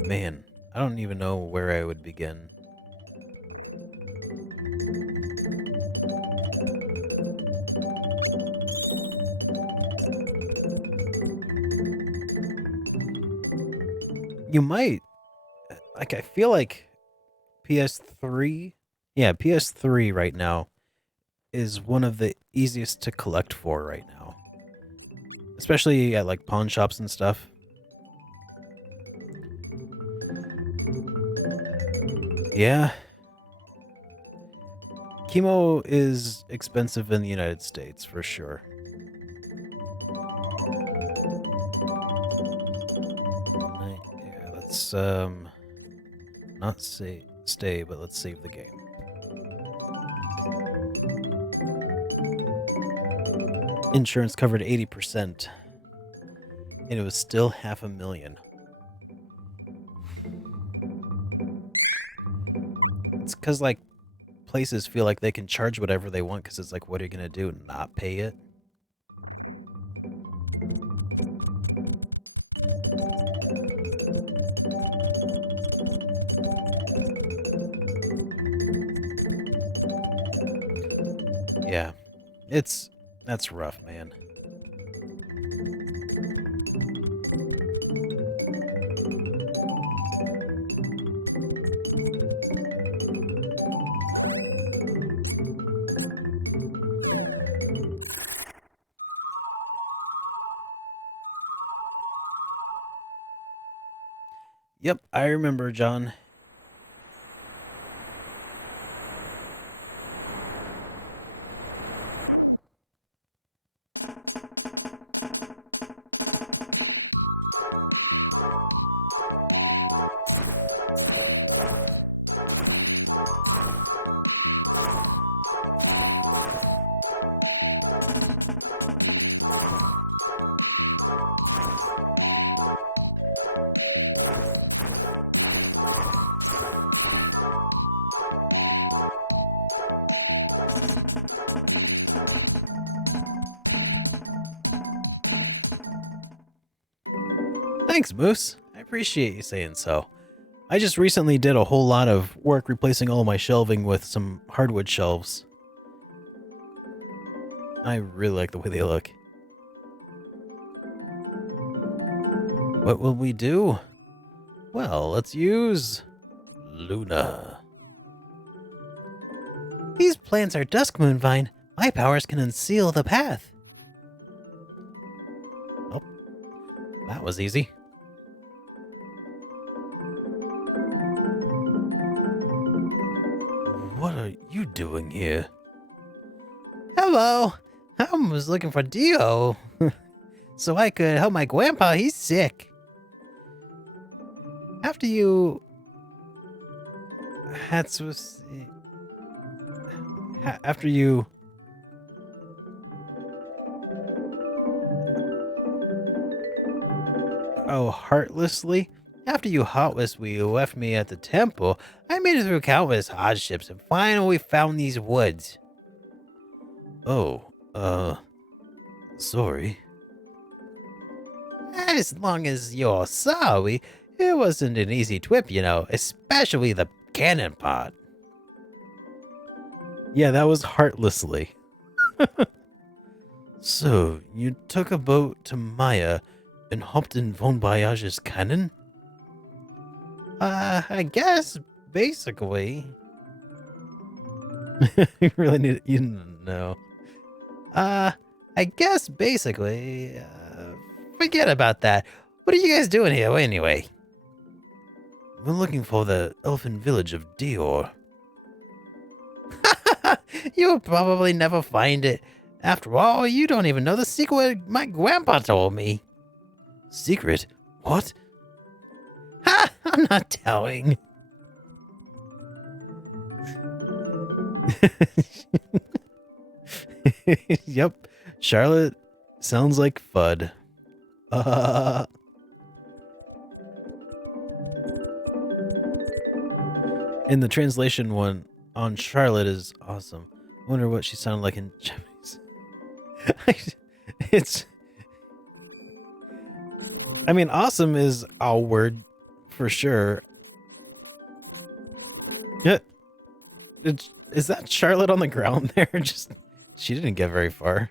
man, I don't even know where I would begin. You might, like, I feel like PS3, yeah, PS3 right now is one of the easiest to collect for right now. Especially at, like, pawn shops and stuff. Yeah. Chemo is expensive in the United States, for sure. Yeah, let's, not stay, but let's save the game. Insurance covered 80%, and it was still $500,000. It's because, like, places feel like they can charge whatever they want because it's like, what are you going to do? Not pay it? Yeah, that's rough, man. Yep, I remember, John. Thanks, Moose. I appreciate you saying so. I just recently did a whole lot of work replacing all my shelving with some hardwood shelves. I really like the way they look. What will we do? Well, let's use Luna. These plants are dusk moonvine. My powers can unseal the path. Oh, that was easy. What are you doing here? Hello. I was looking for Dio. So I could help my grandpa. He's sick. After you... After you... Oh, heartlessly? After you heartlessly left me at the temple, I made it through countless hardships and finally found these woods. Oh, sorry. As long as you're sorry, it wasn't an easy trip, you know, especially the cannon part. Yeah, that was heartlessly. So, you took a boat to Maya and hopped in Von Voyage's cannon? I guess, basically. You really need you know. I guess, basically. Forget about that. What are you guys doing here, anyway? We're looking for the elfin village of Dior. You'll probably never find it. After all, you don't even know the secret my grandpa told me. Secret? What? Ha! I'm not telling. Yep. Charlotte sounds like FUD. And the translation one on Charlotte is awesome. I wonder what she sounded like in Chinese. It's. I mean, awesome is our word for sure. Yeah. Is that Charlotte on the ground there? Just she didn't get very far.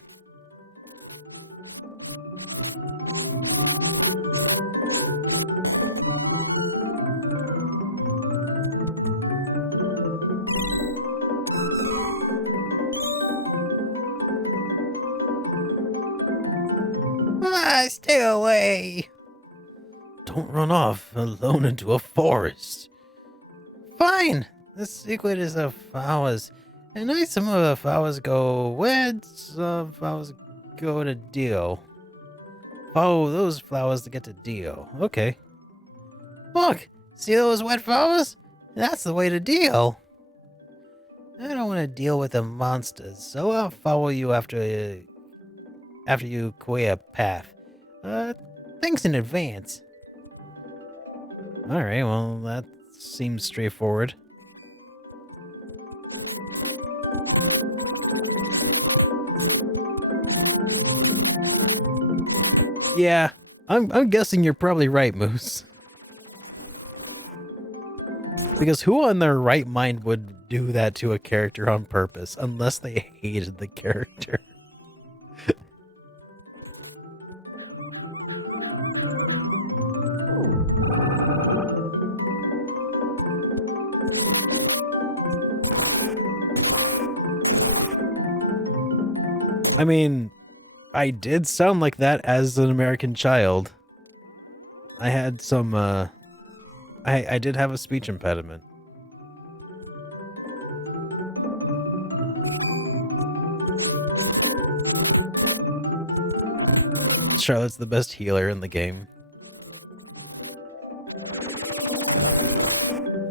Stay away. Don't run off alone into a forest. Fine. The secret is of flowers. And I some of the flowers go wed, some flowers go to deal. Follow those flowers to get to deal. Okay. Look, see those wet flowers? That's the way to deal. I don't want to deal with the monsters, so I'll follow you after you clear a path. Thanks in advance. Alright, well, that seems straightforward. Yeah, I'm guessing you're probably right, Moose. Because who on their right mind would do that to a character on purpose, unless they hated the character? I mean, I did sound like that as an American child. I had some, I did have a speech impediment. Charlotte's the best healer in the game.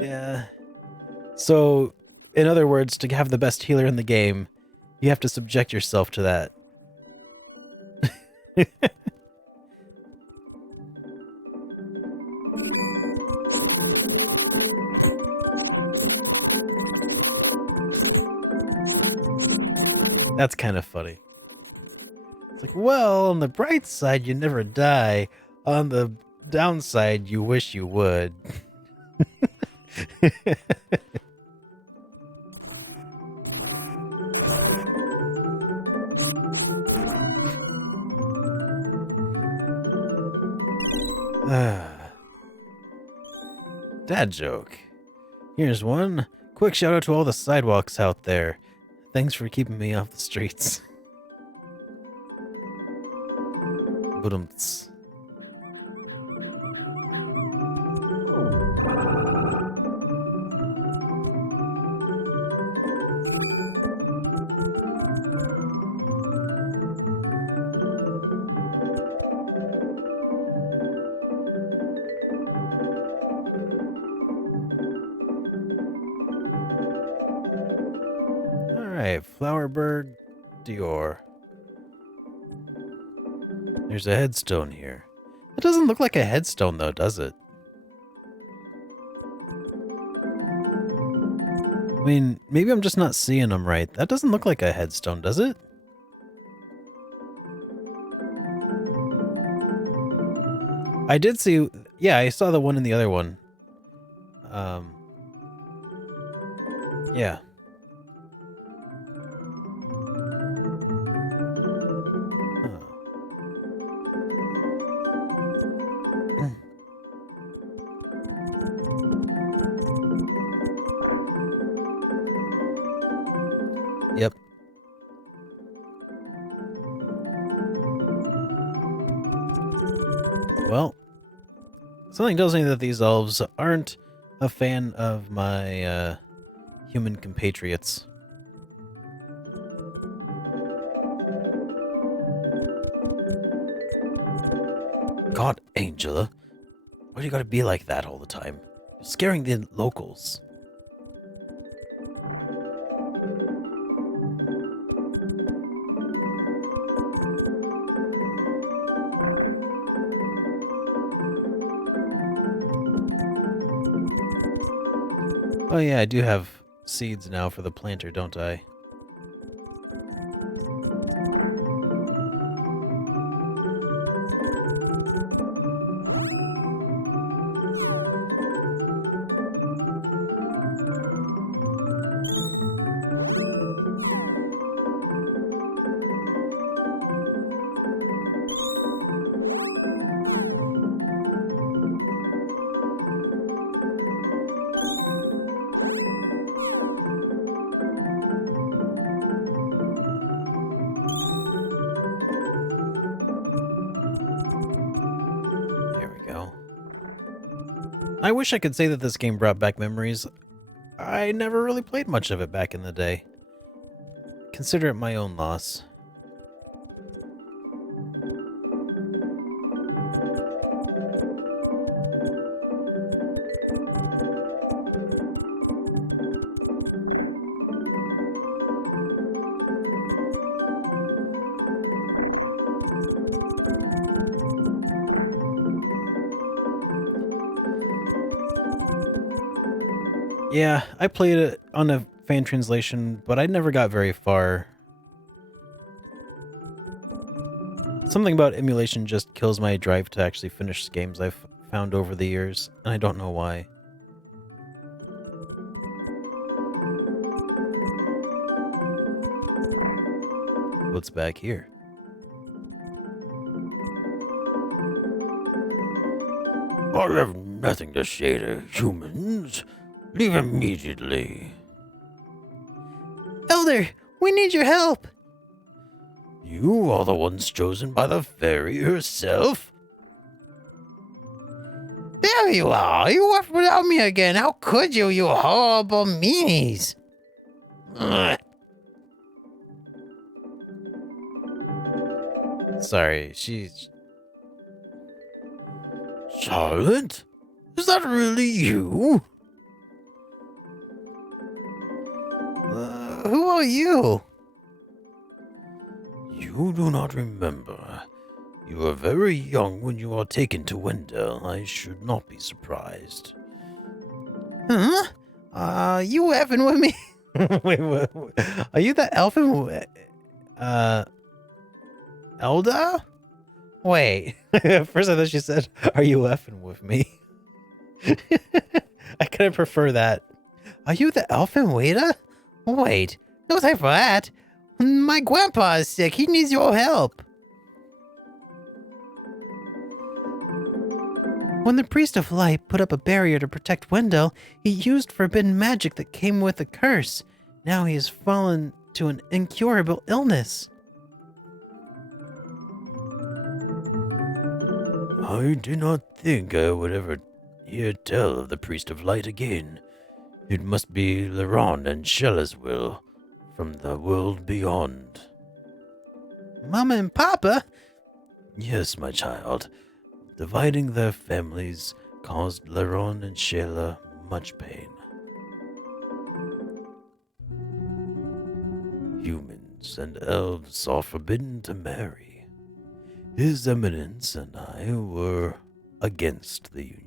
Yeah. So, in other words, to have the best healer in the game, you have to subject yourself to that. That's kind of funny. Well, on the bright side, you never die. On the downside, you wish you would. Dad joke. Here's one. Quick shout out to all the sidewalks out there. Thanks for keeping me off the streets. Ba-dum-ts. Alright, Flowerberg, Dior. There's a headstone here. It doesn't look like a headstone though, does it? I mean, maybe I'm just not seeing them right. That doesn't look like a headstone, does it? I did see. Yeah, I saw the one in the other one. Yeah. Yep. Well, something tells me that these elves aren't a fan of my human compatriots. God, Angela, why do you gotta be like that all the time? You're scaring the locals. Oh yeah, I do have seeds now for the planter, don't I? I wish I could say that this game brought back memories. I never really played much of it back in the day. Consider it my own loss. Yeah, I played it on a fan translation, but I never got very far. Something about emulation just kills my drive to actually finish games I've found over the years, and I don't know why. What's back here? I have nothing to say to humans. Leave immediately. Elder, we need your help. You are the ones chosen by the fairy herself? There you are. You left without me again. How could you, you horrible meanies? Ugh. Sorry, she's... Charlotte? Is that really you? Who are you? You do not remember. You were very young when you were taken to Wendell. I should not be surprised. Huh? You effing with me? Wait, what? Are you the elfin... Elda? Wait. First I thought she said, are you effing with me? I kind of prefer that. Are you the elfin waiter? Wait, no time for that. My grandpa is sick. He needs your help. When the Priest of Light put up a barrier to protect Wendell, he used forbidden magic that came with a curse. Now he has fallen to an incurable illness. I did not think I would ever hear tell of the Priest of Light again. It must be Leron and Shella's will, from the world beyond. Mama and Papa? Yes, my child. Dividing their families caused Leron and Sheila much pain. Humans and elves are forbidden to marry. His Eminence and I were against the union.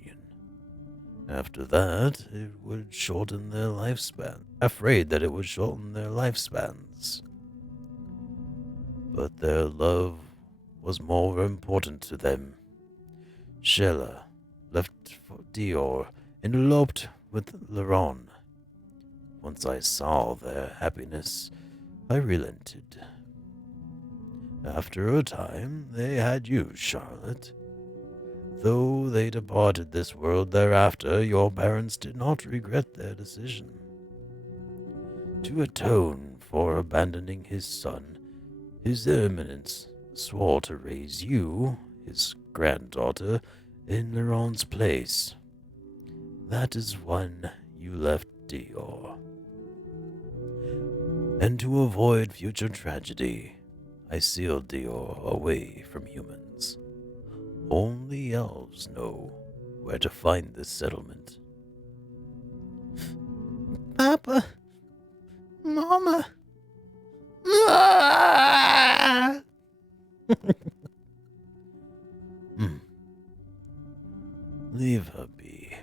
After that, it would shorten their lifespan. Afraid that it would shorten their lifespans. But their love was more important to them. Shella left for Dior and eloped with Laron. Once I saw their happiness, I relented. After a time, they had you, Charlotte. Though they departed this world thereafter, your parents did not regret their decision. To atone for abandoning his son, His Eminence swore to raise you, his granddaughter, in Laron's place. That is when you left Dior. And to avoid future tragedy, I sealed Dior away from humans. Only elves know where to find this settlement. Papa. Mama. Ah! Leave her be.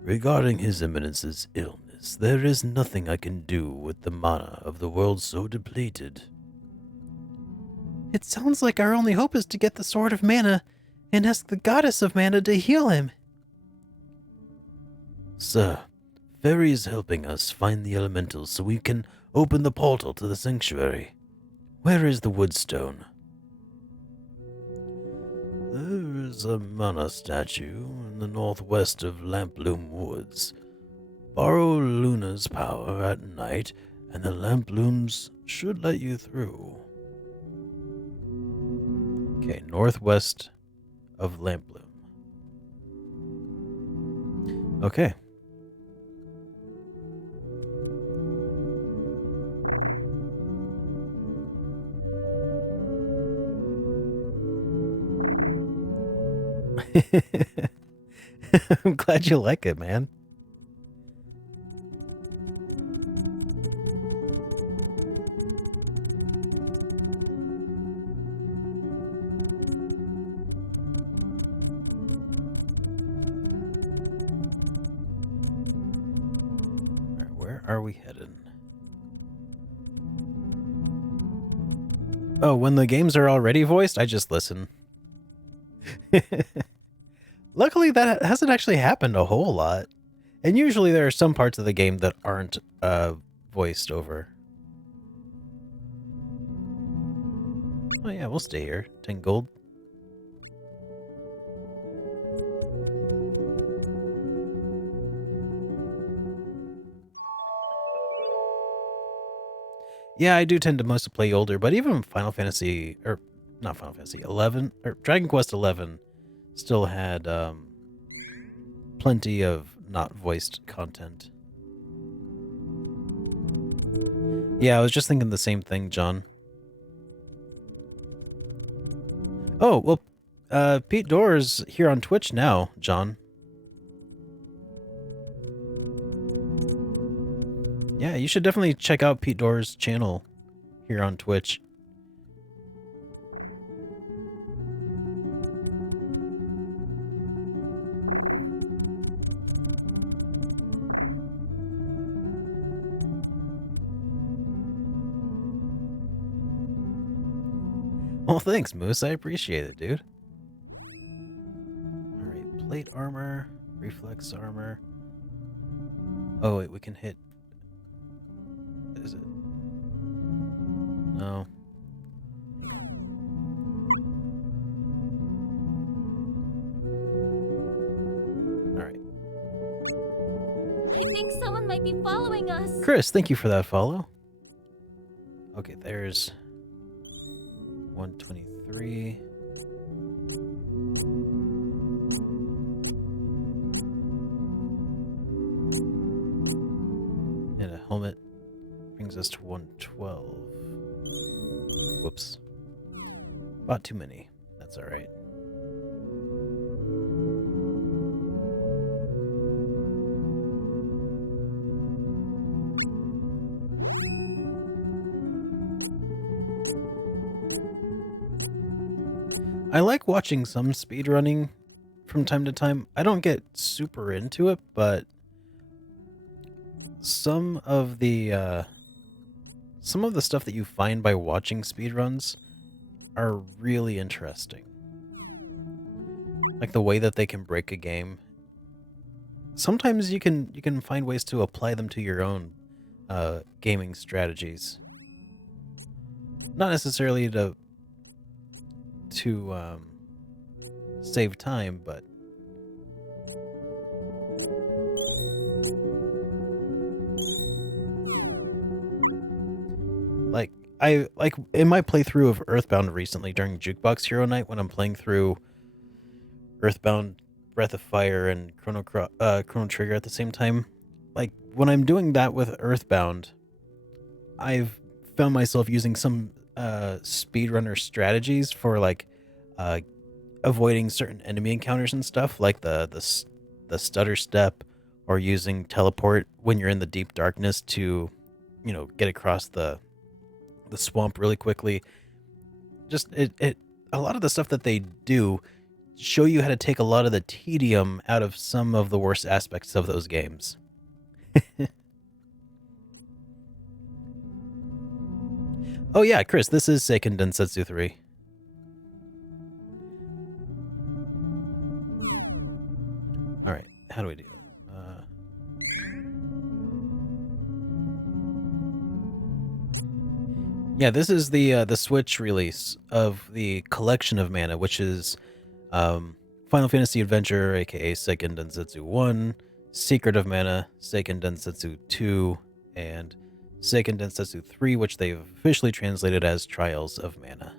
Regarding His Eminence's illness, there is nothing I can do with the mana of the world so depleted. It sounds like our only hope is to get the Sword of Mana and ask the Goddess of Mana to heal him. Sir, Fairy is helping us find the elementals so we can open the portal to the sanctuary. Where is the Woodstone? There is a mana statue in the northwest of Lamploom Woods. Borrow Luna's power at night, and the Lamplooms should let you through. Okay, northwest of Lamploom. Okay. I'm glad you like it, man. Where are we heading? Oh, when the games are already voiced, I just listen. Luckily, that hasn't actually happened a whole lot. And usually there are some parts of the game that aren't voiced over. Oh yeah, we'll stay here. 10 gold. Yeah, I do tend to mostly play older, but even Final Fantasy, or not Final Fantasy 11, or Dragon Quest 11 still had plenty of not voiced content. Yeah, I was just thinking the same thing, John. Oh, well, Pete Dorr's here on Twitch now, John. Yeah, you should definitely check out Pete Dorr's channel here on Twitch. Well, thanks, Moose. I appreciate it, dude. Alright, plate armor, reflex armor. Oh, wait, we can hit... Is it? No. Alright. I think someone might be following us. Chris, thank you for that follow. Okay, there's 123. And a helmet brings us to 112. Whoops. Bought too many. That's alright. I like watching some speedrunning from time to time. I don't get super into it, but some of the stuff that you find by watching speedruns are really interesting. like the way that they can break a game. Sometimes you can find ways to apply them to your own gaming strategies. Not necessarily to save time, but I like in my playthrough of Earthbound recently during Jukebox Hero Night when I'm playing through Earthbound, Breath of Fire, and Chrono Trigger at the same time. Like when I'm doing that with Earthbound, I've found myself using some speedrunner strategies for like avoiding certain enemy encounters and stuff, like the stutter step, or using teleport when you're in the deep darkness to, get across the swamp really quickly. Just it a lot of the stuff that they do show you how to take a lot of the tedium out of some of the worst aspects of those games. Oh yeah, Chris, this is Seiken Densetsu 3. Alright, how do we do that? Yeah, this is the Switch release of the collection of mana, which is Final Fantasy Adventure, aka Seiken Densetsu 1, Secret of Mana, Seiken Densetsu 2, and Seiken Densetsu 3, which they've officially translated as Trials of Mana.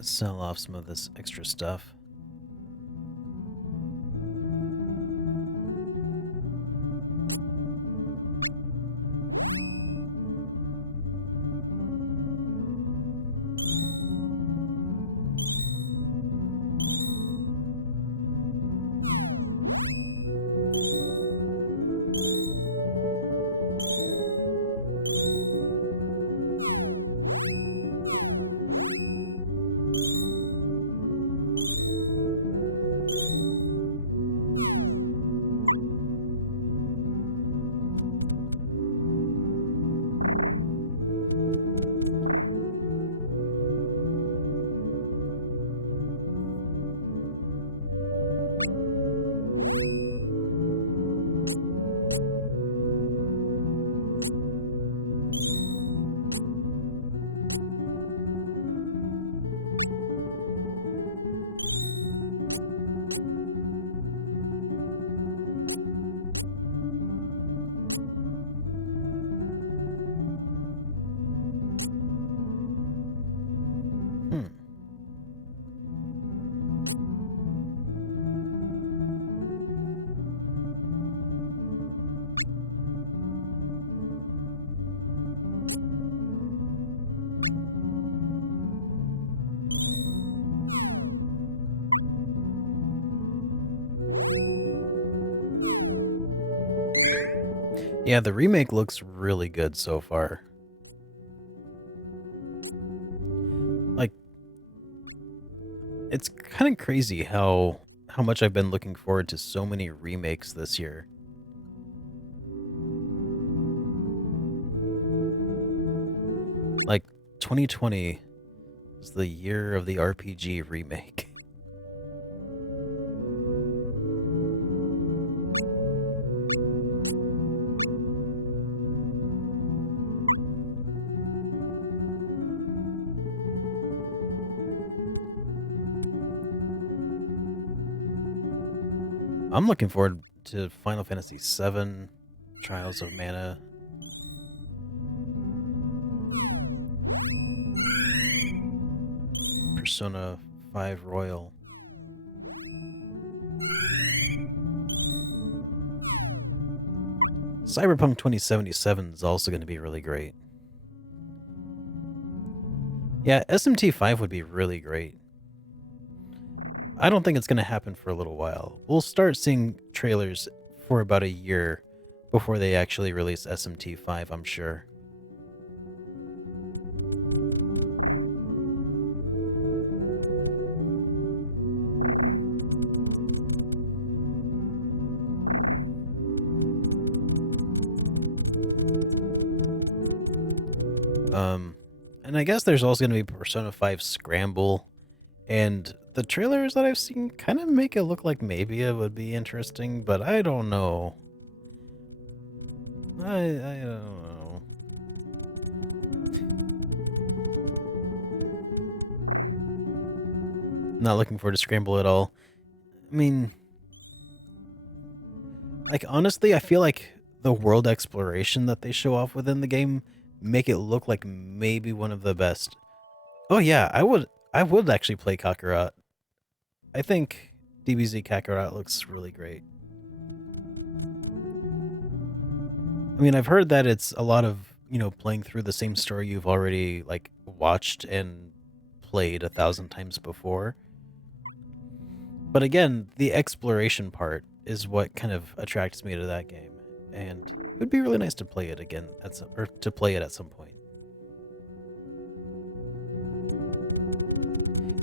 Sell off some of this extra stuff. Yeah, the remake looks really good so far. Like, it's kind of crazy how much I've been looking forward to so many remakes this year. Like, 2020 is the year of the RPG remake. I'm looking forward to Final Fantasy VII, Trials of Mana. Persona 5 Royal. Cyberpunk 2077 is also going to be really great. Yeah, SMT5 would be really great. I don't think it's going to happen for a little while. We'll start seeing trailers for about a year before they actually release SMT5, I'm sure. And I guess there's also going to be Persona 5 Scramble, and the trailers that I've seen kind of make it look like maybe it would be interesting, but I don't know. I don't know. Not looking forward to Scramble at all. I mean, like, honestly, I feel like the world exploration that they show off within the game make it look like maybe one of the best. Oh yeah, I would actually play Kakarot. I think DBZ Kakarot looks really great. I mean, I've heard that it's a lot of, you know, playing through the same story you've already, like, watched and played 1,000 times before. But again, the exploration part is what kind of attracts me to that game. And it would be really nice to play it again or to play it at some point.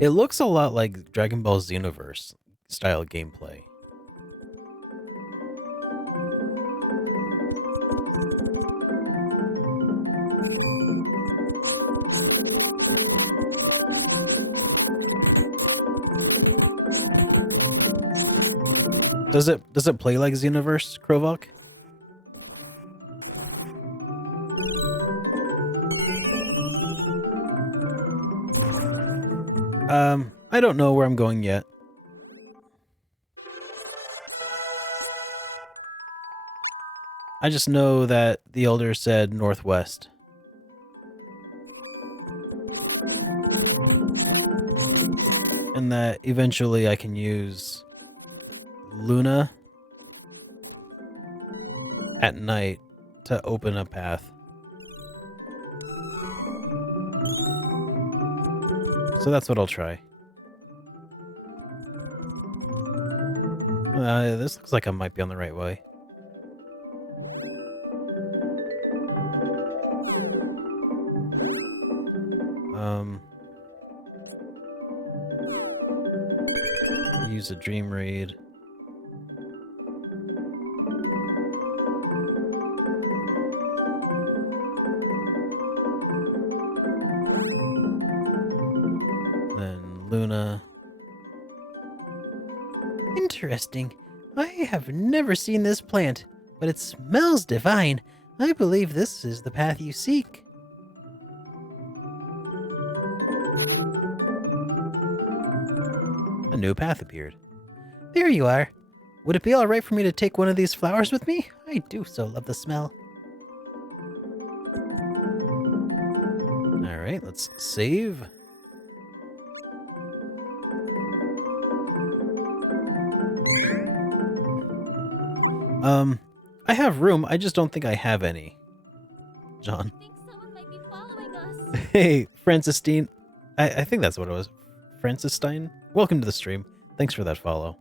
It looks a lot like Dragon Ball Xenoverse style gameplay. Does it play like Xenoverse, Krovok? I don't know where I'm going yet. I just know that the Elder said northwest. And that eventually I can use Luna at night to open a path. So that's what I'll try. This looks like I might be on the right way. Use a dream raid. Then Luna. Interesting. I have never seen this plant, but it smells divine. I believe this is the path you seek. A new path appeared. There you are. Would it be all right for me to take one of these flowers with me? I do so love the smell. All right, let's save. I have room. I just don't think I have any. John. I think someone might be following us. Hey, Francistine. I think that's what it was. Francistine? Welcome to the stream. Thanks for that follow.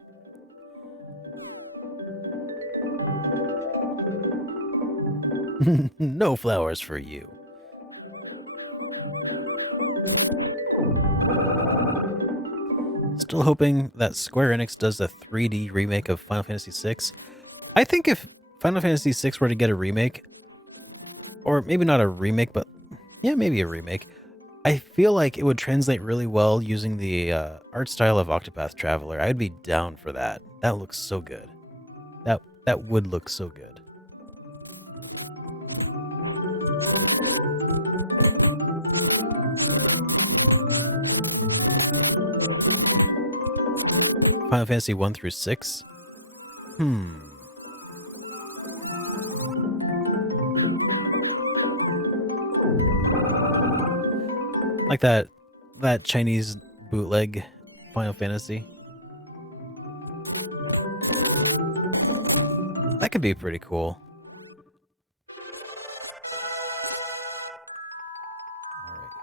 No flowers for you. Still hoping that Square Enix does a 3D remake of Final Fantasy VI. I think if Final Fantasy VI were to get a remake, or maybe not a remake, but yeah, maybe a remake, I feel like it would translate really well using the art style of Octopath Traveler. I'd be down for that. That looks so good. That would look so good. Final Fantasy 1 through 6? Like that Chinese bootleg Final Fantasy. That could be pretty cool.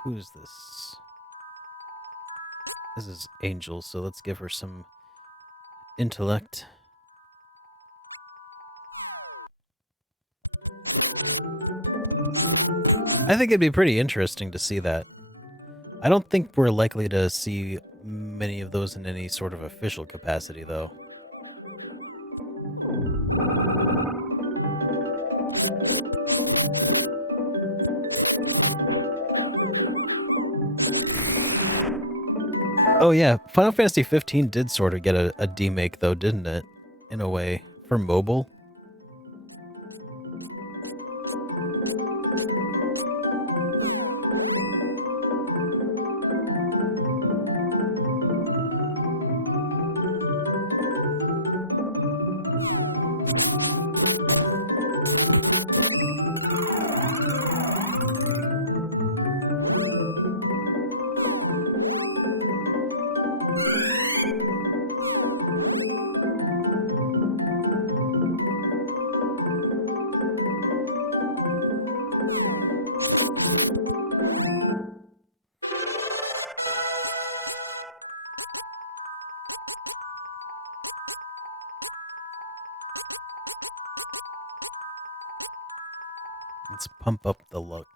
Who's this? This is Angel, so let's give her some intellect. I think it'd be pretty interesting to see that. I don't think we're likely to see many of those in any sort of official capacity, though. Oh yeah, Final Fantasy 15 did sort of get a demake, though, didn't it? In a way, for mobile. Let's pump up the look.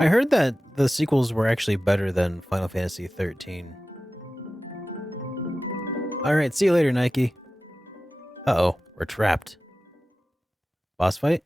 I heard that the sequels were actually better than Final Fantasy 13. Alright, see you later, Nike. Uh-oh, we're trapped. Boss fight?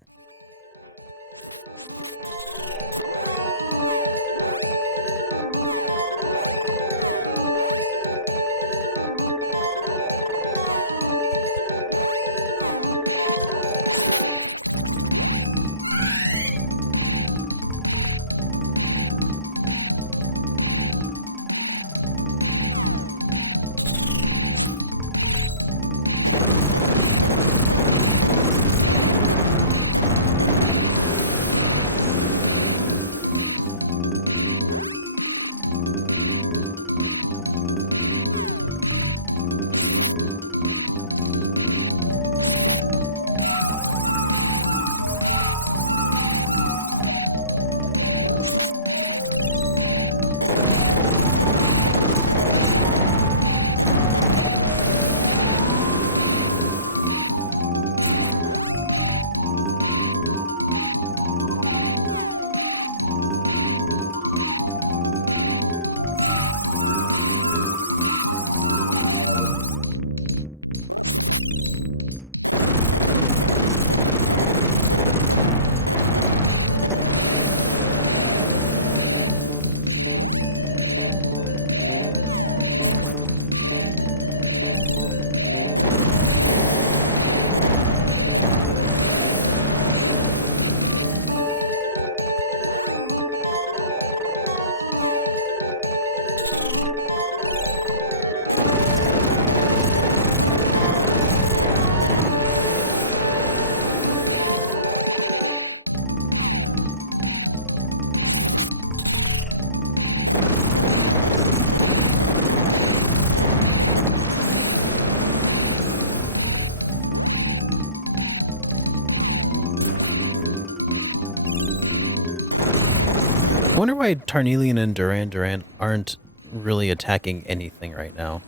I wonder why Tarnelian and Duran aren't really attacking anything right now.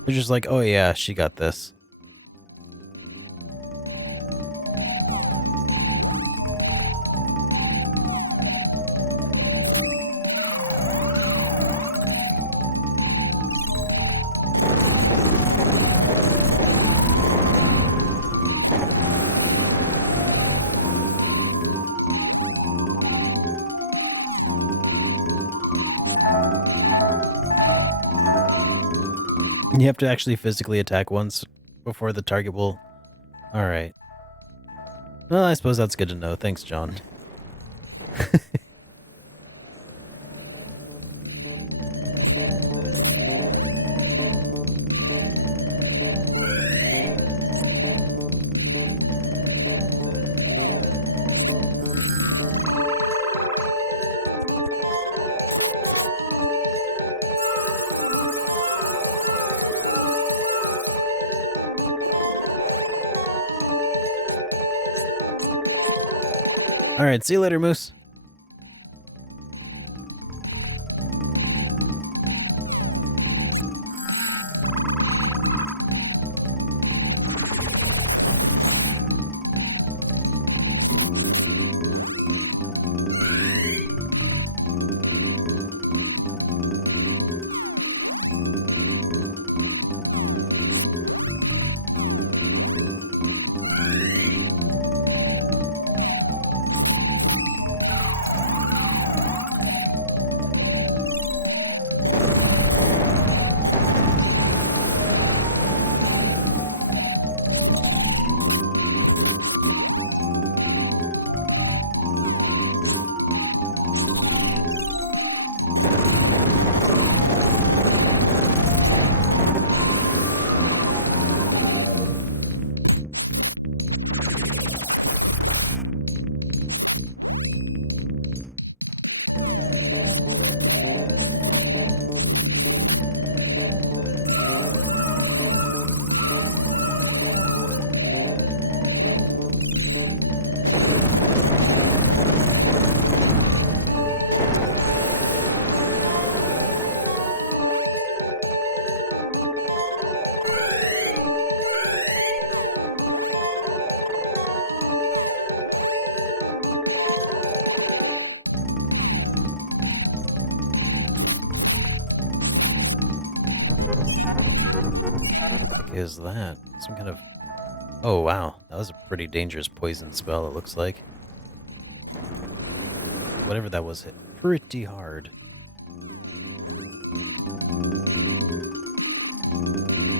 They're just like, oh yeah, she got this. You have to actually physically attack once before the target will... Alright. Well, I suppose that's good to know. Thanks, John. All right, see you later, Moose. Is that some kind of... Oh, wow. That was a pretty dangerous poison spell, it looks like. Whatever that was, hit pretty hard.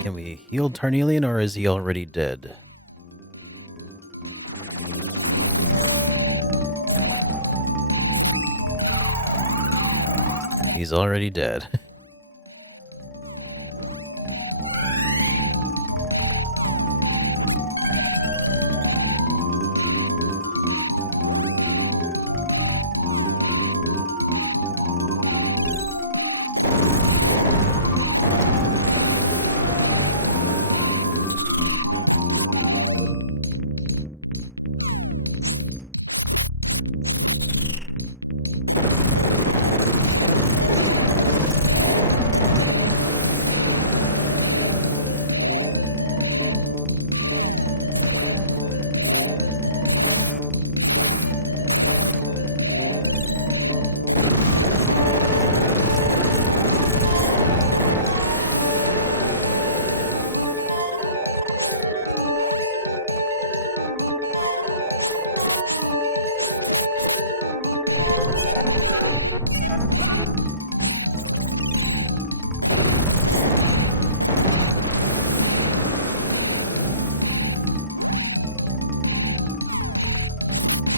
Can we heal Tarnelian, or is he already dead? He's already dead.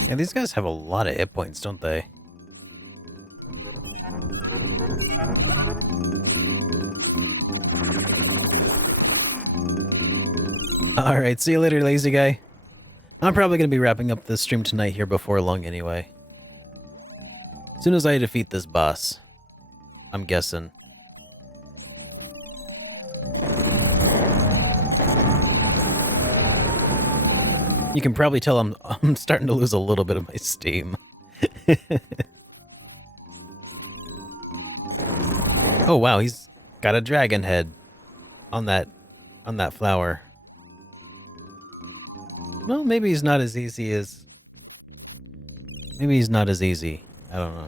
Yeah, these guys have a lot of hit points, don't they? Alright, see you later, lazy guy. I'm probably going to be wrapping up this stream tonight here before long anyway. As soon as I defeat this boss, I'm guessing. You can probably tell I'm starting to lose a little bit of my steam. Oh wow, he's got a dragon head on that flower. Well, maybe he's not as easy as... Maybe he's not as easy. I don't know.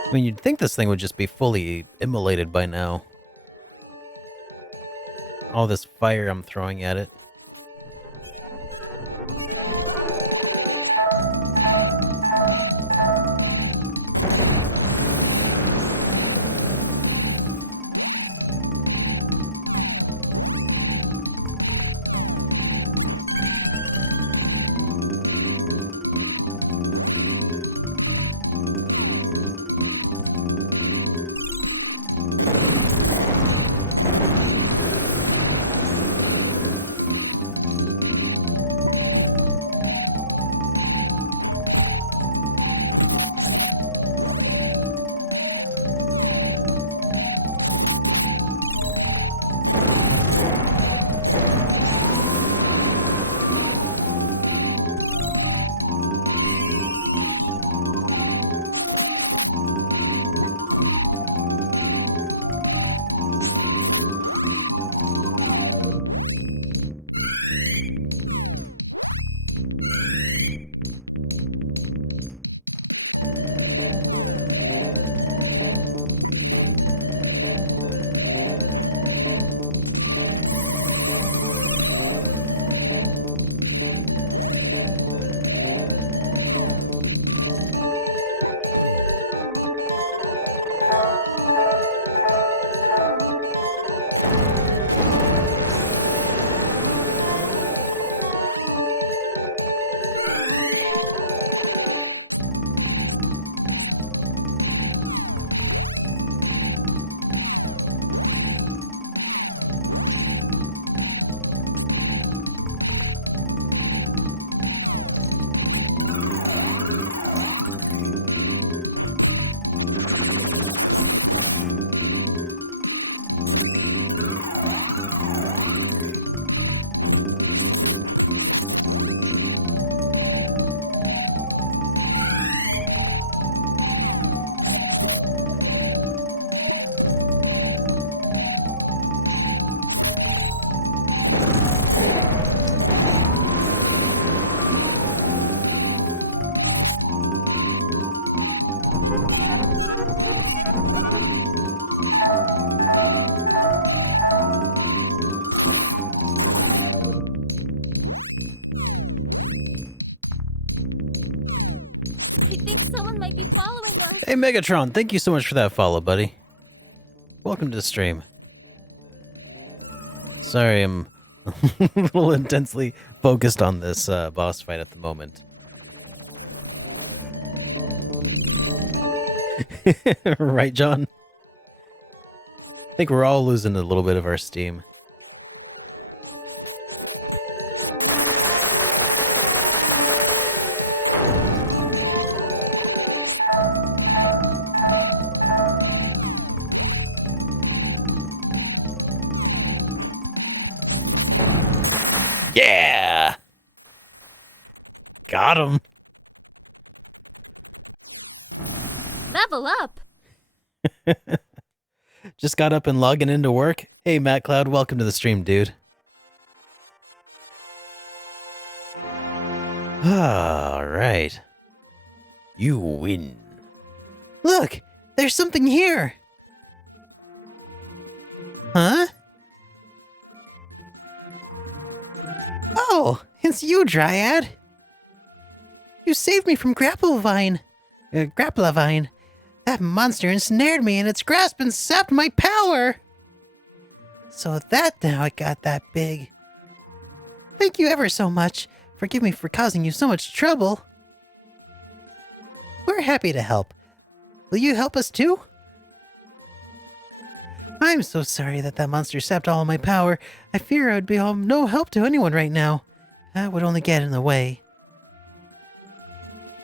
I mean, you'd think this thing would just be fully immolated by now. all this fire I'm throwing at it. Hey Megatron, thank you so much for that follow, buddy. Welcome to the stream. Sorry, I'm a little intensely focused on this boss fight at the moment. Right, John? I think we're all losing a little bit of our steam. Yeah! Got him! Level up! Just got up and logging into work. Hey, Matt Cloud, welcome to the stream, dude. Alright. You win. Look! There's something here! Huh? Oh, it's you, Dryad. You saved me from Grapplavine. That monster ensnared me in its grasp and sapped my power. So that's how it got that big. Thank you ever so much. Forgive me for causing you so much trouble. We're happy to help. Will you help us too? I'm so sorry that monster sapped all of my power. I fear I would be of no help to anyone right now. That would only get in the way.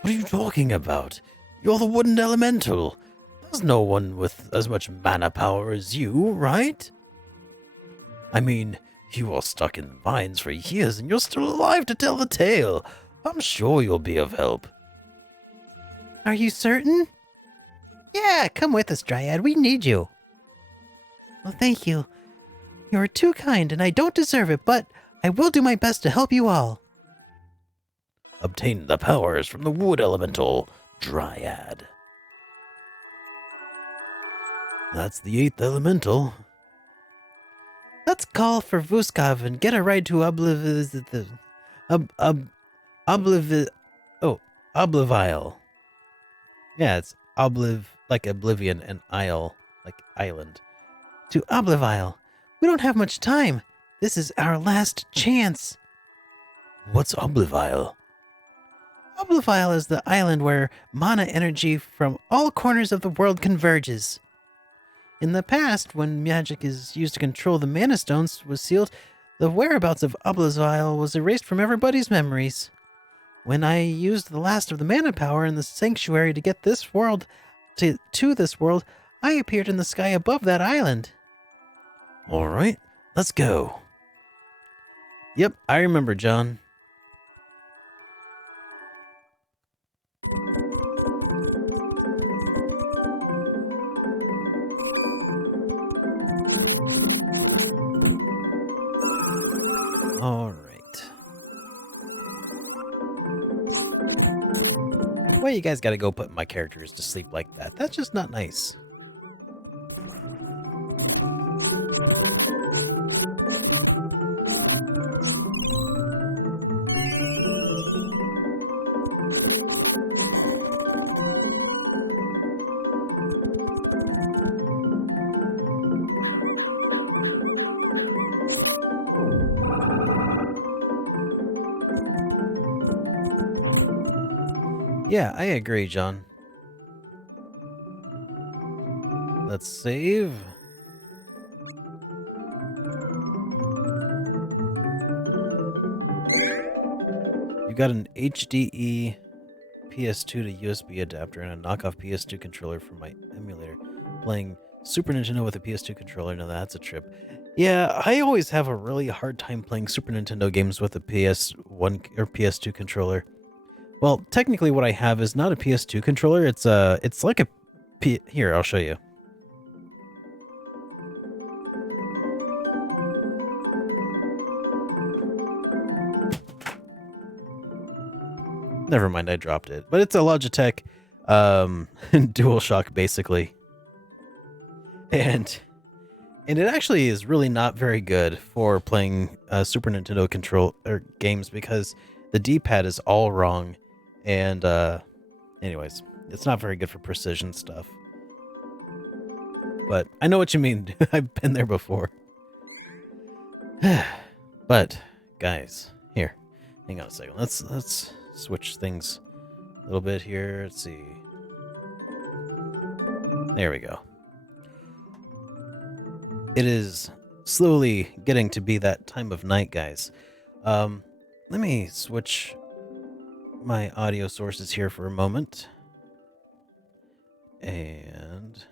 What are you talking about? You're the wooden elemental. There's no one with as much mana power as you, right? I mean, you were stuck in the vines for years and you're still alive to tell the tale. I'm sure you'll be of help. Are you certain? Yeah, come with us, Dryad. We need you. Well, thank you. You're too kind, and I don't deserve it, but I will do my best to help you all. Obtain the powers from the wood elemental, Dryad. That's the 8th elemental. Let's call for Vuskov and get a ride to Oblivile. Yeah, it's like Oblivion, and Isle, like island. To Oblivile. We don't have much time. This is our last chance. What's Oblivile? Oblivile is the island where mana energy from all corners of the world converges. In the past, when magic is used to control the mana stones was sealed, the whereabouts of Oblivile was erased from everybody's memories. When I used the last of the mana power in the sanctuary to get this world to this world, I appeared in the sky above that island. All right, let's go. Yep, I remember, John. All right. Why you guys gotta go put my characters to sleep like that? That's just not nice. Yeah, I agree, John. Let's save. You got an HDE PS2 to USB adapter and a knockoff PS2 controller from my emulator. Playing Super Nintendo with a PS2 controller, now that's a trip. Yeah, I always have a really hard time playing Super Nintendo games with a PS1 or PS2 controller. Well, technically what I have is not a PS2 controller, it's like a here, I'll show you. Never mind, I dropped it. But it's a Logitech DualShock basically. And it actually is really not very good for playing Super Nintendo games because the D-pad is all wrong. And anyways, it's not very good for precision stuff. But I know what you mean. I've been there before. But guys, here, hang on a second. Let's switch things a little bit here. Let's see. There we go. It is slowly getting to be that time of night, guys. Let me switch my audio sources here for a moment. And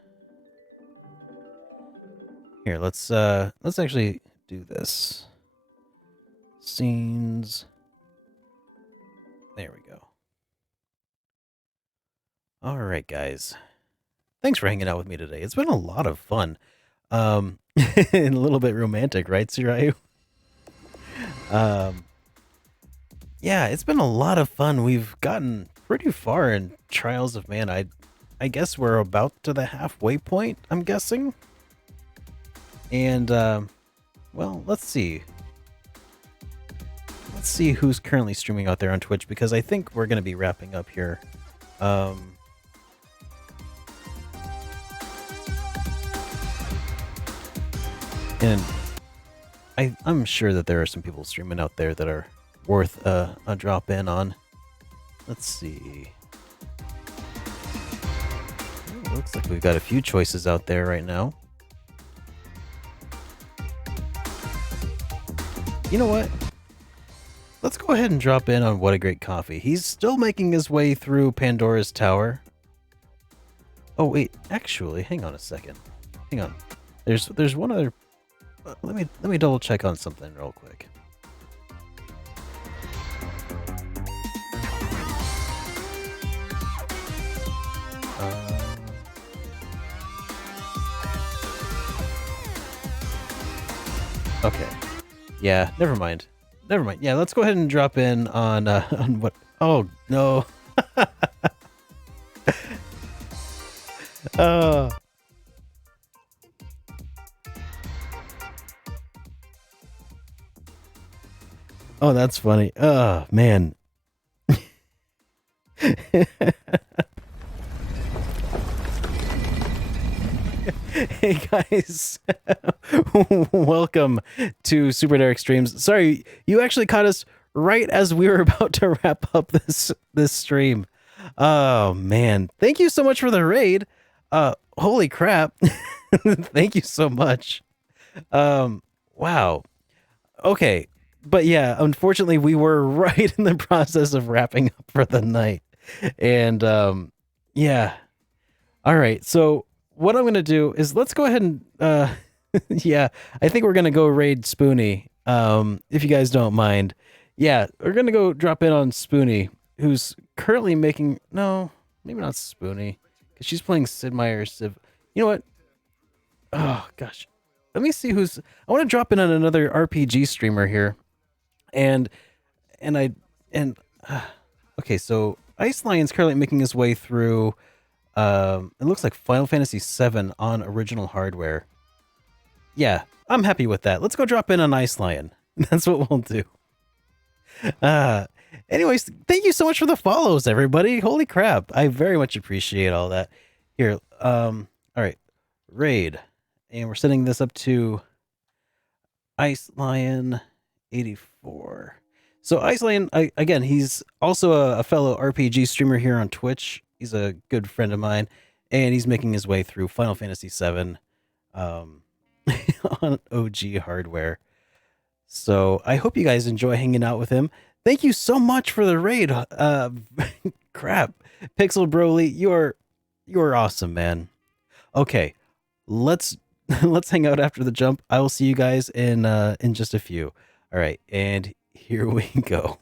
here, let's actually do this. Scenes. There we go. All right, guys. Thanks for hanging out with me today. It's been a lot of fun. And a little bit romantic, right, Sirayu? Yeah, it's been a lot of fun. We've gotten pretty far in Trials of Mana. I guess we're about to the halfway point, I'm guessing. And, well, let's see. Let's see who's currently streaming out there on Twitch, because I think we're going to be wrapping up here. And I'm sure that there are some people streaming out there that are worth a drop in on. Let's see. Ooh, looks like we've got a few choices out there right now. You know what? Let's go ahead and drop in on What a Great Coffee. He's still making his way through Pandora's Tower. Oh wait, actually, hang on a second. Hang on. There's one other. Let me double check on something real quick. Okay. Yeah, never mind. Never mind. Yeah, let's go ahead and drop in on what. Oh no. Oh, that's funny. Oh, man. Hey guys, welcome to SuperDerek Streams. Sorry, you actually caught us right as we were about to wrap up this stream. Oh man, thank you so much for the raid. Holy crap. Thank you so much. Wow. Okay, but yeah, unfortunately we were right in the process of wrapping up for the night. And yeah. All right, so what I'm gonna do is let's go ahead and yeah, I think we're gonna go raid Spoonie. If you guys don't mind. Yeah, we're gonna go drop in on Spoonie, who's currently making maybe not Spoonie, because she's playing Sid Meier's Civ. You know what? Oh gosh. Let me see who's I want to drop in on another RPG streamer here. And okay, so Ice Lion's currently making his way through it looks like Final Fantasy VII on original hardware. Yeah, I'm happy with that. Let's go drop in on Ice Lion. That's what we'll do. Anyways, thank you so much for the follows, everybody. Holy crap. I very much appreciate all that. Here, all right. Raid. And we're setting this up to Ice Lion 84. So Ice Lion, again, he's also a fellow RPG streamer here on Twitch. He's a good friend of mine, and he's making his way through Final Fantasy VII on OG hardware. So I hope you guys enjoy hanging out with him. Thank you so much for the raid. Crap. Pixel Broly, you're awesome, man. Okay, let's hang out after the jump. I will see you guys in just a few. All right, and here we go.